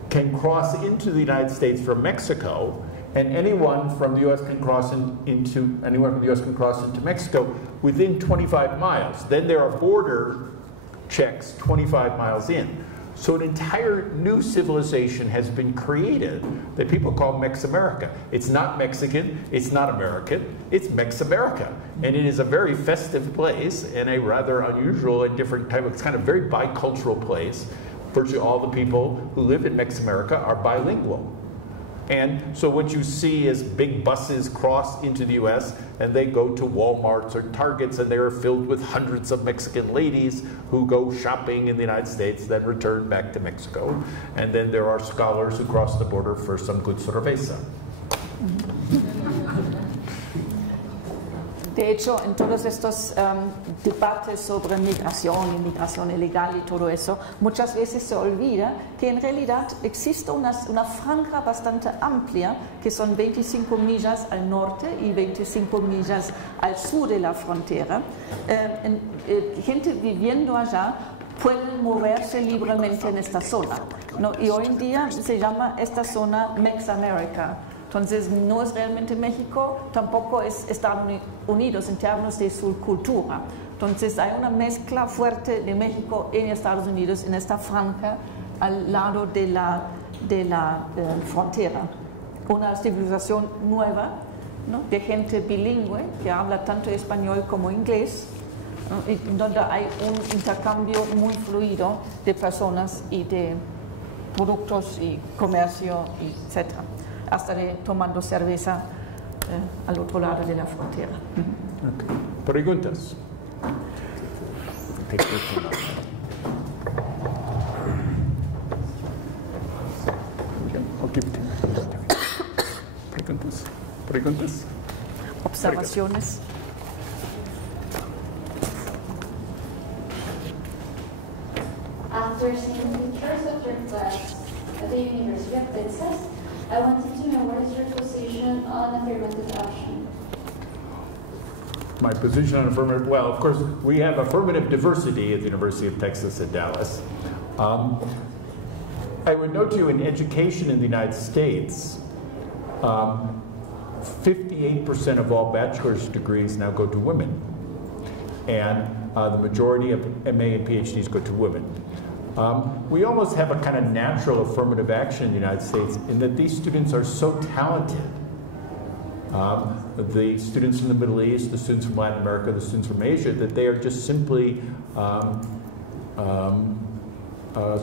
can cross into the United States from Mexico, and anyone from the U.S. can cross into Mexico within 25 miles. Then there are border checks 25 miles in. So an entire new civilization has been created that people call Mex-America. It's not Mexican, it's not American, it's Mex-America. And it is a very festive place and a rather unusual and different type of, it's kind of very bicultural place. Virtually all the people who live in Mex-America are bilingual. And so what you see is big buses cross into the US and they go to Walmarts or Targets and they are filled with hundreds of Mexican ladies who go shopping in the United States, then return back to Mexico. And then there are scholars who cross the border for some good cerveza. De hecho, en todos estos debates sobre migración, inmigración ilegal y todo eso, muchas veces se olvida que en realidad existe una franja bastante amplia, que son 25 millas al norte y 25 millas al sur de la frontera. Gente viviendo allá pueden moverse libremente en esta zona, ¿no? Y hoy en día se llama esta zona Mex-America. Entonces no es realmente México, tampoco es Estados Unidos en términos de su cultura. Entonces hay una mezcla fuerte de México en Estados Unidos en esta franja al lado de la frontera. Una civilización nueva, ¿no? De gente bilingüe que habla tanto español como inglés, ¿no? Y donde hay un intercambio muy fluido de personas y de productos y comercio, etc. Hasta tomando cerveza al otro lado de la frontera. Okay. Preguntas. Preguntas. Preguntas. Observaciones. After seeing pictures of your class at the University of Texas, I wanted to know what is your position on affirmative action? My position on affirmative, well, of course, we have affirmative diversity at the University of Texas at Dallas. I would note to you in education in the United States, 58% of all bachelor's degrees now go to women. And the majority of MA and PhDs go to women. We almost have a kind of natural affirmative action in the United States in that these students are so talented. The students from the Middle East, the students from Latin America, the students from Asia, that they are just simply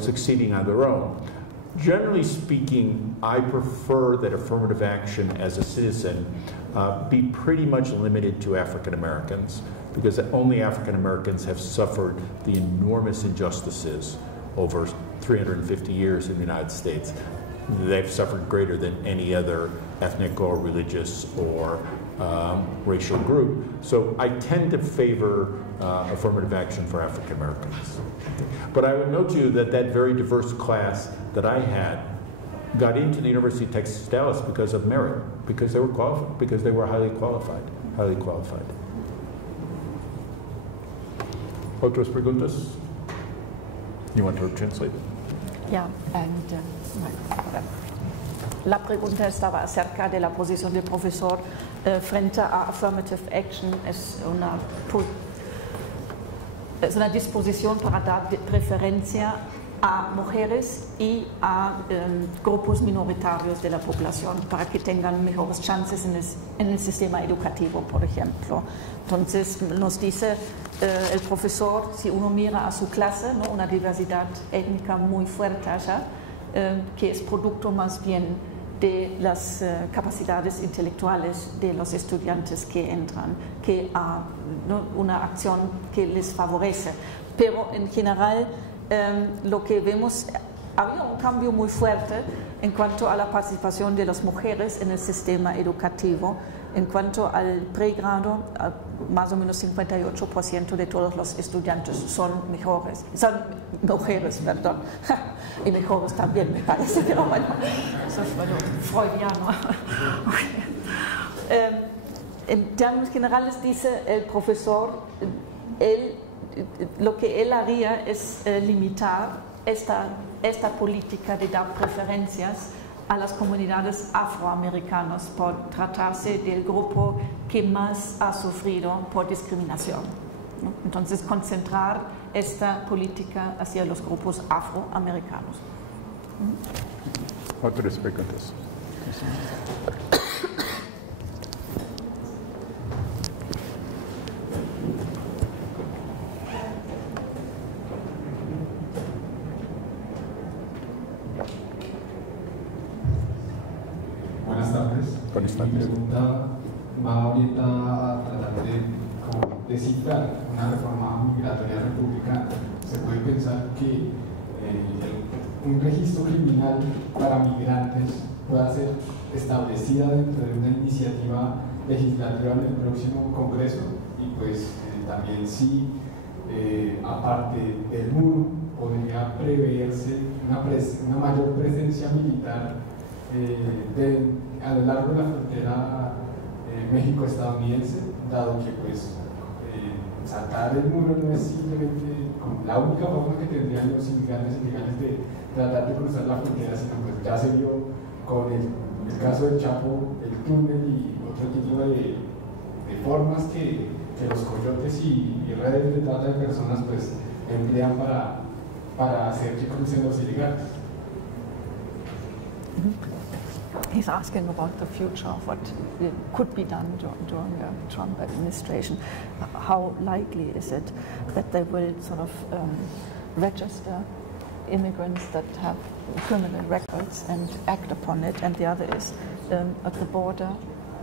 succeeding on their own. Generally speaking, I prefer that affirmative action as a citizen be pretty much limited to African Americans, because only African Americans have suffered the enormous injustices over 350 years in the United States. They've suffered greater than any other ethnic or religious or racial group. So I tend to favor affirmative action for African Americans. But I would note to you that that very diverse class that I had got into the University of Texas Dallas because of merit, because they were qualified, because they were highly qualified. Otras preguntas? You want to translate? Yeah, and la pregunta estaba acerca de la posición del profesor frente a affirmative action. Es una disposición para dar preferencia a mujeres y a grupos minoritarios de la población para que tengan mejores chances en el sistema educativo, por ejemplo. Entonces nos dice el profesor, si uno mira a su clase, ¿no? Una diversidad étnica muy fuerte allá, que es producto más bien de las capacidades intelectuales de los estudiantes que entran, que a una acción que les favorece. Pero en general lo que vemos, había un cambio muy fuerte en cuanto a la participación de las mujeres en el sistema educativo. En cuanto al pregrado, más o menos 58% de todos los estudiantes son mujeres, perdón. Y mejores también, me parece, pero bueno, eso es freudiano. En términos generales, dice el profesor, lo que él haría es limitar esta política de dar preferencias a las comunidades afroamericanas por tratarse del grupo que más ha sufrido por discriminación. ¿no? Entonces, concentrar esta política hacia los grupos afroamericanos. Otras preguntas. Buenas tardes. Buenas tardes. Mi pregunta va ahorita a tratar de como descifrar una reforma migratoria republicana. Se puede pensar que un registro criminal para migrantes pueda ser establecida dentro de una iniciativa legislativa en el próximo Congreso y pues también si aparte del muro podría preverse una mayor presencia militar a lo largo de la frontera México-estadounidense, dado que pues saltar el muro no es simplemente como la única forma que tendrían los inmigrantes ilegales de tratar de cruzar la frontera, sino pues ya se vio con el caso del Chapo, el túnel y otro tipo de formas que los coyotes y redes de trata de personas pues emplean para hacer que crucen los ilegales. He's asking about the future of what could be done during the Trump administration. How likely is it that they will sort of register immigrants that have criminal records and act upon it? And the other is, at the border,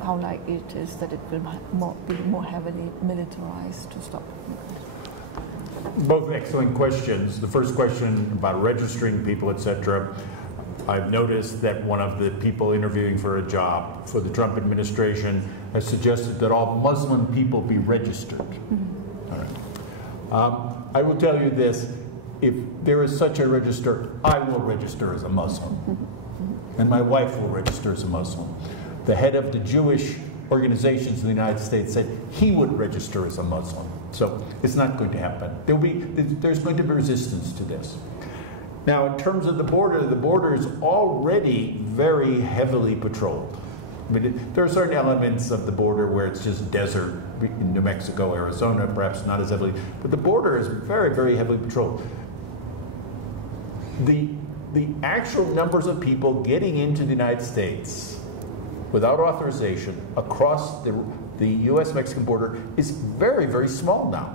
how likely it is that it will be more heavily militarized to stop it? Both excellent questions. The first question about registering people, etc. I've noticed that one of the people interviewing for a job for the Trump administration has suggested that all Muslim people be registered. Mm-hmm. All right. I will tell you this, if there is such a register, I will register as a Muslim. Mm-hmm. And my wife will register as a Muslim. The head of the Jewish organizations in the United States said he would register as a Muslim. So it's not going to happen. There's going to be resistance to this. Now, in terms of the border is already very heavily patrolled. I mean, there are certain elements of the border where it's just desert, in New Mexico, Arizona, perhaps not as heavily, but the border is very, very heavily patrolled. The actual numbers of people getting into the United States without authorization across the U.S.-Mexican border is very, very small now.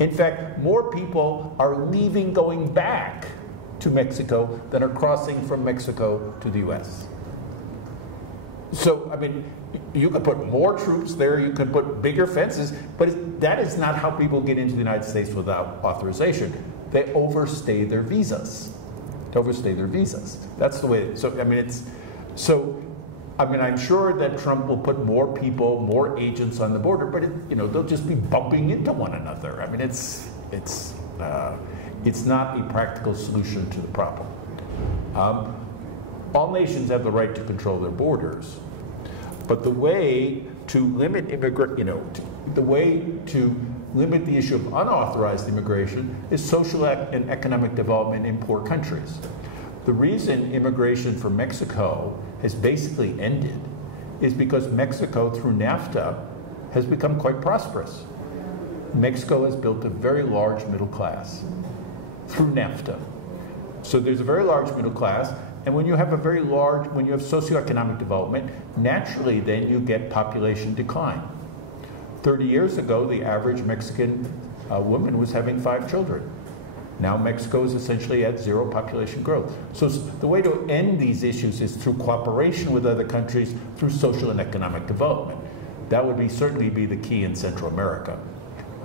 In fact, more people are leaving, going back to Mexico than are crossing from Mexico to the U.S. So, I mean, you could put more troops there, you could put bigger fences, but that is not how people get into the United States without authorization. They overstay their visas. That's the way. I'm sure that Trump will put more people, more agents on the border, but they'll just be bumping into one another. I mean, it's not a practical solution to the problem. All nations have the right to control their borders, but the way to limit the issue of unauthorized immigration is social and economic development in poor countries. The reason immigration from Mexico has basically ended is because Mexico, through NAFTA, has become quite prosperous. Mexico has built a very large middle class through NAFTA. So there's a very large middle class, and when you have socioeconomic development, naturally then you get population decline. 30 years ago, the average Mexican woman was having 5 children. Now Mexico is essentially at 0 population growth. So the way to end these issues is through cooperation with other countries through social and economic development. That would certainly be the key in Central America,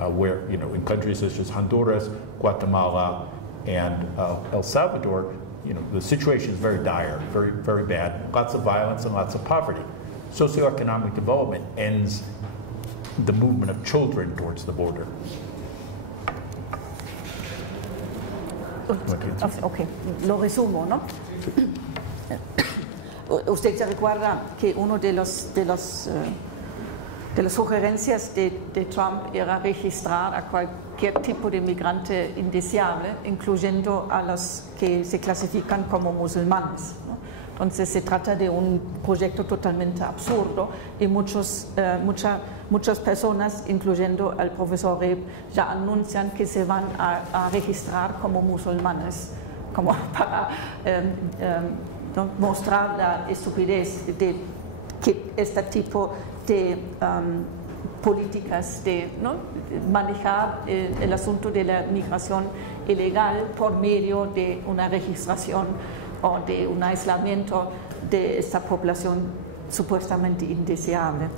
where in countries such as Honduras, Guatemala, and El Salvador, the situation is very dire, very, very bad. Lots of violence and lots of poverty. Socioeconomic development ends the movement of children towards the border. Ok, lo resumo, ¿no? Usted se recuerda que uno de las sugerencias de Trump era registrar a cualquier tipo de migrante indeseable, incluyendo a los que se clasifican como musulmanes, ¿no? Entonces se trata de un proyecto totalmente absurdo y muchas personas, incluyendo el profesor Rabe, ya anuncian que se van a registrar como musulmanes, como para mostrar la estupidez de que este tipo de políticas de manejar el asunto de la migración ilegal por medio de una registración o de un aislamiento de esta población supuestamente indeseable.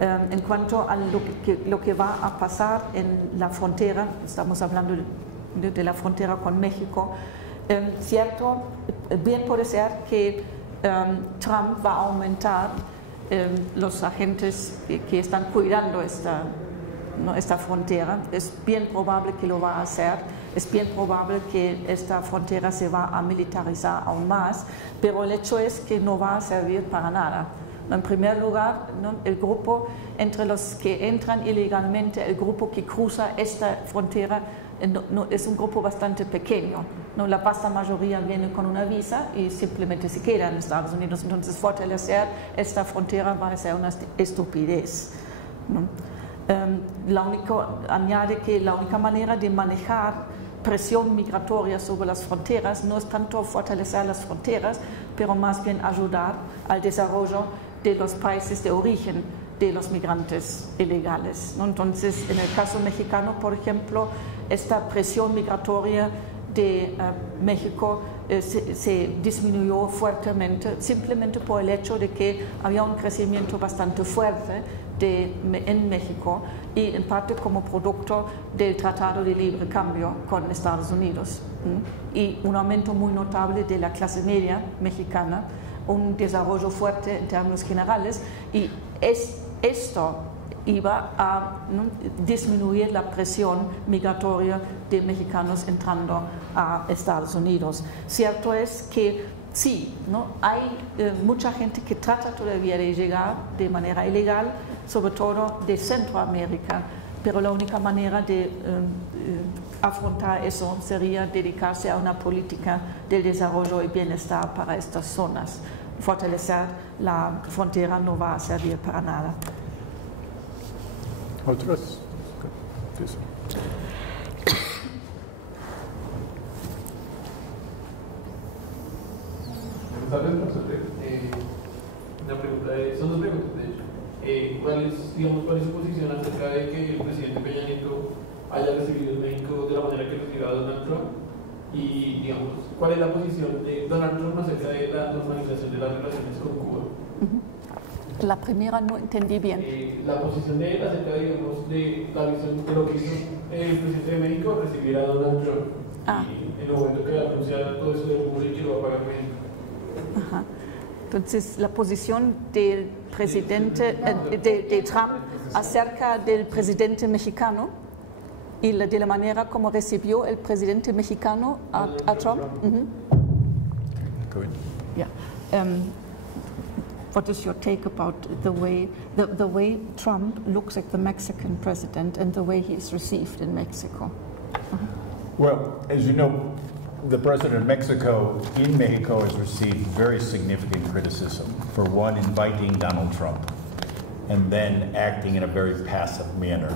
En cuanto a lo que va a pasar en la frontera, estamos hablando de la frontera con México, cierto, bien puede ser que Trump va a aumentar los agentes que están cuidando esta frontera. Es bien probable que lo va a hacer. Es bien probable que esta frontera se va a militarizar aún más, pero el hecho es que no va a servir para nada. En primer lugar, el grupo entre los que entran ilegalmente, el grupo que cruza esta frontera, es un grupo bastante pequeño. La vasta mayoría viene con una visa y simplemente se queda en Estados Unidos. Entonces, fortalecer esta frontera va a ser una estupidez. Añade que la única manera de manejar presión migratoria sobre las fronteras no es tanto fortalecer las fronteras, pero más bien ayudar al desarrollo de los países de origen de los migrantes ilegales. Entonces, en el caso mexicano, por ejemplo, esta presión migratoria de México se disminuyó fuertemente simplemente por el hecho de que había un crecimiento bastante fuerte en México y en parte como producto del Tratado de Libre Cambio con Estados Unidos y un aumento muy notable de la clase media mexicana, un desarrollo fuerte en términos generales y esto iba a disminuir la presión migratoria de mexicanos entrando a Estados Unidos. Cierto es que sí, hay mucha gente que trata todavía de llegar de manera ilegal, sobre todo de Centroamérica, pero la única manera de afrontar eso sería dedicarse a una política de desarrollo y bienestar para estas zonas. Fortalecer la frontera no va a servir para nada. ¿Otros? Una pregunta son dos preguntas de hecho. ¿Cuál es su posición acerca de que el presidente Peña Nieto haya recibido en México de la manera que recibió a Donald Trump? Y digamos, ¿cuál es la posición de Donald Trump acerca de la normalización de las relaciones con Cuba? La primera no entendí bien. La posición de él acerca, digamos, de la visión de lo que hizo el presidente de México recibir a Donald Trump. Y en el momento que anunciara todo eso del muro y que lo va a pagar México. Ajá. Entonces, la posición del presidente de Trump acerca del presidente mexicano y de la manera como recibió el presidente mexicano a Trump. Yeah. What is your take about the way Trump looks at the Mexican president and the way he is received in Mexico? Well, as you know, the president of Mexico in Mexico has received very significant criticism for one, inviting Donald Trump and then acting in a very passive manner.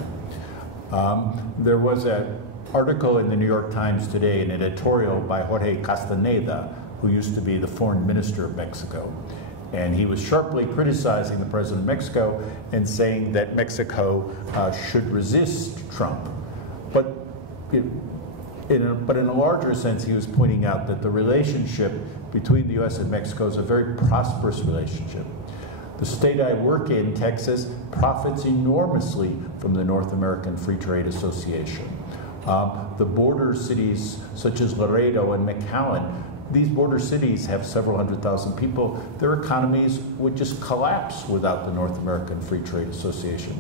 There was an article in the New York Times today, an editorial by Jorge Castaneda, who used to be the foreign minister of Mexico. And he was sharply criticizing the president of Mexico and saying that Mexico should resist Trump. But in a larger sense, he was pointing out that the relationship between the U.S. and Mexico is a very prosperous relationship. The state I work in, Texas, profits enormously from the North American Free Trade Association. The border cities such as Laredo and McAllen, these border cities have several 100,000 people. Their economies would just collapse without the North American Free Trade Association.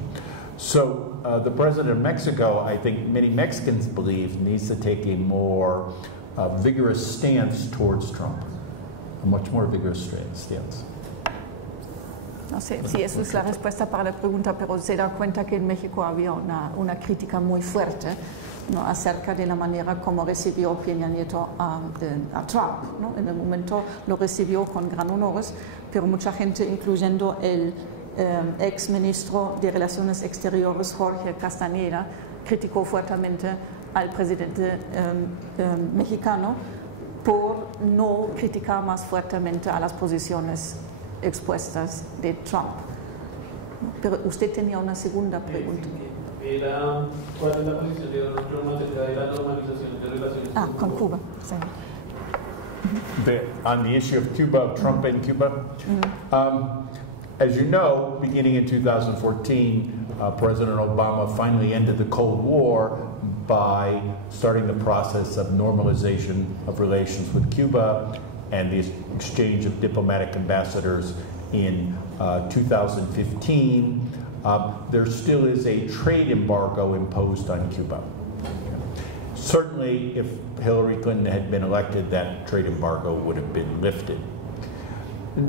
So the president of Mexico, I think many Mexicans believe, needs to take a more vigorous stance towards Trump, a much more vigorous stance. No sé si eso es la respuesta para la pregunta, pero se da cuenta que en México había una crítica muy fuerte ¿no? acerca de la manera como recibió Peña Nieto a Trump, ¿no? En el momento lo recibió con gran honores, pero mucha gente, incluyendo el ex ministro de Relaciones Exteriores, Jorge Castañeda, criticó fuertemente al presidente mexicano por no criticar más fuertemente a las posiciones expuestas de Trump. Pero usted tenía una segunda pregunta. ¿Cuál es la posición de Donald Trump acerca de la normalización de relaciones con Cuba? Sí. On the issue of Cuba, Trump and Cuba, as you know, beginning in 2014, President Obama finally ended the Cold War by starting the process of normalization of relations with Cuba and the exchange of diplomatic ambassadors in 2015. There still is a trade embargo imposed on Cuba. Certainly, if Hillary Clinton had been elected, that trade embargo would have been lifted.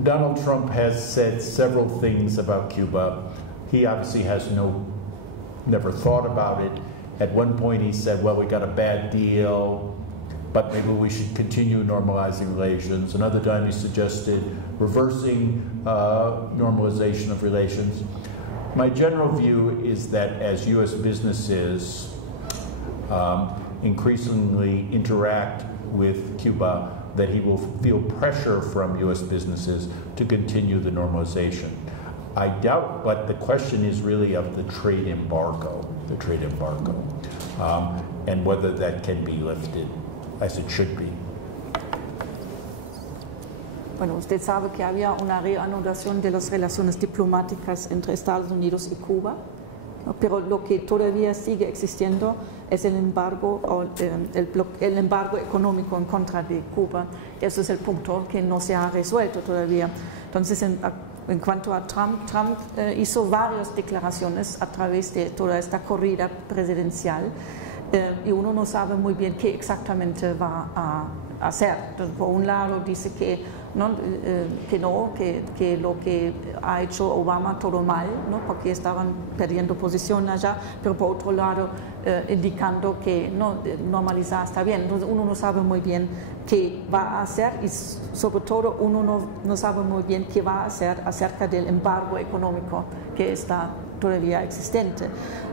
Donald Trump has said several things about Cuba. He obviously has never thought about it. At one point he said, well, we got a bad deal, but maybe we should continue normalizing relations. Another time he suggested reversing normalization of relations. My general view is that as U.S. businesses increasingly interact with Cuba, that he will feel pressure from U.S. businesses to continue the normalization. I doubt, but the question is really of the trade embargo, and whether that can be lifted as it should be. Bueno, usted sabe que había una reanudación de las relaciones diplomáticas entre Estados Unidos y Cuba, ¿no? Pero lo que todavía sigue existiendo es el embargo, el embargo económico en contra de Cuba. Ese es el punto que no se ha resuelto todavía. Entonces, en cuanto a Trump, hizo varias declaraciones a través de toda esta corrida presidencial y uno no sabe muy bien qué exactamente va a hacer. Entonces, por un lado dice que lo que ha hecho Obama todo mal, ¿no? Porque estaban perdiendo posición allá, pero por otro lado indicando que normalizar está bien. Entonces uno no sabe muy bien qué va a hacer y sobre todo uno no sabe muy bien qué va a hacer acerca del embargo económico que está todavía existente.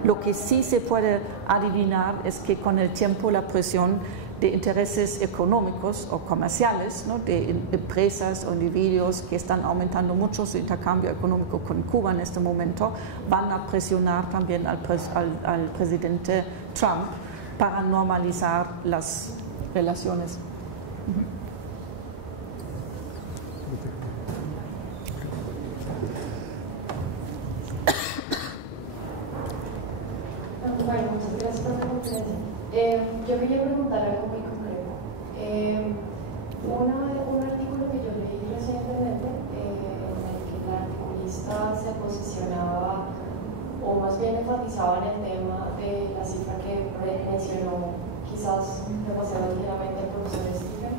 Lo que sí se puede adivinar es que con el tiempo la presión de intereses económicos o comerciales, ¿no? De empresas o individuos que están aumentando mucho su intercambio económico con Cuba en este momento, van a presionar también al presidente Trump para normalizar las relaciones. Bueno, muchas gracias por la conferencia. Yo quería preguntar algo muy concreto. Un artículo que yo leí recientemente en el que la articulista se posicionaba, o más bien enfatizaba en el tema de la cifra que mencionó quizás demasiado ligeramente el profesor Stephen,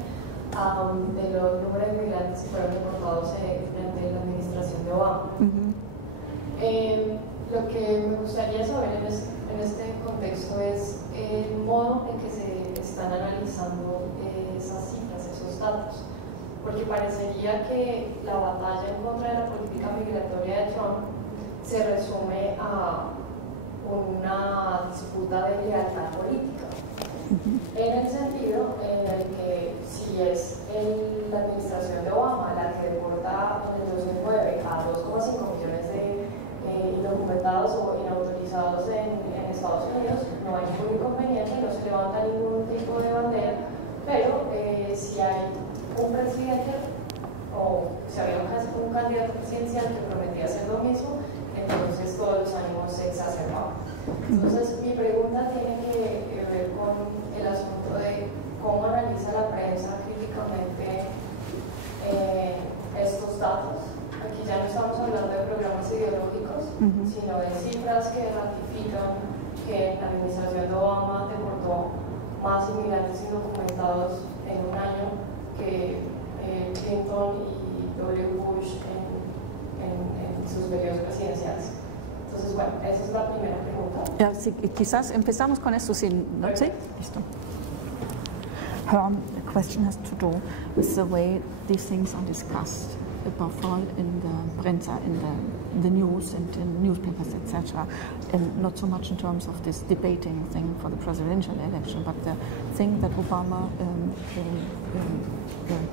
de los números de migrantes que fueron deportados durante la administración de Obama. Lo que me gustaría saber en este contexto es el modo en que se están analizando esas cifras, esos datos, porque parecería que la batalla en contra de la política migratoria de Trump se resume a una disputa de lealtad política, en el sentido en el que si es la administración de Obama la que deporta en el 2009 a 2,5 millones de indocumentados o inautorizados en Estados Unidos, no hay ningún inconveniente, no se levanta ningún tipo de bandera, pero si hay un presidente o si había un candidato presidencial que prometía hacer lo mismo, entonces todos los ánimos se exacerbaban. Entonces mi pregunta tiene que ver con el asunto de cómo analiza la prensa críticamente estos datos. Aquí ya no estamos hablando de programas ideológicos, sino de cifras que ratifican que la administración de Obama deportó más inmigrantes indocumentados en un año que Clinton y W. Bush en sus periodos presidenciales. Entonces, bueno, esa es la primera pregunta. Ja, sí, quizás empezamos con esto, ¿sí? ¿No? ¿Sí? Listo. The question has to do with the way these things are discussed, above all in the prensa, in the news and in newspapers, etc. And not so much in terms of this debating thing for the presidential election, but the thing that Obama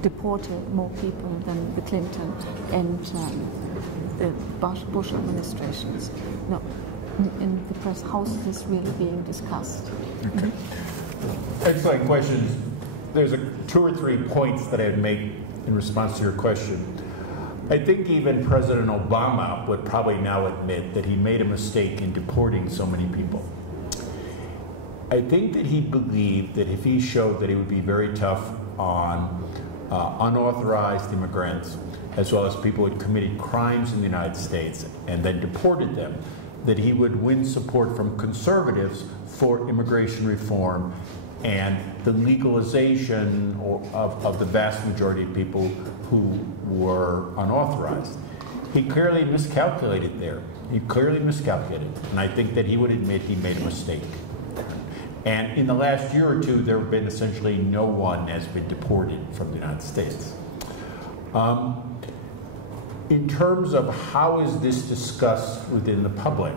deported more people than the Clinton and the Bush administrations. No, in the press, how is this really being discussed? Okay. Excellent questions. There's 2 or 3 points that I'd make in response to your question. I think even President Obama would probably now admit that he made a mistake in deporting so many people. I think that he believed that if he showed that he would be very tough on unauthorized immigrants, as well as people who had committed crimes in the United States and then deported them, that he would win support from conservatives for immigration reform and the legalization of the vast majority of people who were unauthorized. He clearly miscalculated there. He clearly miscalculated. And I think that he would admit he made a mistake. And in the last year or 2, there have been essentially no one has been deported from the United States. In terms of how is this discussed within the public,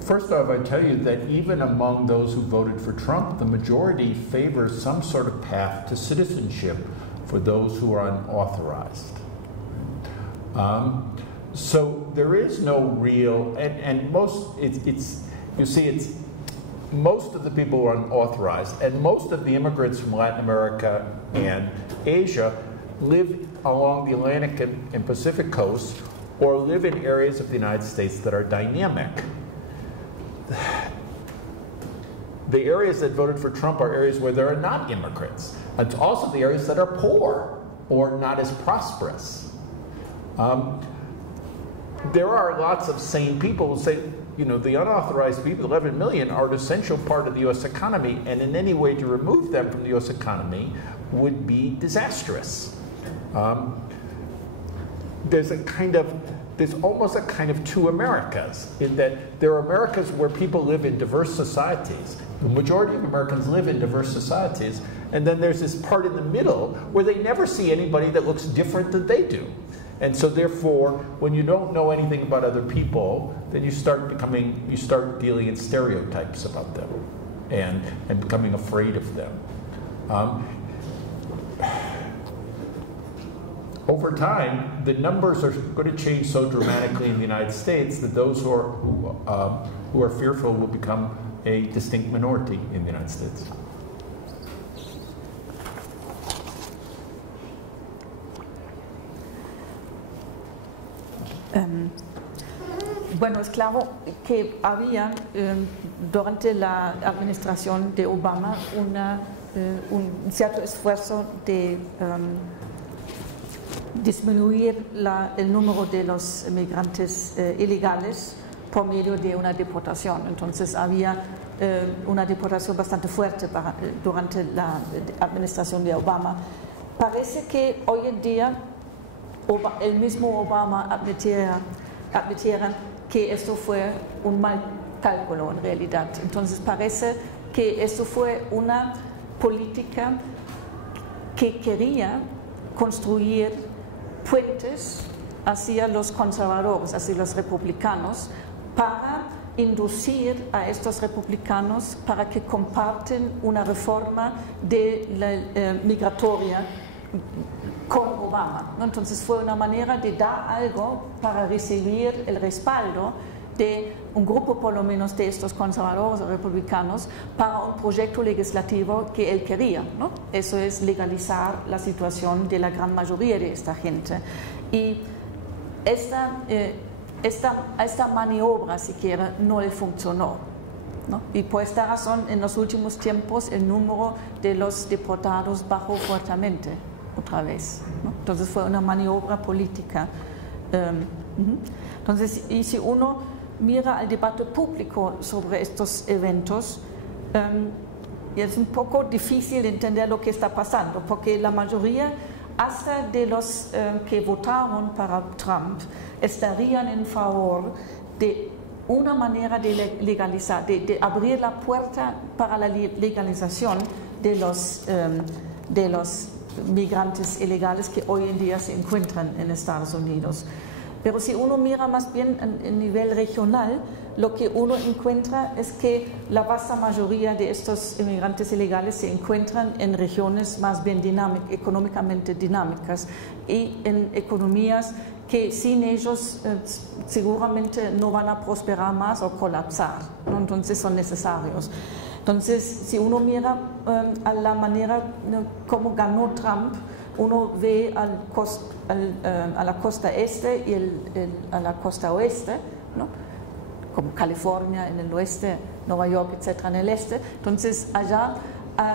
first off, I tell you that even among those who voted for Trump, the majority favors some sort of path to citizenship for those who are unauthorized. So there is no real, and most, most of the people who are unauthorized, and most of the immigrants from Latin America and Asia live along the Atlantic and Pacific coast, or live in areas of the United States that are dynamic. The areas that voted for Trump are areas where there are not immigrants. It's also the areas that are poor or not as prosperous. There are lots of sane people who say, you know, the unauthorized people, 11 million, are an essential part of the U.S. economy, and in any way to remove them from the U.S. economy would be disastrous. There's almost a kind of 2 Americas, in that there are Americas where people live in diverse societies. The majority of Americans live in diverse societies, and then there's this part in the middle where they never see anybody that looks different than they do. And so therefore, when you don't know anything about other people, then you start dealing in stereotypes about them and becoming afraid of them. Over time, the numbers are going to change so dramatically in the United States that those who are fearful will become a distinct minority in the United States. Bueno, es claro que había durante la administración de Obama un cierto esfuerzo de disminuir el número de los migrantes ilegales por medio de una deportación. Entonces había una deportación bastante fuerte durante la administración de Obama. Parece que hoy en día el mismo Obama admitiera que esto fue un mal cálculo en realidad. Entonces parece que esto fue una política que quería construir puentes hacia los conservadores, hacia los republicanos, para inducir a estos republicanos para que comparten una reforma migratoria con Obama, ¿no? Entonces fue una manera de dar algo para recibir el respaldo de un grupo por lo menos de estos conservadores o republicanos para un proyecto legislativo que él quería, ¿no? Eso es legalizar la situación de la gran mayoría de esta gente. Y esta maniobra siquiera no le funcionó, ¿no? Y por esta razón en los últimos tiempos el número de los deportados bajó fuertemente otra vez, ¿no? Entonces fue una maniobra política. Entonces, y si uno mira al debate público sobre estos eventos, es un poco difícil entender lo que está pasando, porque la mayoría, hasta de los que votaron para Trump, estarían en favor de una manera de legalizar, de abrir la puerta para la legalización de los migrantes ilegales que hoy en día se encuentran en Estados Unidos. Pero si uno mira más bien a nivel regional, lo que uno encuentra es que la vasta mayoría de estos inmigrantes ilegales se encuentran en regiones más bien económicamente dinámicas y en economías que sin ellos seguramente no van a prosperar más o colapsar, ¿no? Entonces son necesarios. Entonces, si uno mira a la manera como ganó Trump, uno ve a la costa este y a la costa oeste, ¿no? Como California en el oeste, Nueva York, etcétera, en el este. Entonces, allá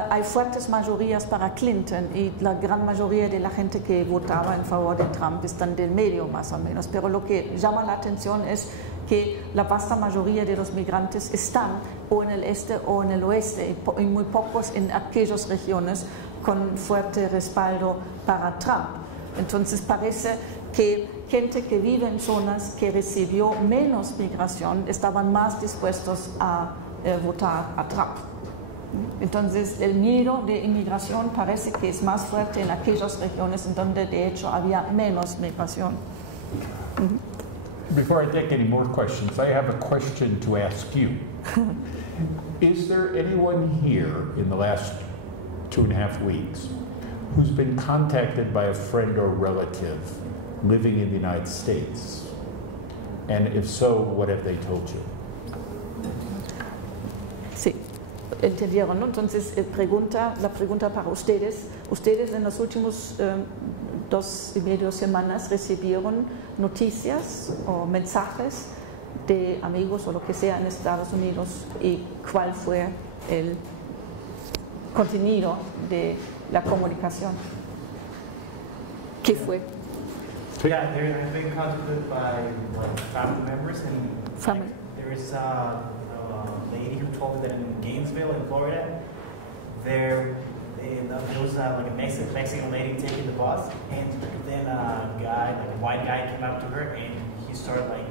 hay fuertes mayorías para Clinton y la gran mayoría de la gente que votaba en favor de Trump están del medio más o menos. Pero lo que llama la atención es que la vasta mayoría de los migrantes están o en el este o en el oeste y muy pocos en aquellas regiones con fuerte respaldo para Trump. Entonces parece que gente que vive en zonas que recibió menos migración estaban más dispuestos a votar a Trump. Entonces el miedo de inmigración parece que es más fuerte en aquellas regiones en donde de hecho había menos migración. Before I take any more questions, I have a question to ask you. Is there anyone here in the last 2.5 weeks who's been contacted by a friend or relative living in the United States? And if so, what have they told you? Sí, entendieron, ¿no? Entonces, la pregunta para ustedes. Ustedes en los últimos 2.5 semanas recibieron noticias o mensajes de amigos o lo que sea en Estados Unidos y cuál fue el contenido de la comunicación. ¿Qué fue? Yeah, they've been contacted by like family members, and Family. There is a lady who told me that in Gainesville, in Florida, there was like a Mexican lady taking the bus, and then a guy, like a white guy, came up to her and he started like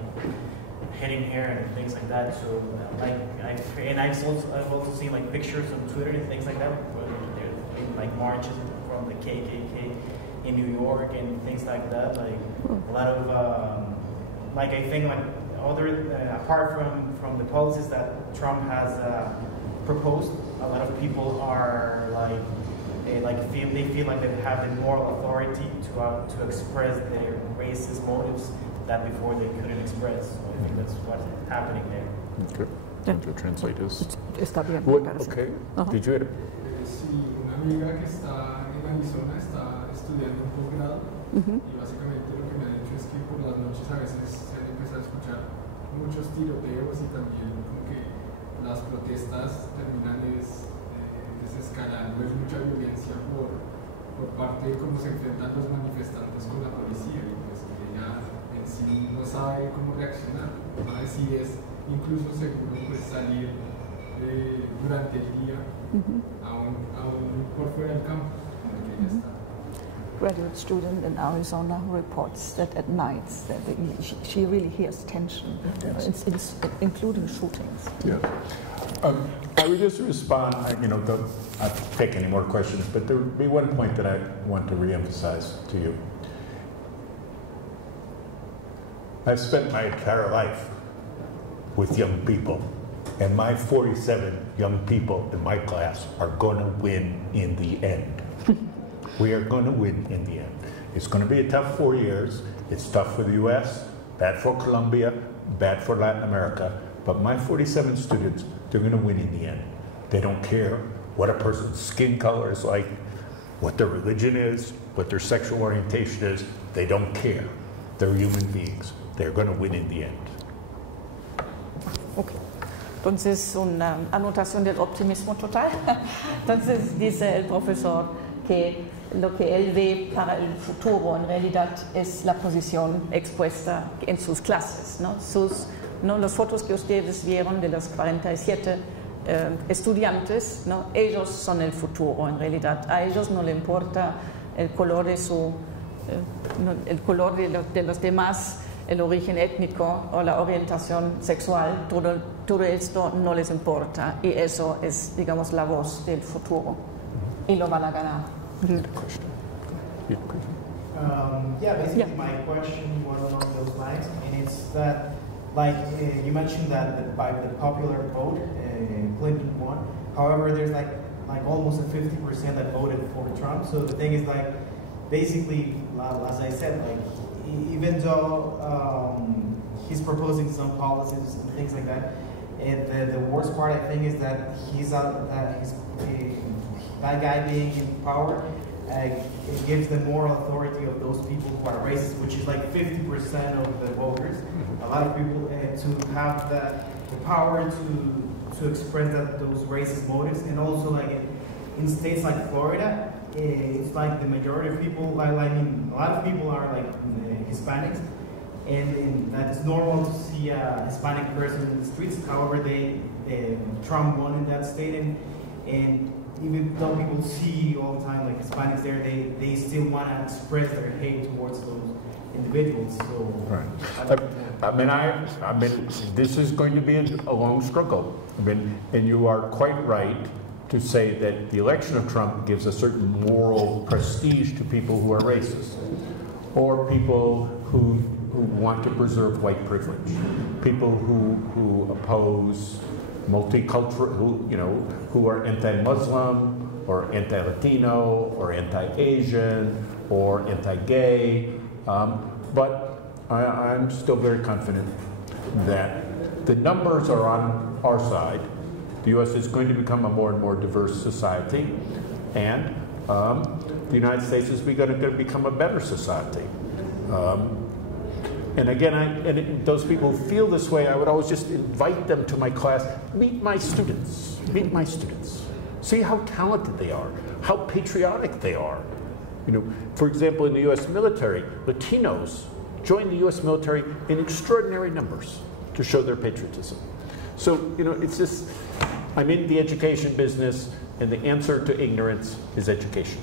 hitting her and things like that. So I've also seen like pictures on Twitter and things like that, where there's been like marches from the KKK in New York and things like that. Like a lot of like I think like other apart from the policies that Trump has proposed, a lot of people are they feel like they have the moral authority to express their racist motives that before they couldn't express. So I think that's what's happening there. Okay. Going to translate this. Está bien. Okay. Did you? Sí, una amiga que está en Arizona está estudiando un posgrado y básicamente lo que me ha dicho es que por las noches a veces se han empezado a escuchar muchos tiroteos y también como que las protestas terminan desescalando, es mucha violencia por parte de cómo se enfrentan los manifestantes con la policía y pues que ella en sí no sabe cómo reaccionar, no sabe si es incluso seguro pues salir durante el día aún por fuera del campo donde ella está. Graduate student in Arizona who reports that at nights that she really hears tension, it's including shootings. Yeah. I would just respond, I'll take any more questions, but there would be one point that I want to reemphasize to you. I've spent my entire life with young people, and my 47 young people in my class are going to win in the end. We are going to win in the end. It's going to be a tough 4 years. It's tough for the US, bad for Colombia, bad for Latin America, but my 47 students, they're going to win in the end. They don't care what a person's skin color is like, what their religion is, what their sexual orientation is. They don't care. They're human beings. They're going to win in the end. Okay. Entonces, una anotación del optimismo total. Entonces, dice el profesor que lo que él ve para el futuro en realidad es la posición expuesta en sus clases, ¿no? Las fotos que ustedes vieron de los 47 estudiantes, ¿no? Ellos son el futuro en realidad. A ellos no le importa el color de el color de los demás el origen étnico o la orientación sexual, todo esto no les importa y eso es, digamos, la voz del futuro y lo van a ganar. Basically my question was along those lines, and it's that, like, you mentioned that by the popular vote, Clinton won. However, there's like almost a 50% that voted for Trump. So the thing is, like, basically, as I said, like, even though he's proposing some policies and things like that, and the worst part, I think, is that that guy being in power, it gives the moral authority of those people who are racist, which is like 50% of the voters. A lot of people to have the power to express those racist motives, and also like in states like Florida, it's like the majority of people. I mean, a lot of people are like Hispanics, and that's normal to see a Hispanic person in the streets. However, Trump won in that state, and even though people see all the time like Hispanics there, they still want to express their hate towards those individuals. So, right. I mean, this is going to be a long struggle. I mean, and you are quite right to say that the election of Trump gives a certain moral prestige to people who are racist, or people who want to preserve white privilege, people who oppose multicultural, who are anti-Muslim or anti-Latino or anti-Asian or anti-gay. But I'm still very confident that the numbers are on our side. The U.S. is going to become a more and more diverse society, and the United States is going to become a better society. And again, those people who feel this way, I would always just invite them to my class. Meet my students. Meet my students. See how talented they are, how patriotic they are. For example, in the U.S. military, Latinos join the U.S. military in extraordinary numbers to show their patriotism. So, it's just, I'm in the education business, and the answer to ignorance is education.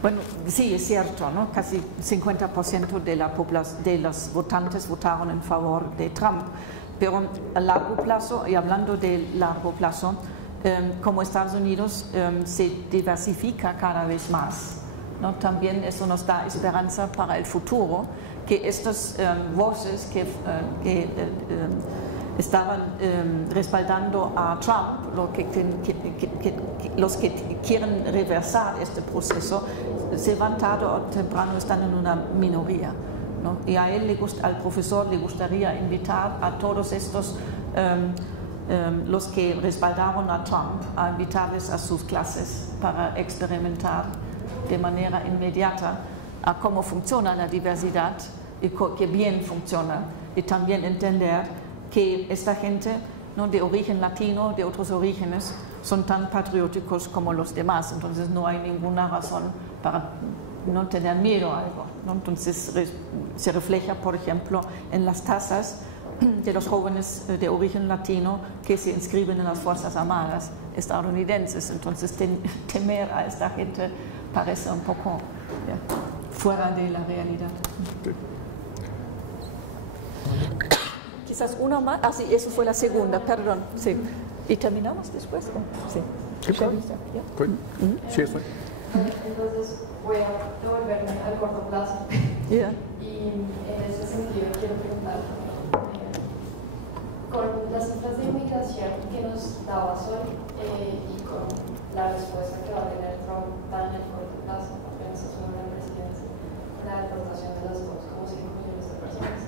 Bueno, sí, es cierto, ¿no? Casi 50% de los votantes votaron en favor de Trump, pero a largo plazo, y hablando de largo plazo, como Estados Unidos se diversifica cada vez más, ¿no? También eso nos da esperanza para el futuro, que estas voces que estaban respaldando a Trump, los que quieren reversar este proceso, se van tarde o temprano, están en una minoría, ¿no? Y a él al profesor le gustaría invitar a todos estos, los que respaldaron a Trump, a invitarles a sus clases para experimentar de manera inmediata a cómo funciona la diversidad y que bien funciona, y también entender que esta gente, ¿no?, de origen latino, de otros orígenes, son tan patrióticos como los demás. Entonces no hay ninguna razón para no tener miedo a algo, ¿no? Entonces se refleja, por ejemplo, en las tasas de los jóvenes de origen latino que se inscriben en las Fuerzas Armadas estadounidenses. Entonces temer a esta gente parece un poco fuera de la realidad. Quizás una más. Ah, sí, eso fue la segunda, perdón. Sí. ¿Y terminamos después? Sí. Sí, estoy. Entonces voy a devolverme al corto plazo. Yeah. Y en ese sentido quiero preguntar, con las cifras de inmigración que nos daba Sol y con la respuesta que va a tener Trump tan en el corto plazo, apenas asume la presidencia, la deportación de las dos, como 5 millones de personas.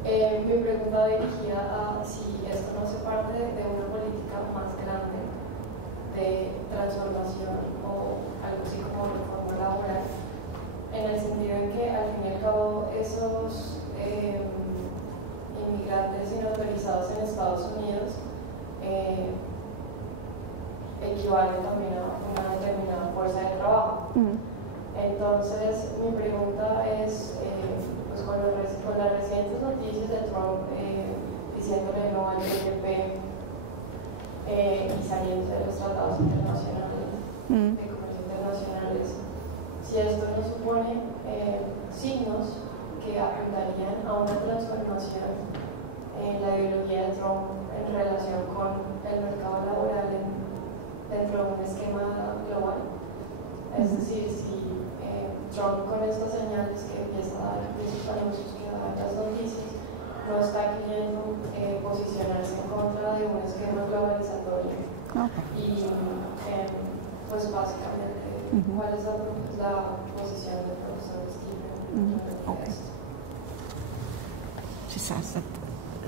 Mi pregunta va dirigida a si esto no hace parte de una política más grande de transformación o algo así como reforma laboral, en el sentido en que al fin y al cabo esos inmigrantes inautorizados en Estados Unidos equivalen también a una determinada fuerza de trabajo. Entonces mi pregunta es, pues con las recientes noticias de Trump diciéndole no al TPP y saliendo de los tratados internacionales de comercio internacionales, si esto no supone signos que apuntarían a una transformación en la ideología de Trump en relación con el mercado laboral dentro de un esquema global. Es decir, si Trump con estas señales que empieza a dar, esos anuncios que da en las noticias, no está queriendo posicionarse en contra de un esquema globalizatorio. Y pues básicamente, ¿cuál es la posición del profesor Stephen? She says that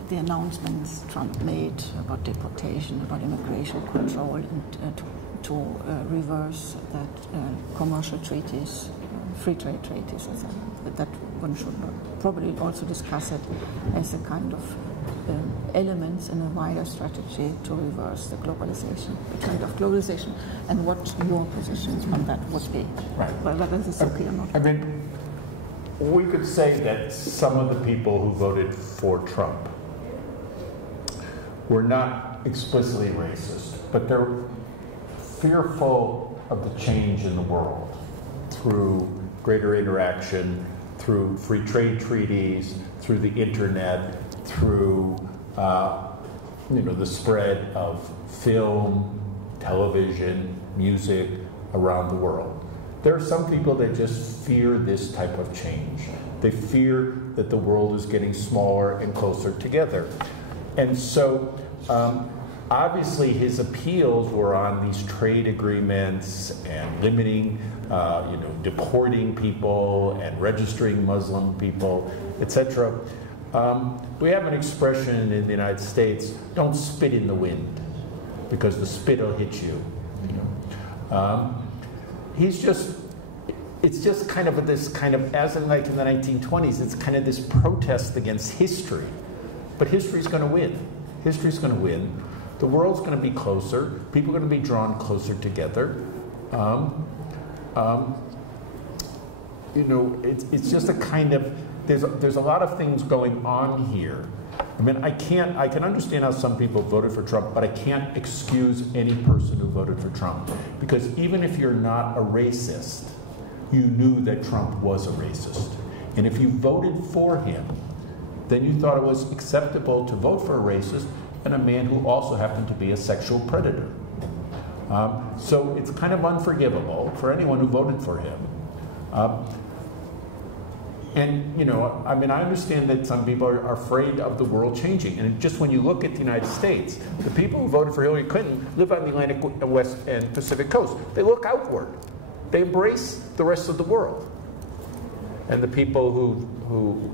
the announcements Trump made about deportation, about immigration control, and to reverse that commercial treaties, free trade treaties, that one should probably also discuss it as a kind of elements in a wider strategy to reverse the globalization, the trend of globalization, and what your positions on that would be. Right. Whether this is okay or not. I mean, we could say that some of the people who voted for Trump were not explicitly racist, but they're fearful of the change in the world through greater interaction, through free trade treaties, through the internet, through the spread of film, television, music around the world. There are some people that just fear this type of change. They fear that the world is getting smaller and closer together. And so, obviously, his appeals were on these trade agreements and limiting, deporting people and registering Muslim people, etc. We have an expression in the United States: "Don't spit in the wind, because the spit will hit you." It's just kind of this kind of, as in like in the 1920s, it's kind of this protest against history. But history's going to win. History's going to win. The world's going to be closer. People are going to be drawn closer together. It's just a kind of, there's a lot of things going on here. I mean, I can understand how some people voted for Trump, but I can't excuse any person who voted for Trump. Because even if you're not a racist, you knew that Trump was a racist. And if you voted for him, then you thought it was acceptable to vote for a racist and a man who also happened to be a sexual predator. So it's kind of unforgivable for anyone who voted for him. I understand that some people are afraid of the world changing. And just when you look at the United States, the people who voted for Hillary Clinton live on the Atlantic West and Pacific coast. They look outward. They embrace the rest of the world. And the people who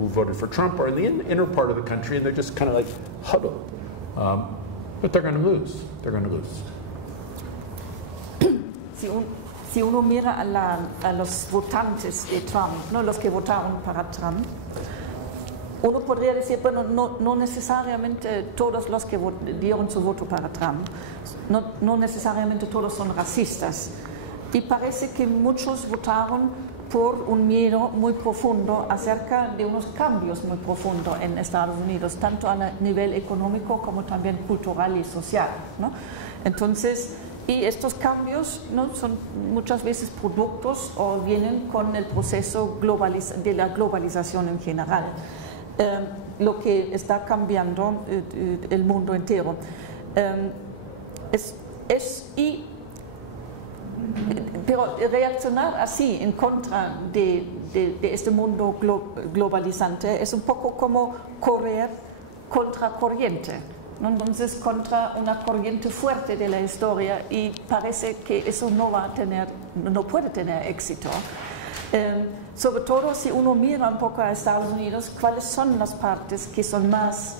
voted for Trump are in the inner part of the country, and they're just kind of like huddled. But they're going to lose. They're going to lose. Si uno mira a los votantes de Trump, no los que votaron para Trump, uno podría decir, bueno, no necesariamente todos los que dieron su voto para Trump, no necesariamente todos son racistas. Y parece que muchos votaron por un miedo muy profundo acerca de unos cambios muy profundos en Estados Unidos, tanto a nivel económico como también cultural y social, ¿no? Entonces, y estos cambios, ¿no?, son muchas veces productos o vienen con el proceso de la globalización en general, lo que está cambiando el mundo entero. Pero reaccionar así en contra de este mundo globalizante es un poco como correr contra corriente, ¿no? Entonces, contra una corriente fuerte de la historia, y parece que eso no puede tener éxito. Sobre todo si uno mira un poco a Estados Unidos, cuáles son las partes que son más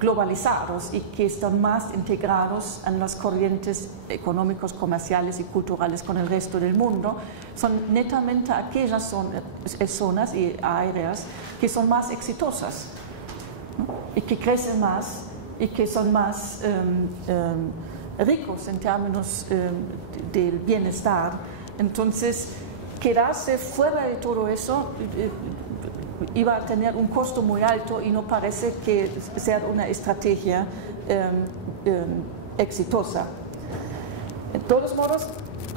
globalizados y que están más integrados en las corrientes económicos, comerciales y culturales con el resto del mundo, son netamente aquellas zonas y áreas que son más exitosas, ¿no?, y que crecen más y que son más ricos en términos del bienestar. Entonces, quedarse fuera de todo eso iba a tener un costo muy alto y no parece que sea una estrategia exitosa. De todos modos,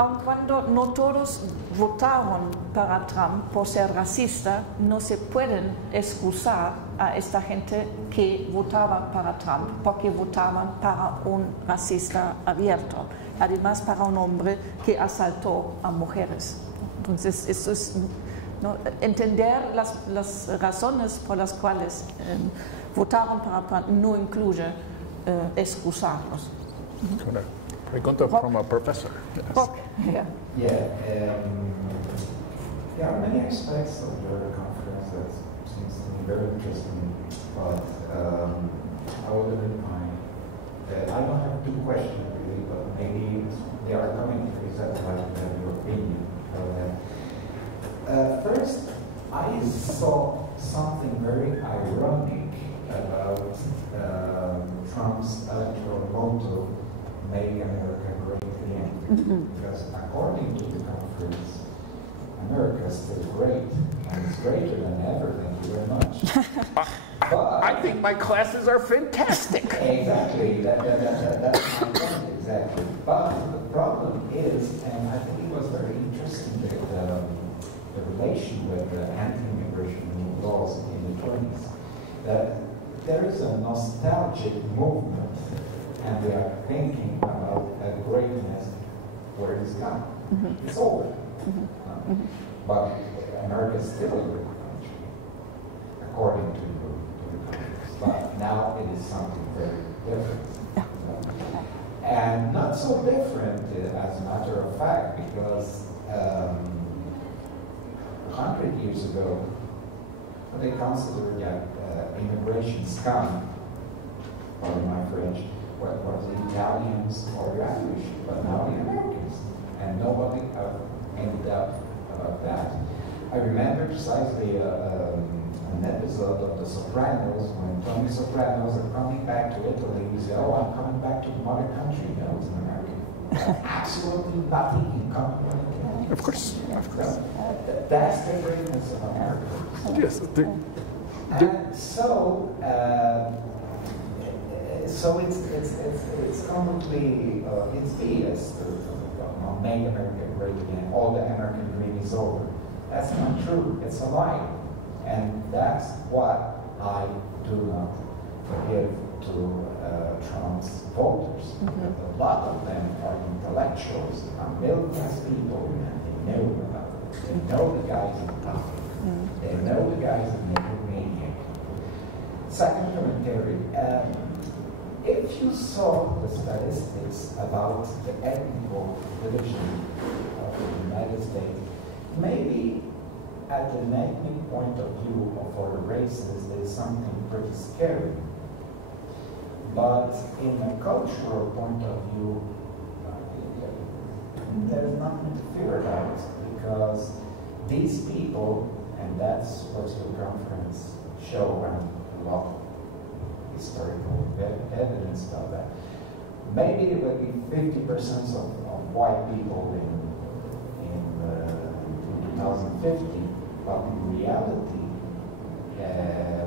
Aun cuando no todos votaron para Trump por ser racista, no se pueden excusar a esta gente que votaba para Trump porque votaban para un racista abierto, además para un hombre que asaltó a mujeres. Entonces, eso es, ¿no? Entender las razones por las cuales votaron para Trump no incluye excusarlos. Correct. Pregunta from a professor. Yes. Yeah. There are many aspects of your conference that seems to me very interesting, but I would define that I don't have two questions really, but maybe there are commentaries that would like to have your opinion about that. First, I saw something very ironic about Trump's electoral motto, Make America Great Again. Because according to the conference, America is still great, and it's greater than ever. Thank you very much. But I think my classes are fantastic. Exactly, that's my point, exactly. But the problem is, and I think it was very interesting that the relation with the anti-immigration laws in the 20s, that there is a nostalgic movement, and we are thinking about a greatness where it's gone. It's over. But America is still a great country, according to the Congress. But now it is something very different. And not so different, as a matter of fact, because 100 years ago, they considered that immigration scum, pardon my French, what was the Italians or the Irish, but now the Americans. And nobody ended up about that. I remember precisely an episode of The Sopranos, when Tony Sopranos are coming back to Italy. He said, "Oh, I'm coming back to the mother country." That was an American. Absolutely nothing in common with it. Of course. That's the greatness of America. Yes. And so it's completely it's BS to make America great again. All the American dream is over. That's not true. It's a lie, and that's what I do not forgive to Trump's voters. A lot of them are intellectuals, are middle-class people, and they know about it. They know the guys in power. They know the guys in the maniac. Second commentary. If you saw the statistics about the ethnical division of the United States, maybe at an ethnic point of view for the races, there's something pretty scary. But in a cultural point of view, there's nothing to fear about, because these people, and that's what your conference show, and a lot of historical evidence about that. Maybe it would be 50% of white people in 2050, but in reality,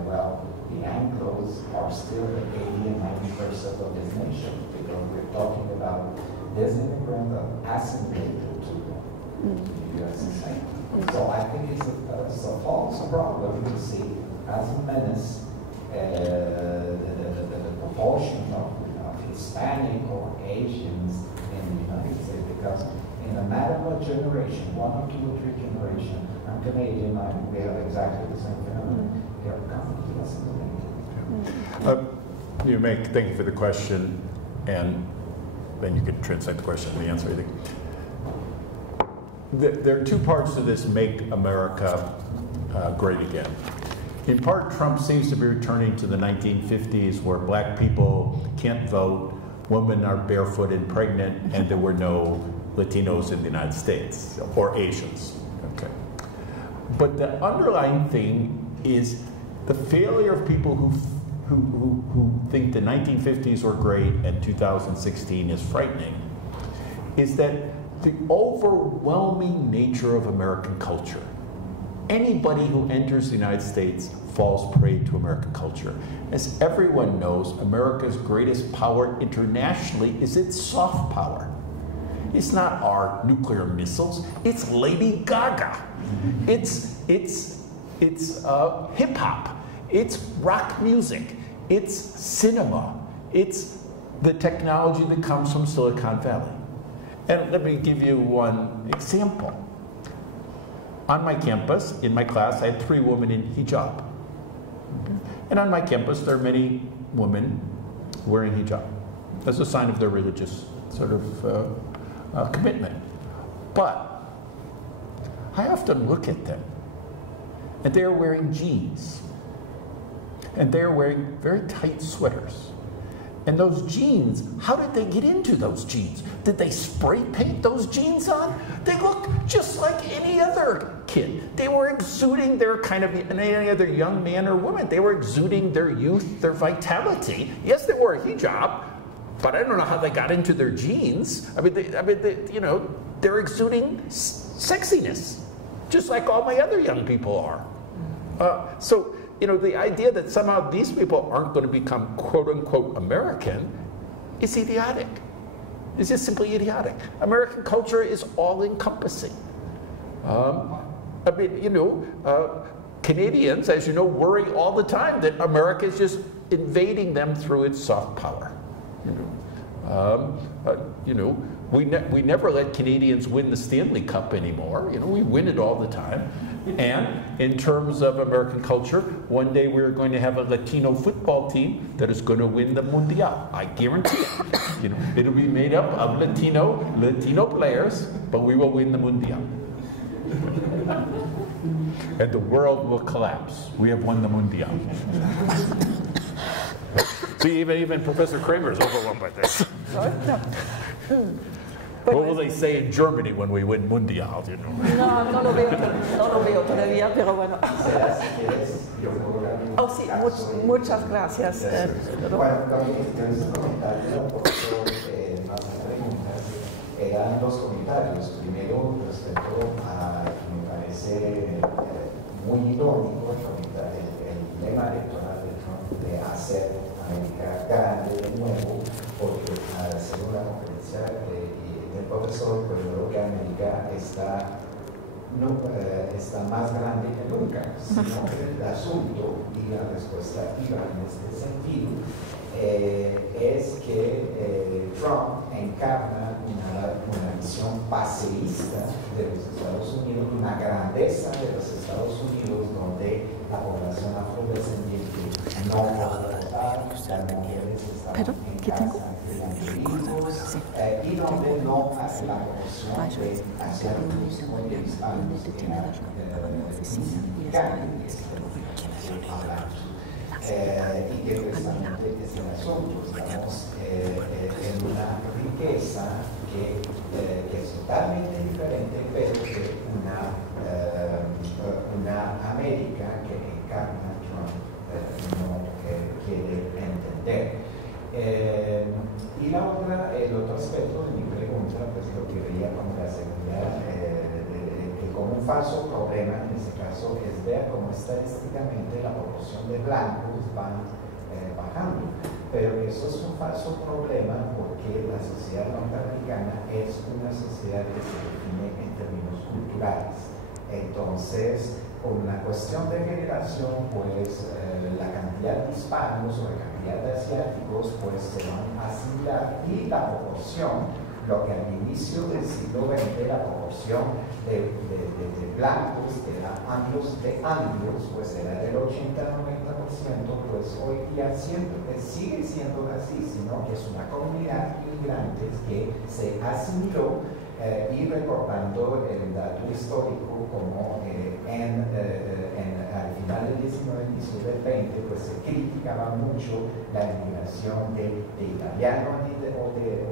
well, the Anglos are still 80 and 90% of this nation, because we're talking about this immigrant assimilated to the U.S. So I think it's a false problem to see as a menace the proportion of Hispanic or Asians in the United States, because in a matter of a generation, 1 or 2 or 3 generations, I'm Canadian, we have exactly the same phenomenon. They are completely assimilated. Thank you for the question, and then you could translate the question and the answer, I think. There are two parts to this Make America Great Again. In part, Trump seems to be returning to the 1950s, where black people can't vote, women are barefoot and pregnant, and there were no Latinos in the United States, or Asians. Okay. But the underlying thing is the failure of people who think the 1950s were great and 2016 is frightening, is that the overwhelming nature of American culture. Anybody who enters the United States falls prey to American culture. As everyone knows, America's greatest power internationally is its soft power. It's not our nuclear missiles. It's Lady Gaga. It's hip hop. It's rock music. It's cinema. It's the technology that comes from Silicon Valley. And let me give you one example. On my campus, in my class, I had 3 women in hijab. And on my campus, there are many women wearing hijab. That's a sign of their religious sort of commitment. But I often look at them, and they're wearing jeans. And they're wearing very tight sweaters. And those jeans, how did they get into those jeans? Did they spray paint those jeans on? They looked just like any other kid. They were exuding their kind of, any other young man or woman, they were exuding their youth, their vitality. Yes, they wore a hijab, but I don't know how they got into their jeans. I mean, you know, they're exuding sexiness, just like all my other young people are. So, you know, the idea that somehow these people aren't going to become quote-unquote American is idiotic. It's just simply idiotic. American culture is all-encompassing. I mean, you know, Canadians, as you know, worry all the time that America is just invading them through its soft power. You know, we never let Canadians win the Stanley Cup anymore. You know, we win it all the time. And in terms of American culture, one day we're going to have a Latino football team that is going to win the Mundial. I guarantee it. You know, it'll be made up of Latino players, but we will win the Mundial. And the world will collapse. We have won the Mundial. See, even Professor Kramer is overwhelmed by this. What will they say in Germany when we win Mundial? You know? No lo veo todavía, pero bueno. Oh, sí, muchas gracias. Bueno, también un comentario, más preguntas, eran 2 comentarios. Primero, respecto a que me parece muy irónico el lema electoral de Trump de hacer América grande de nuevo, porque según la conferencia del profesor, pues yo creo que América está más grande que nunca, sino que el asunto y la respuesta iba en este sentido, es que Trump encarna una visión paseísta de los Estados Unidos, una grandeza de los Estados Unidos donde la población afrodescendiente no puede votar, las mujeres están en casa, y donde no hace la promoción de asiáticos o de hispanos en la y que precisamente es el asunto. Estamos en una riqueza que es totalmente diferente, pero que una América que encarna Trump no quiere entender. Y el otro aspecto de mi pregunta, pues lo que veía como la seguridad, como un falso problema en ese caso, es ver cómo estadísticamente la proporción de blancos van bajando. Pero eso es un falso problema porque la sociedad norteamericana es una sociedad que se define en términos culturales. Entonces, por una cuestión de generación, pues la cantidad de hispanos o la cantidad de asiáticos pues se van a asimilar y la proporción, lo que al inicio del siglo XX la proporción de blancos era anglos, pues era del 80-90%, pues hoy día sigue siendo así, sino que es una comunidad de inmigrantes que se asimiló y recordando el dato histórico como al final del 19 y inicio del 20, pues se criticaba mucho la inmigración de italianos o de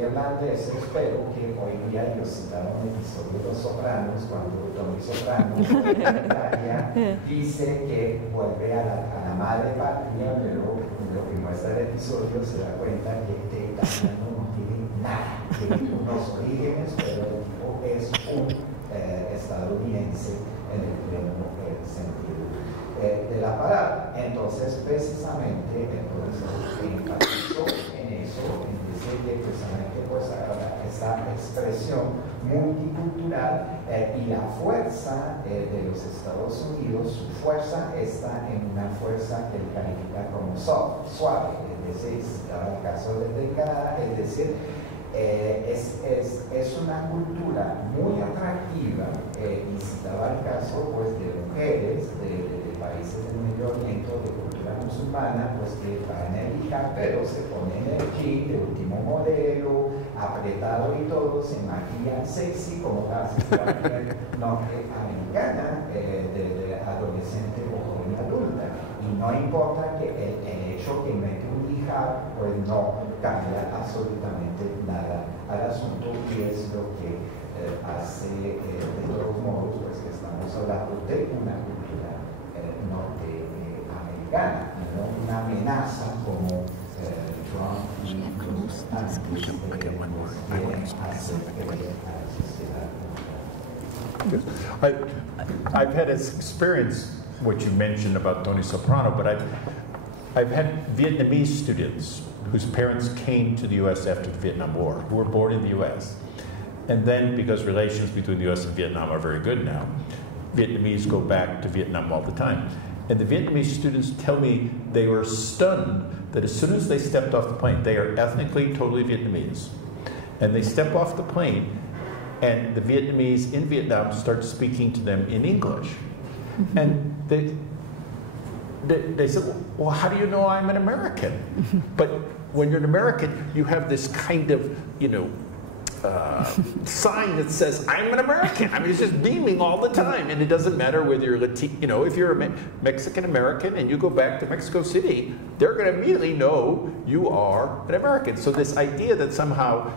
irlandeses, pero que hoy día ellos citaron el episodio de Los Sopranos, cuando Tony Soprano en Italia dice que vuelve a la madre patria, pero lo que muestra el episodio se da cuenta que este italiano no tiene nada, tiene unos orígenes, pero el tipo es un estadounidense en el pleno sentido de la palabra. Entonces, precisamente, el profesor enfatizó en en eso, en decir que precisamente pues, esta expresión multicultural y la fuerza de los Estados Unidos, su fuerza está en una fuerza que él califica como soft, suave, es decir, si daba el caso de Canadá, es decir, es una cultura muy atractiva y si daba el caso pues, de mujeres de países del Medio Oriente, de cultura musulmana, pues que van a hijab, pero se ponen el jean de último modelo, apretado y todo, se maquillan sexy como casi la mujer norteamericana de adolescente o joven adulta. Y no importa que el hecho que mete un hijab, pues no cambia absolutamente nada al asunto y es lo que hace de todos modos pues que estamos hablando de una cultura norteamericana, no una amenaza como Trump y los antis quieren hacer creer a la sociedad. I've had experience what you mentioned about Tony Soprano, but I've had Vietnamese students whose parents came to the U.S. after the Vietnam War, who were born in the U.S. And then, because relations between the U.S. and Vietnam are very good now, Vietnamese go back to Vietnam all the time. And the Vietnamese students tell me they were stunned that as soon as they stepped off the plane, they are ethnically totally Vietnamese. And they step off the plane, and the Vietnamese in Vietnam start speaking to them in English. And they said, well, how do you know I'm an American? But when you're an American, you have this kind of, sign that says, I'm an American. I mean, it's just beaming all the time. And it doesn't matter whether you're Latino, if you're a Mexican-American and you go back to Mexico City, they're going to immediately know you are an American. So this idea that somehow,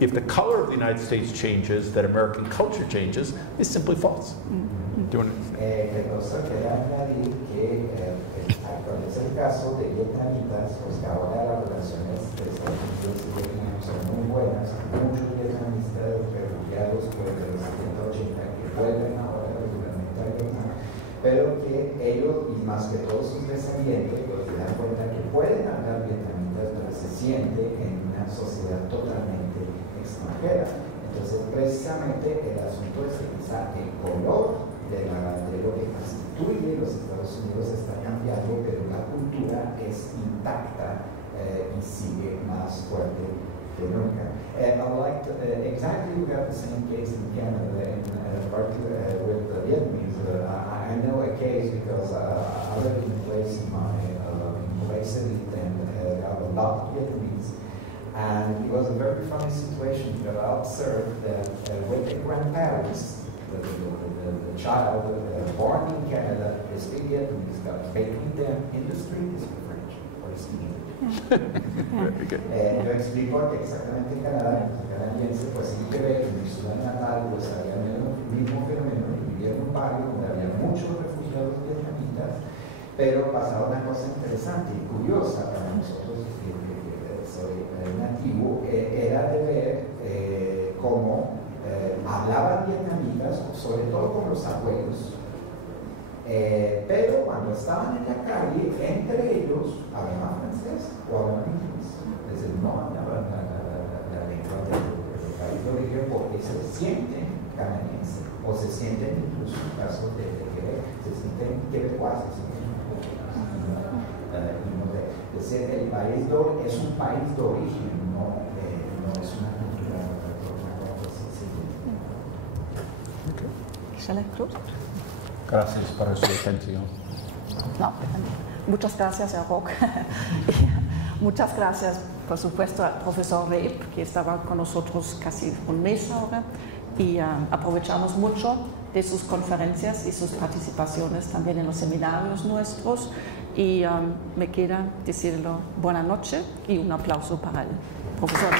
if the color of the United States changes, that American culture changes, is simply false. Do you want to say? Actual es el caso de vietnamitas, pues que ahora las relaciones de Estados Unidos y Vietnam son muy buenas, muchos vietnamistas refugiados pues, de los 70, 80 que vuelven ahora regularmente a Vietnam, pero que ellos, y más que todos sus descendientes, pues se dan cuenta que pueden hablar vietnamitas, pero se sienten en una sociedad totalmente extranjera. Entonces, precisamente el asunto es que quizá el color de lo que constituye los Estados Unidos está cambiando, pero la cultura es intacta y sigue más fuerte que nunca. I like to, exactly we got the same case in Canada, and particularly with the Vietnamese. I know a case because I lived in a place in my place and got a lot of Vietnamese. And it was a very funny situation because I observed that with the grandparents, the child born in Canada is speaking Vietnamese, got between them in the street is French or is English. Yo explico que exactamente en Canadá, los canadienses, pues sin creer en mi ciudad natal, pues había el mismo fenómeno, vivía en un barrio donde había muchos refugiados vietnamitas, pero pasaba una cosa interesante y curiosa para nosotros, que soy nativo, era de ver cómo hablaban vietnamitas, sobre todo con los abuelos, pero cuando estaban en la calle, entre ellos hablaban francés o hablaban inglés. Es decir, no hablaban la lengua del país de origen porque se sienten canadienses o se sienten, incluso en casos de Quebec, se sienten quebecuas, se sienten es decir, el país es un país de origen, no es una cultura. Shall I close? Gracias para su atención. No, muchas gracias a Roque. Muchas gracias, por supuesto, al profesor Rabe, que estaba con nosotros casi un mes ahora, y aprovechamos mucho de sus conferencias y sus participaciones también en los seminarios nuestros, y me queda decirlo buena noche y un aplauso para el profesor.